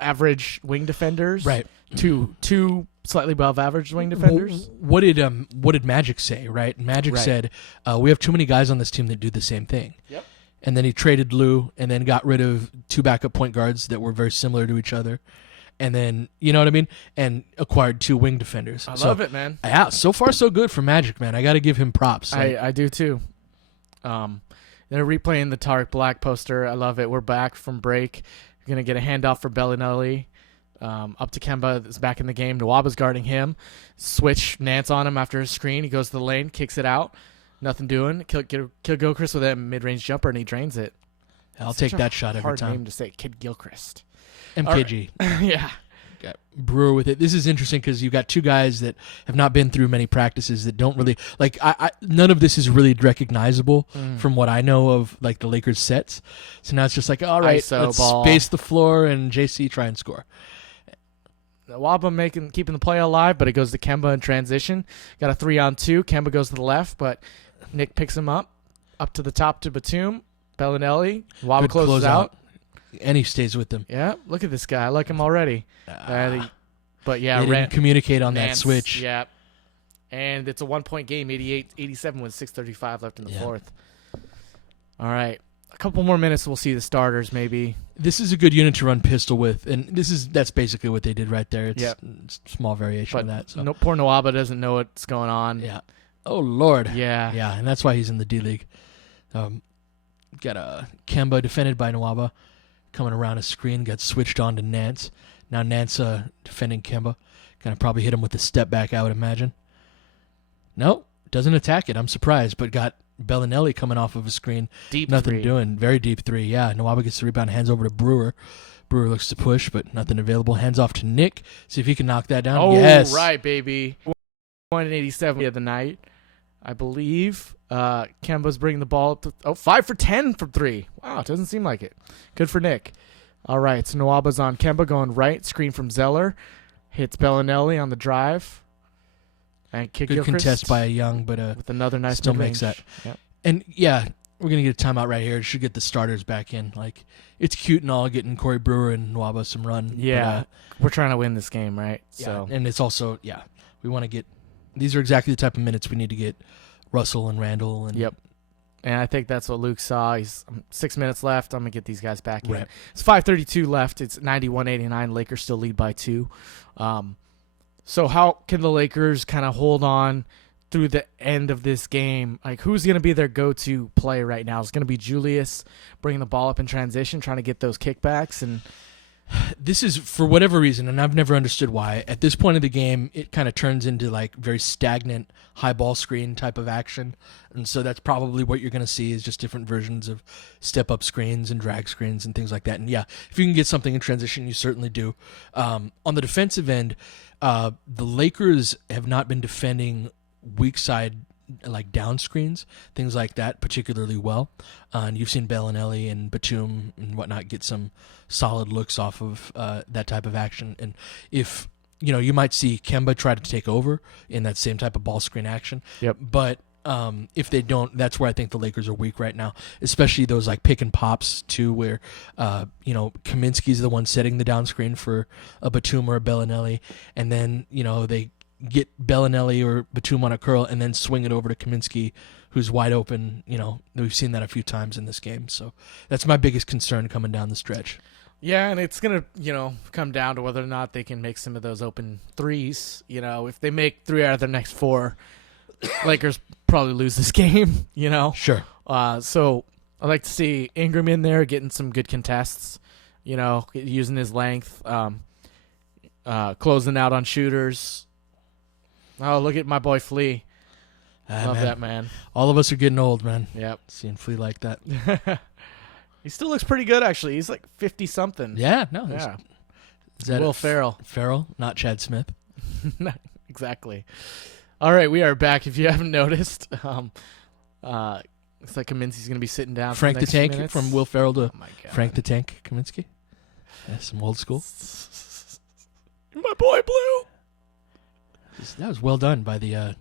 average wing defenders, right, to 2 slightly above average wing defenders. What did Magic say? Right, Magic said we have too many guys on this team that do the same thing. Yep. And then he traded Lou, and then got rid of 2 backup point guards that were very similar to each other. And then, you know what I mean? And acquired 2 wing defenders. I love it, man. Yeah, so far so good for Magic, man. I got to give him props. I do too. They're replaying the Tarek Black poster. I love it. We're back from break. We're going to get a handoff for Bellinelli. Up to Kemba that's back in the game. Nwaba's guarding him. Switch Nance on him after his screen. He goes to the lane, kicks it out. Nothing doing. Kill Gilchrist with a mid-range jumper, and he drains it. I'll take that shot every time. Hard name to say, Kid Gilchrist. MKG. Right. Yeah. Got Brewer with it. This is interesting because you got 2 guys that have not been through many practices that don't really like. None of this is really recognizable from what I know of like the Lakers sets. So now it's just like, all right, let's space the floor and JC try and score. Nwaba keeping the play alive, but it goes to Kemba in transition. Got a 3-on-2. Kemba goes to the left, but Nick picks him up to the top to Batum. Bellinelli. Nwaba closes out. And he stays with them. Yeah, look at this guy. I like him already. But yeah, they didn't communicate on Nance, that switch. Yeah. And it's a 1-point game, 88-87 with 6:35 left in the fourth. All right. A couple more minutes, we'll see the starters maybe. This is a good unit to run pistol with, and that's basically what they did right there. It's a small variation of that. So. Poor Nwaba doesn't know what's going on. Yeah. Oh, Lord. Yeah. Yeah, and that's why he's in the D-League. Got a Kemba defended by Nwaba. Coming around a screen, got switched on to Nance. Now Nance defending Kemba. Gonna probably hit him with a step back, I would imagine. No, doesn't attack it. I'm surprised, but got Bellinelli coming off of a screen. Deep nothing three. doing. Very deep three. Yeah, Nwaba gets the rebound, hands over to Brewer. Brewer looks to push, but nothing available. Hands off to Nick. See if he can knock that down. Oh, yes. right, baby. 187 of the night, I believe. Kemba's bringing the ball up 5 for 10 from 3. Wow, it doesn't seem like it. Good for Nick. All right, so Nwaba's on Kemba going right. Screen from Zeller. Hits Bellinelli on the drive. And kick Good contest by a Young, but with another nice still mid-range. makes that. Yep. And, yeah, we're going to get a timeout right here. Should get the starters back in. Like, it's cute and all getting Corey Brewer and Nwaba some run. Yeah, but, we're trying to win this game, right? Yeah, So. and it's also, we want to get – these are exactly the type of minutes we need to get Russell and Randall. And Yep. And I think that's what Luke saw. He's 6 minutes left. I'm going to get these guys back in. Right. It's 5:32 left. It's 91-89. Lakers still lead by 2. So how can the Lakers kind of hold on through the end of this game? Like, who's going to be their go-to play right now? It's going to be Julius bringing the ball up in transition, trying to get those kickbacks. And this is, for whatever reason, and I've never understood why, at this point of the game, it kind of turns into like very stagnant high ball screen type of action. And so that's probably what you're going to see is just different versions of step-up screens and drag screens and things like that. And, yeah, if you can get something in transition, you certainly do. On the defensive end, the Lakers have not been defending weak side like down screens, things like that, particularly well. And you've seen Bellinelli and Batum and whatnot get some solid looks off of that type of action. And if, you might see Kemba try to take over in that same type of ball screen action. Yep. But if they don't, that's where I think the Lakers are weak right now, especially those like pick and pops too, where, Kaminsky's the one setting the down screen for a Batum or a Bellinelli. And then, they get Bellinelli or Batum on a curl and then swing it over to Kaminsky, who's wide open. We've seen that a few times in this game. So that's my biggest concern coming down the stretch. yeah, and it's going to, come down to whether or not they can make some of those open threes. If they make 3 out of their next 4, Lakers probably lose this game, Sure. So I'd like to see Ingram in there getting some good contests, using his length, closing out on shooters. Oh, look at my boy Flea. Love that, man. All of us are getting old, man. Yep. Seeing Flea like that. He still looks pretty good, actually. He's like 50-something. Yeah, no. Yeah. Is that Will Ferrell. Ferrell, not Chad Smith. Exactly. All right, we are back. If you haven't noticed, it's like Kaminsky's going to be sitting down. Frank for the the next Tank, few minutes. from Will Ferrell to Oh my God. Frank the Tank Kaminsky. Yeah, some old school. My boy Blue. That was well done by the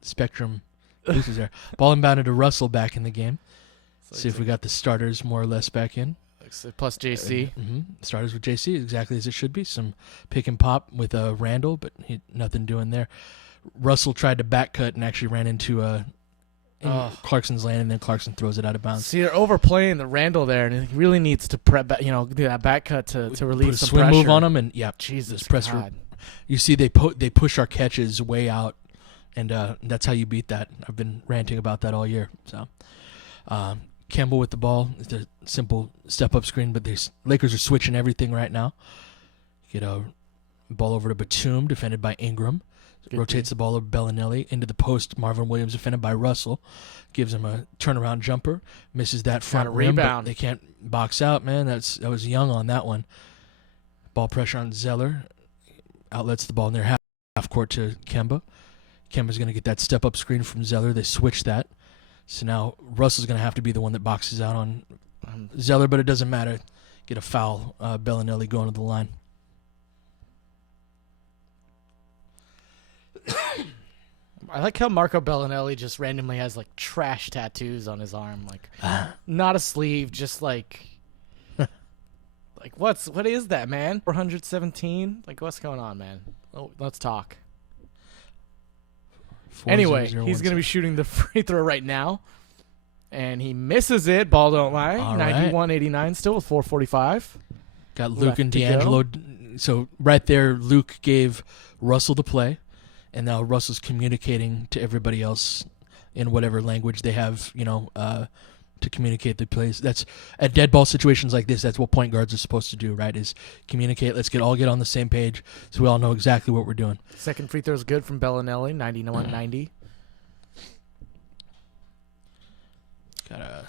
Spectrum boosters there. Ball inbounded to Russell back in the game. See if we got the starters more or less back in. Plus JC. Starters with JC, exactly as it should be. Some pick and pop with Randall, but nothing doing there. Russell tried to back cut and actually ran into Clarkson's lane, and then Clarkson throws it out of bounds. See, they're overplaying the Randall there, and he really needs to prep, do that back cut to relieve Put a some swing pressure. move on him, and Jesus press. God. You see, they push our catches way out, and that's how you beat that. I've been ranting about that all year. So, Campbell with the ball, it's a simple step up screen, but the Lakers are switching everything right now. Get a ball over to Batum, defended by Ingram. Rotates the ball over Bellinelli into the post. Marvin Williams defended by Russell. Gives him a turnaround jumper. Misses that front rim, rebound. but they can't box out, man. That was Young on that one. Ball pressure on Zeller. Outlets the ball in their half court to Kemba. Kemba's going to get that step-up screen from Zeller. They switch that. So now Russell's going to have to be the one that boxes out on Zeller, but it doesn't matter. Get a foul. Bellinelli going to the line. I like how Marco Bellinelli just randomly has like trash tattoos on his arm, like not a sleeve, just like what is that, man? 417? Like what's going on, man? Oh, let's talk. Anyway, he's going to be shooting the free throw right now. And he misses it. Ball don't lie. 91-89 still with 4:45. Got Luke and D'Angelo. So right there, Luke gave Russell the play. And now Russell's communicating to everybody else in whatever language they have, to communicate the plays. That's at dead ball situations like this. That's what point guards are supposed to do, right? Is communicate. Let's all get on the same page, so we all know exactly what we're doing. Second free throw is good from Bellinelli, 91-90. Got a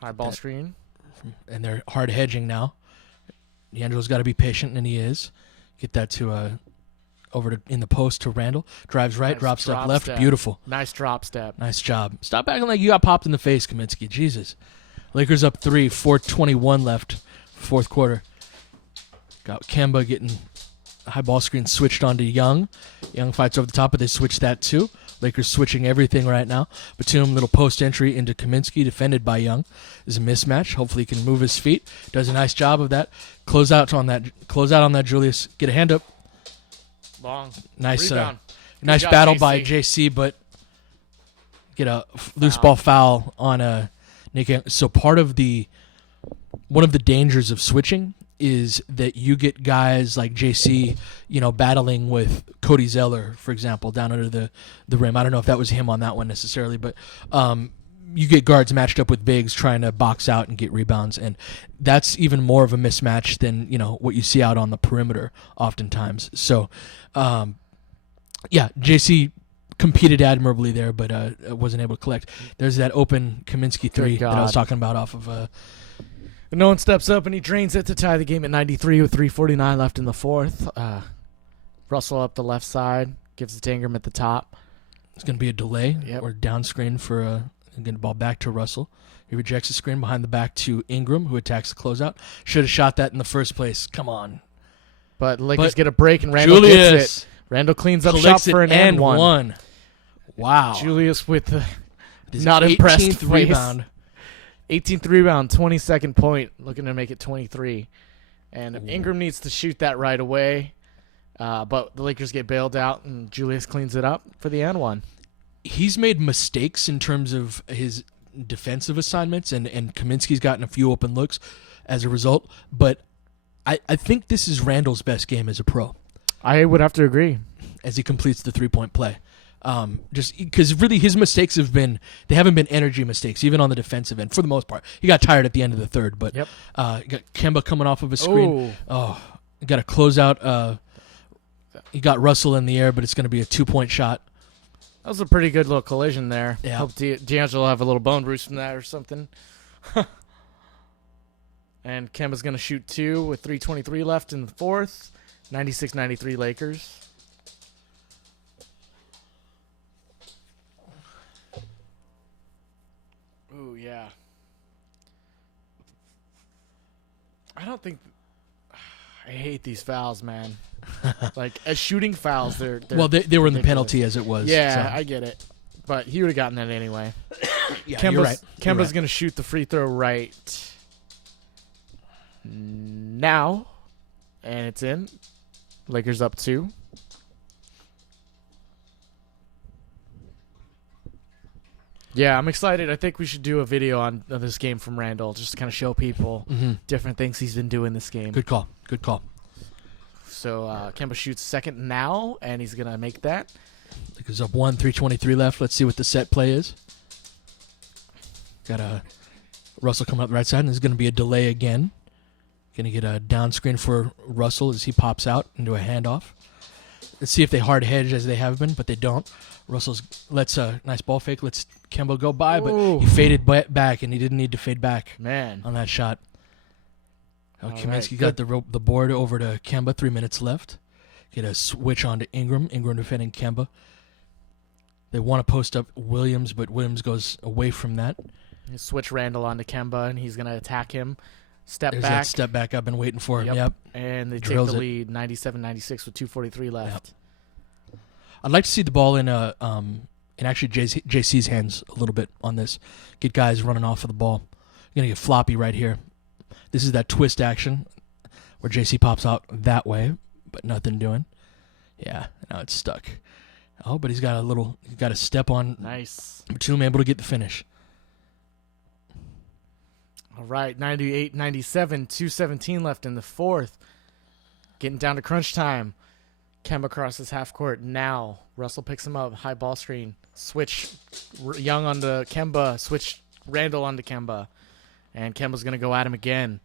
high ball screen, and they're hard hedging now. D'Angelo's got to be patient, and he is. Get that to over to in the post to Randall. Drives right, drop step left. Beautiful. Nice drop step. Nice job. Stop acting like you got popped in the face, Kaminsky. Jesus. Lakers up 3, 4:21 left, fourth quarter. Got Kemba getting a high ball screen switched onto Young. Young fights over the top, but they switch that too. Lakers switching everything right now. Batum, little post entry into Kaminsky, defended by Young. Is a mismatch. Hopefully he can move his feet. Does a nice job of that. Close out on that, Julius. Get a hand up. Long. Nice job, battle JC. by JC, but get a loose ball foul on Nick. So one of the dangers of switching is that you get guys like JC, battling with Cody Zeller, for example, down under the rim. I don't know if that was him on that one necessarily, but you get guards matched up with bigs trying to box out and get rebounds, and that's even more of a mismatch than what you see out on the perimeter oftentimes. So, JC competed admirably there, but wasn't able to collect. There's that open Kaminsky three that I was talking about off of. No one steps up, and he drains it to tie the game at 93 with 3:49 left in the fourth. Russell up the left side, gives it to Ingram at the top. It's going to be a delay or down screen for getting the ball back to Russell. He rejects the screen behind the back to Ingram, who attacks the closeout. Should have shot that in the first place. Come on. But Lakers get a break, and Randall gets it. Randall cleans up shop for an and one. Wow. Julius with the not impressed rebound. 18th rebound, 22nd point, looking to make it 23. And Ingram needs to shoot that right away, but the Lakers get bailed out, and Julius cleans it up for the and one. He's made mistakes in terms of his defensive assignments, and Kaminsky's gotten a few open looks as a result, but I think this is Randall's best game as a pro. I would have to agree. As he completes the three-point play. Just because really his mistakes they haven't been energy mistakes, even on the defensive end for the most part. He got tired at the end of the third, but you got Kemba coming off of a screen. Got a closeout. He got Russell in the air, but it's going to be a 2-point shot. That was a pretty good little collision there. Yeah. Hope D'Angelo will have a little bone bruise from that or something. And Kemba's going to shoot 2 with 3:23 left in the fourth. 96-93 Lakers. Ooh, yeah. I hate these fouls, man. Like, as shooting fouls, they're well, they were in the ridiculous. penalty as it was. Yeah, so. I get it. But he would have gotten that anyway. Yeah, you're right. Kemba's going to shoot the free throw right now, and it's in. Lakers up 2. Yeah, I'm excited. I think we should do a video on this game from Randall, just to kind of show people different things he's been doing this game. Good call. So Kemba shoots second now, and he's going to make that. Lakers up 1, 3:23 left. Let's see what the set play is. Got Russell coming up the right side, and there's going to be a delay again. Going to get a down screen for Russell as he pops out into a handoff. Let's see if they hard hedge as they have been, but they don't. Russell's lets a nice ball fake. Lets Kemba go by, but he faded back, and he didn't need to fade back on that shot. Kaminsky got the board over to Kemba. 3 minutes left. Get a switch on to Ingram. Ingram defending Kemba. They want to post up Williams, but Williams goes away from that. You switch Randall onto Kemba, and he's going to attack him. There's back. That step back I've been waiting for him. Yep. And they Drills take the lead, 97-96 with 2:43 left. I'd like to see the ball in actually JC's hands a little bit on this. Get guys running off of the ball. You're gonna get floppy right here. This is that twist action where JC pops out that way, but nothing doing. Yeah, now it's stuck. Oh, but he's got a step on. Nice. Batum able to get the finish. All right, 98-97, 2:17 left in the fourth. Getting down to crunch time. Kemba crosses half court now. Russell picks him up. High ball screen. Switch Young onto Kemba. Switch Randall onto Kemba. And Kemba's going to go at him again.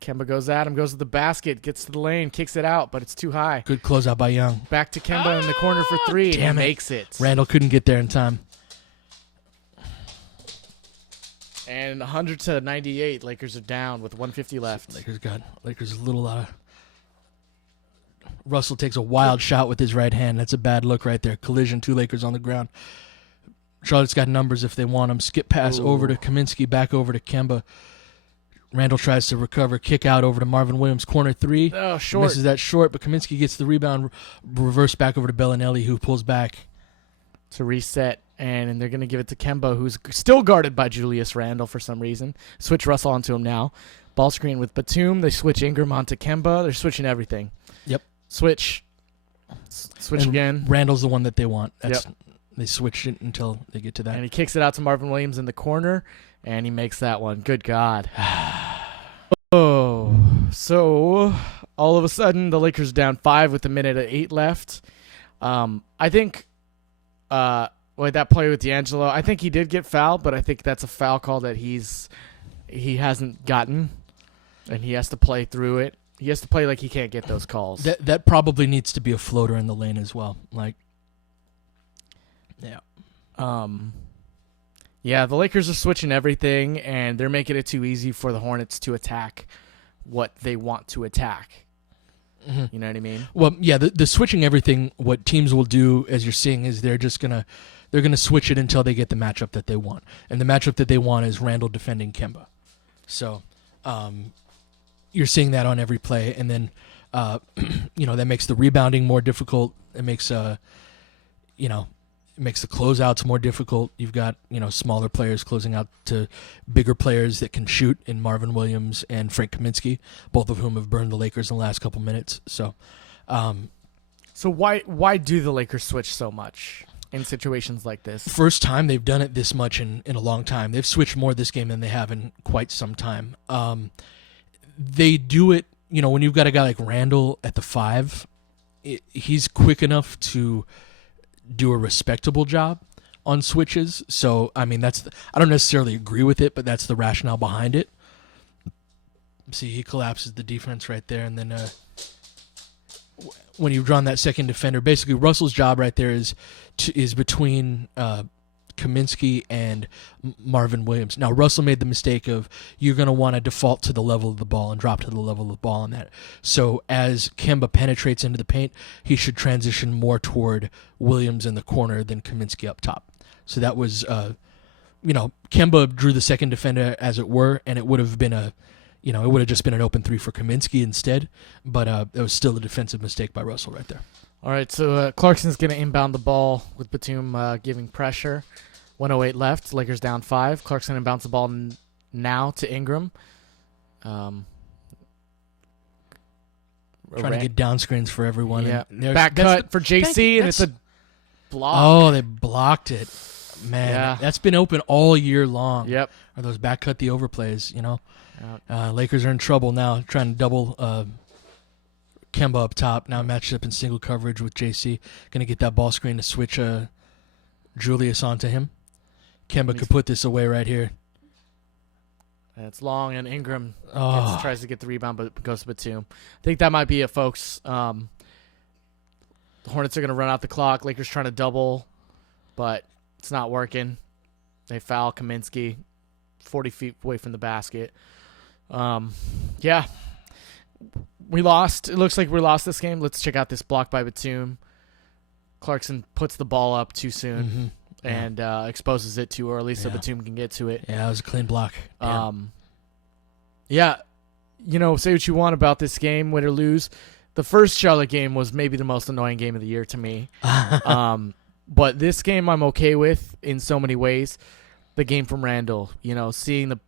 Kemba goes at him, goes to the basket, gets to the lane, kicks it out, but it's too high. Good closeout by Young. Back to Kemba in the corner for three. Damn and it. Makes it. Randall couldn't get there in time. And 100-98. Lakers are down with 150 left. Lakers a little. Russell takes a wild shot with his right hand. That's a bad look right there. Collision. 2 Lakers on the ground. Charlotte's got numbers if they want them. Skip pass over to Kaminsky, back over to Kemba. Randall tries to recover. Kick out over to Marvin Williams. Corner 3. Oh, short. Misses that short, but Kaminsky gets the rebound. Reverse back over to Bellinelli, who pulls back. To reset, and they're going to give it to Kemba, who's still guarded by Julius Randle for some reason. Switch Russell onto him now. Ball screen with Batum. They switch Ingram onto Kemba. They're switching everything. Yep. Switch and again. Randall's the one that they want. Yep. They switch it until they get to that. And he kicks it out to Marvin Williams in the corner, and he makes that one. Good God. So all of a sudden the Lakers down 5 with a minute and 8 left. I think that play with D'Angelo, I think he did get fouled, but I think that's a foul call that he hasn't gotten, and he has to play through it. He has to play like he can't get those calls. That probably needs to be a floater in the lane as well. Yeah, the Lakers are switching everything, and they're making it too easy for the Hornets to attack what they want to attack. Mm-hmm. You know what I mean? Well, yeah, the switching everything, what teams will do, as you're seeing, is they're gonna switch it until they get the matchup that they want. And the matchup that they want is Randall defending Kemba. So you're seeing that on every play, and then that makes the rebounding more difficult. It makes it makes the closeouts more difficult. You've got, smaller players closing out to bigger players that can shoot in Marvin Williams and Frank Kaminsky, both of whom have burned the Lakers in the last couple minutes. So why do the Lakers switch so much in situations like this? First time they've done it this much in a long time. They've switched more this game than they have in quite some time. They do it, when you've got a guy like Randall at the 5, he's quick enough to do a respectable job on switches. So, I don't necessarily agree with it, but that's the rationale behind it. See, he collapses the defense right there, and then when you've drawn that second defender, basically Russell's job right there is between Kaminsky and Marvin Williams. Now, Russell made the mistake of you're going to want to default to the level of the ball and drop to the level of the ball on that. So as Kemba penetrates into the paint, he should transition more toward Williams in the corner than Kaminsky up top. So that was, Kemba drew the second defender, as it were, and it would have been it would have just been an open 3 for Kaminsky instead. But it was still a defensive mistake by Russell right there. All right, so Clarkson's going to inbound the ball with Batum giving pressure. 1:08 left. Lakers down 5. Clarkson inbounds the ball now to Ingram. Trying to get down screens for everyone. Yeah. Back cut for JC, and it's a block. Oh, they blocked it. Man, yeah. That's been open all year long. Yep. Or those back cut the overplays, Lakers are in trouble now, trying to double Kemba up top, now matched up in single coverage with JC. Going to get that ball screen to switch Julius onto him. Kemba could put this away right here. It's long, and Ingram tries to get the rebound, but goes to Batum. I think that might be it, folks. The Hornets are going to run out the clock. Lakers trying to double, but it's not working. They foul Kaminsky 40 feet away from the basket. We lost. It looks like we lost this game. Let's check out this block by Batum. Clarkson puts the ball up too soon and exposes it too early, so Batum can get to it. Yeah, that was a clean block. Say what you want about this game, win or lose. The first Charlotte game was maybe the most annoying game of the year to me. But this game I'm okay with in so many ways. The game from Randall, seeing the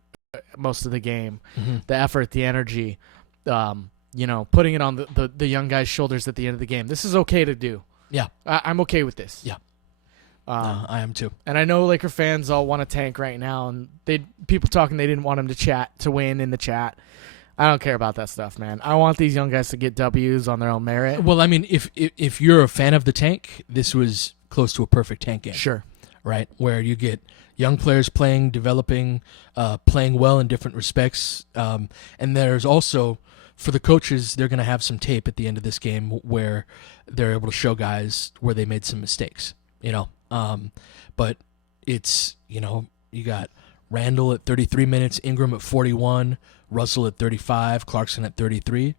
most of the game, the effort, the energy, putting it on the young guy's shoulders at the end of the game. This is okay to do. Yeah. I'm okay with this. Yeah. I am too. And I know Laker fans all want to tank right now, and people talking they didn't want him to win in the chat. I don't care about that stuff, man. I want these young guys to get W's on their own merit. Well, I mean, if you're a fan of the tank, this was close to a perfect tank game. Sure. Right? Where you get young players playing, developing, playing well in different respects. And there's also, for the coaches, they're going to have some tape at the end of this game where they're able to show guys where they made some mistakes, But it's, you got Randall at 33 minutes, Ingram at 41, Russell at 35, Clarkson at 33,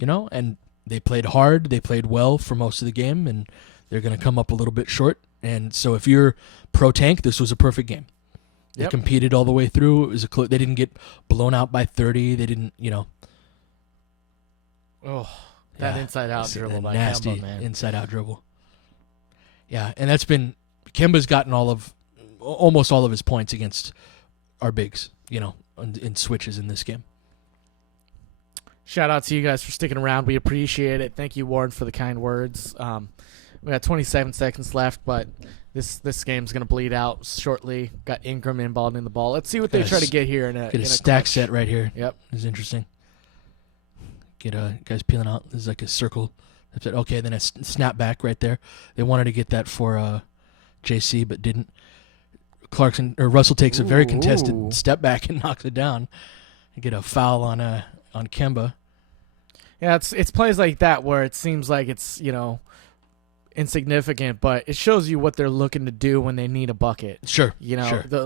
and they played hard. They played well for most of the game, and they're going to come up a little bit short. And so if you're pro-tank, this was a perfect game. They competed all the way through. It was they didn't get blown out by 30. They didn't, Oh, that inside-out dribble by nasty Kemba, man. Inside-out dribble. Yeah, and that's been Kemba's gotten almost all of his points against our bigs, in switches in this game. Shout out to you guys for sticking around. We appreciate it. Thank you, Warren, for the kind words. We got 27 seconds left, but this game's going to bleed out shortly. Got Ingram involved in the ball. Let's see what they try to get here in a stack clutch. set right here. Yep. This is interesting. Get guys peeling out. This is like a circle. Okay, then a snap back right there. They wanted to get that for JC, but didn't. Russell takes a very contested step back and knocks it down. And get a foul on Kemba. Yeah, it's plays like that where it seems like it's insignificant, but it shows you what they're looking to do when they need a bucket. Sure.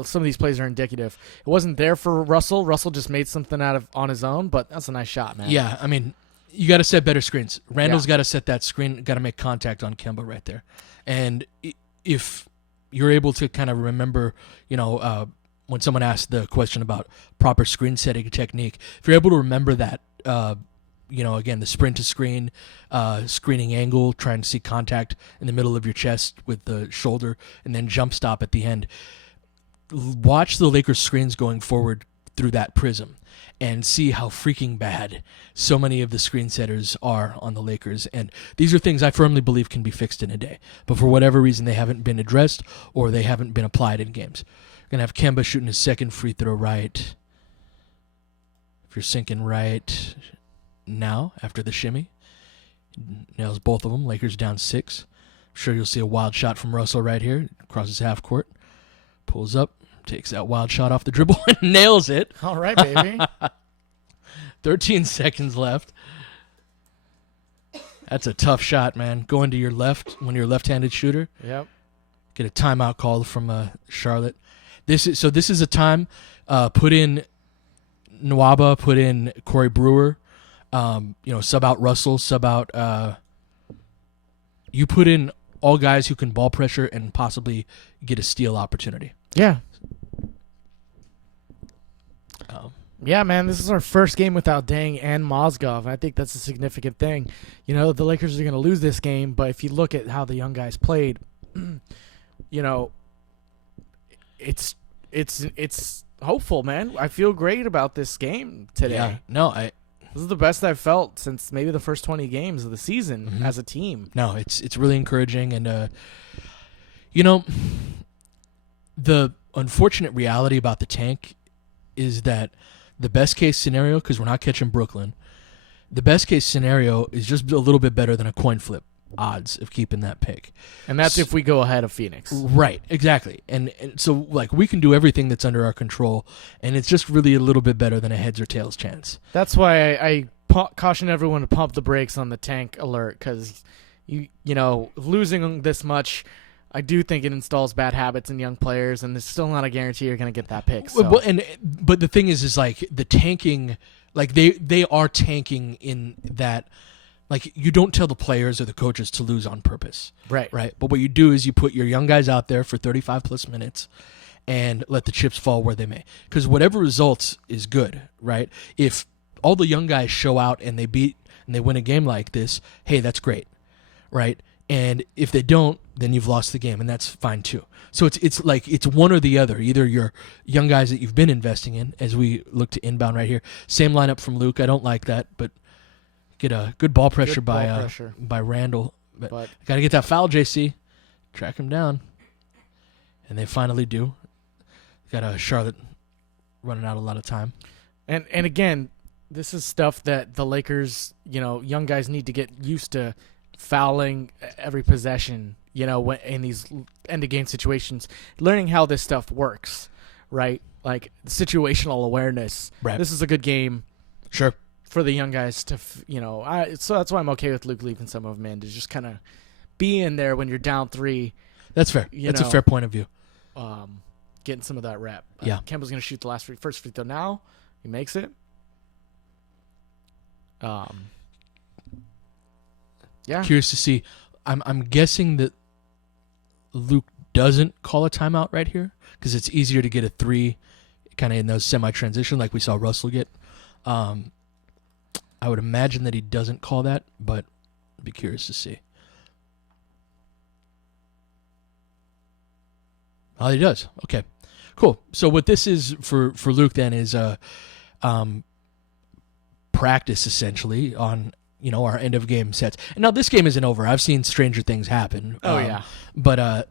Some of these plays are indicative. It wasn't there for Russell. Russell just made something on his own, but that's a nice shot, man. Yeah, I mean, you got to set better screens. Randall's got to set that screen, got to make contact on Kemba right there. And if you're able to kind of remember, when someone asked the question about proper screen setting technique, if you're able to remember that, again, the sprint to screen, screening angle, trying to see contact in the middle of your chest with the shoulder, and then jump stop at the end. Watch the Lakers screens going forward through that prism and see how freaking bad so many of the screen setters are on the Lakers. And these are things I firmly believe can be fixed in a day. But for whatever reason, they haven't been addressed or they haven't been applied in games. Going to have Kemba shooting his second free throw right. If you're sinking right now after the shimmy, nails both of them. Lakers down 6. I'm sure you'll see a wild shot from Russell right here. Crosses half court. Pulls up. Takes that wild shot off the dribble and nails it. All right, baby. 13 seconds left. That's a tough shot, man. Going to your left when you're a left-handed shooter. Yep. Get a timeout call from Charlotte. This is a time. Put in Nwaba. Put in Corey Brewer. Sub out Russell. Sub out. You put in all guys who can ball pressure and possibly get a steal opportunity. Yeah. Yeah, man, this is our first game without Deng and Mozgov. I think that's a significant thing. The Lakers are going to lose this game, but if you look at how the young guys played, it's hopeful, man. I feel great about this game today. Yeah, no, this is the best I've felt since maybe the first 20 games of the season as a team. No, it's really encouraging, and the unfortunate reality about the tank is that the best case scenario, because we're not catching Brooklyn, the best case scenario is just a little bit better than a coin flip odds of keeping that pick. And that's if we go ahead of Phoenix. Right, exactly. And so we can do everything that's under our control, and it's just really a little bit better than a heads or tails chance. That's why I caution everyone to pump the brakes on the tank alert, because losing this much, I do think it installs bad habits in young players, and there's still not a guarantee you're going to get that pick. So. But the thing is like the tanking, like they are tanking in that, like you don't tell the players or the coaches to lose on purpose. Right. But what you do is you put your young guys out there for 35 plus minutes and let the chips fall where they may. Because whatever results is good, right? If all the young guys show out and they beat and they win a game like this, hey, that's great, right? And if they don't, then you've lost the game, and that's fine too. So it's like it's one or the other. Either you're young guys that you've been investing in, as we look to inbound right here. Same lineup from Luke. I don't like that, but get a good ball pressure by Randall. But got to get that foul, JC. Track him down, and they finally do. Got a Charlotte running out a lot of time, and again, this is stuff that the Lakers, young guys need to get used to. Fouling every possession, in these end of game situations, learning how this stuff works, right? Like situational awareness. Right. This is a good game, sure, for the young guys to, so that's why I'm okay with Luke leaving some of them in, to just kind of be in there when you're down 3. That's fair. That's a fair point of view. Getting some of that rep. Yeah. Kemba's going to shoot the first free throw now. He makes it. Yeah. Curious to see. I'm guessing that Luke doesn't call a timeout right here because it's easier to get a 3 kind of in those semi-transition like we saw Russell get. I would imagine that he doesn't call that, but I'd be curious to see. Oh, he does. Okay, cool. So what this is for Luke then is practice essentially on our end of game sets. And now this game isn't over. I've seen stranger things happen. Yeah. But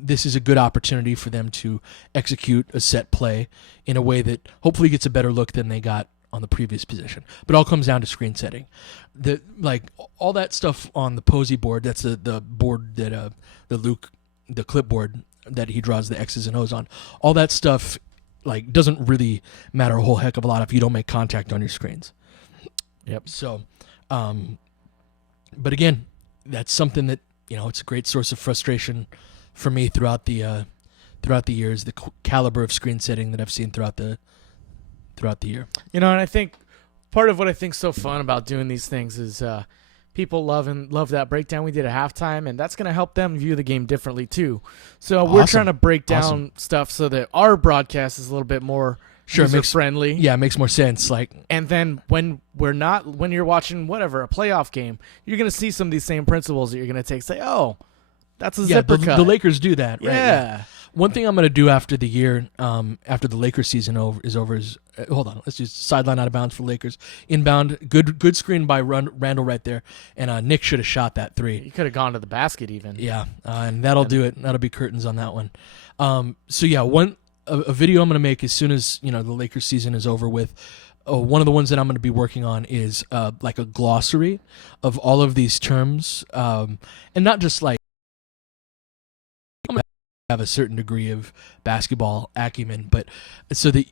this is a good opportunity for them to execute a set play in a way that hopefully gets a better look than they got on the previous position. But it all comes down to screen setting. All that stuff on the Posey board, that's the board that the clipboard that he draws the X's and O's on. All that stuff doesn't really matter a whole heck of a lot if you don't make contact on your screens. Yep. So, but again, that's something that it's a great source of frustration for me throughout the years. The caliber of screen setting that I've seen throughout the year. And I think part of what I think's so fun about doing these things is people love that breakdown we did at halftime, and that's going to help them view the game differently too. So we're trying to break down stuff so that our broadcast is a little bit more user-friendly. Yeah, it makes more sense. And then when you're watching a playoff game, you're going to see some of these same principles that you're going to take. Say, oh, that's a zipper cut. The Lakers do that, right? Yeah. One thing I'm going to do after the year, after the Lakers season is over, is hold on. Let's just sideline out of bounds for Lakers. Inbound, good screen by Randall right there, and Nick should have shot that 3. He could have gone to the basket even. Yeah, and that'll do it. That'll be curtains on that one. So yeah, a video I'm going to make as soon as the Lakers season is over with. One of the ones that I'm going to be working on is like a glossary of all of these terms, and not just have a certain degree of basketball acumen, but so that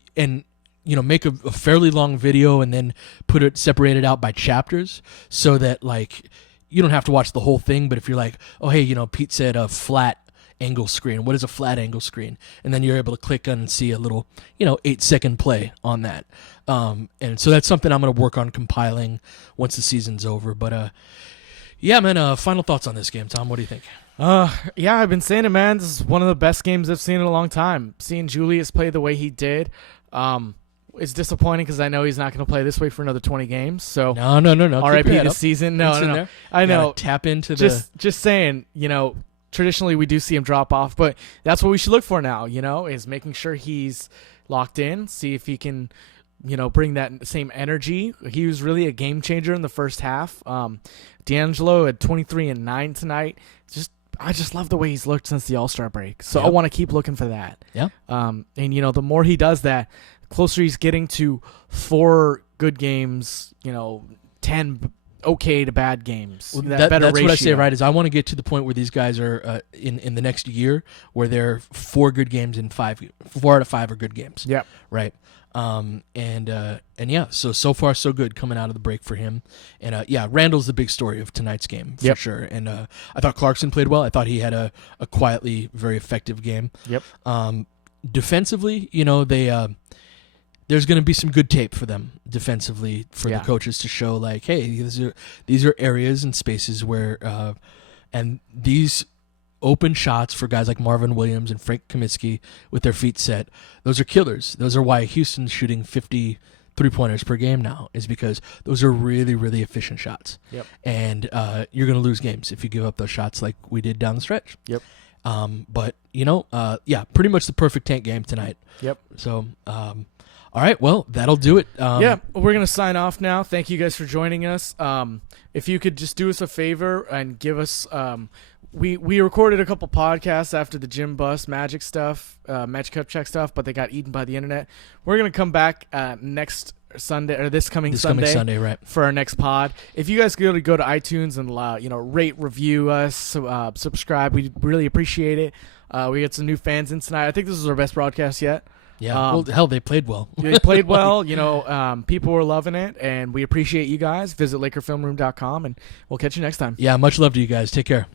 make a fairly long video and then put it separated out by chapters so that you don't have to watch the whole thing. But if you're like, oh hey, Pete said a flat angle screen. What is a flat angle screen? And then you're able to click on and see a little 8-second play on that. And so that's something I'm going to work on compiling once the season's over. But yeah, man. Final thoughts on this game, Tom. What do you think? Yeah, I've been saying it, man. This is one of the best games I've seen in a long time. Seeing Julius play the way he did, it's disappointing because I know he's not going to play this way for another 20 games. So no. RIP this season. No. I know. Tap into just saying. Traditionally we do see him drop off, but that's what we should look for now. Is making sure he's locked in. See if he can, bring that same energy. He was really a game changer in the first half. D'Angelo at 23 and 9 tonight. I just love the way he's looked since the All-Star break. So I want to keep looking for that. Yeah. And the more he does that, the closer he's getting to 4 good games, 10 okay to bad games. Well, that's ratio. What I say, right, is I want to get to the point where these guys are in the next year where they're 4 good games in 4 out of 5 are good games. Yep. Right. And yeah, so far so good coming out of the break for him. And yeah, Randall's the big story of tonight's game for sure. And I thought Clarkson played well. I thought he had a quietly very effective game. Yep. Defensively, there's going to be some good tape for them defensively for the coaches to show hey, these are areas and spaces where and these open shots for guys like Marvin Williams and Frank Kaminsky with their feet set, those are killers. Those are why Houston's shooting 50 3-pointers per game now is because those are really, really efficient shots. Yep. And you're going to lose games if you give up those shots like we did down the stretch. Yep. But, pretty much the perfect tank game tonight. Yep. So, all right, well, that'll do it. We're going to sign off now. Thank you guys for joining us. If you could just do us a favor and give us we recorded a couple podcasts after the Gym Bus Magic stuff, Magic Cup Check stuff, but they got eaten by the internet. We're going to come back next Sunday or this coming Sunday, right, for our next pod. If you guys could go to iTunes and rate, review us, subscribe, we really appreciate it. We got some new fans in tonight. I think this is our best broadcast yet. Yeah, hell, they played well. They played well. People were loving it, and we appreciate you guys. Visit LakerFilmRoom.com, and we'll catch you next time. Yeah, much love to you guys. Take care.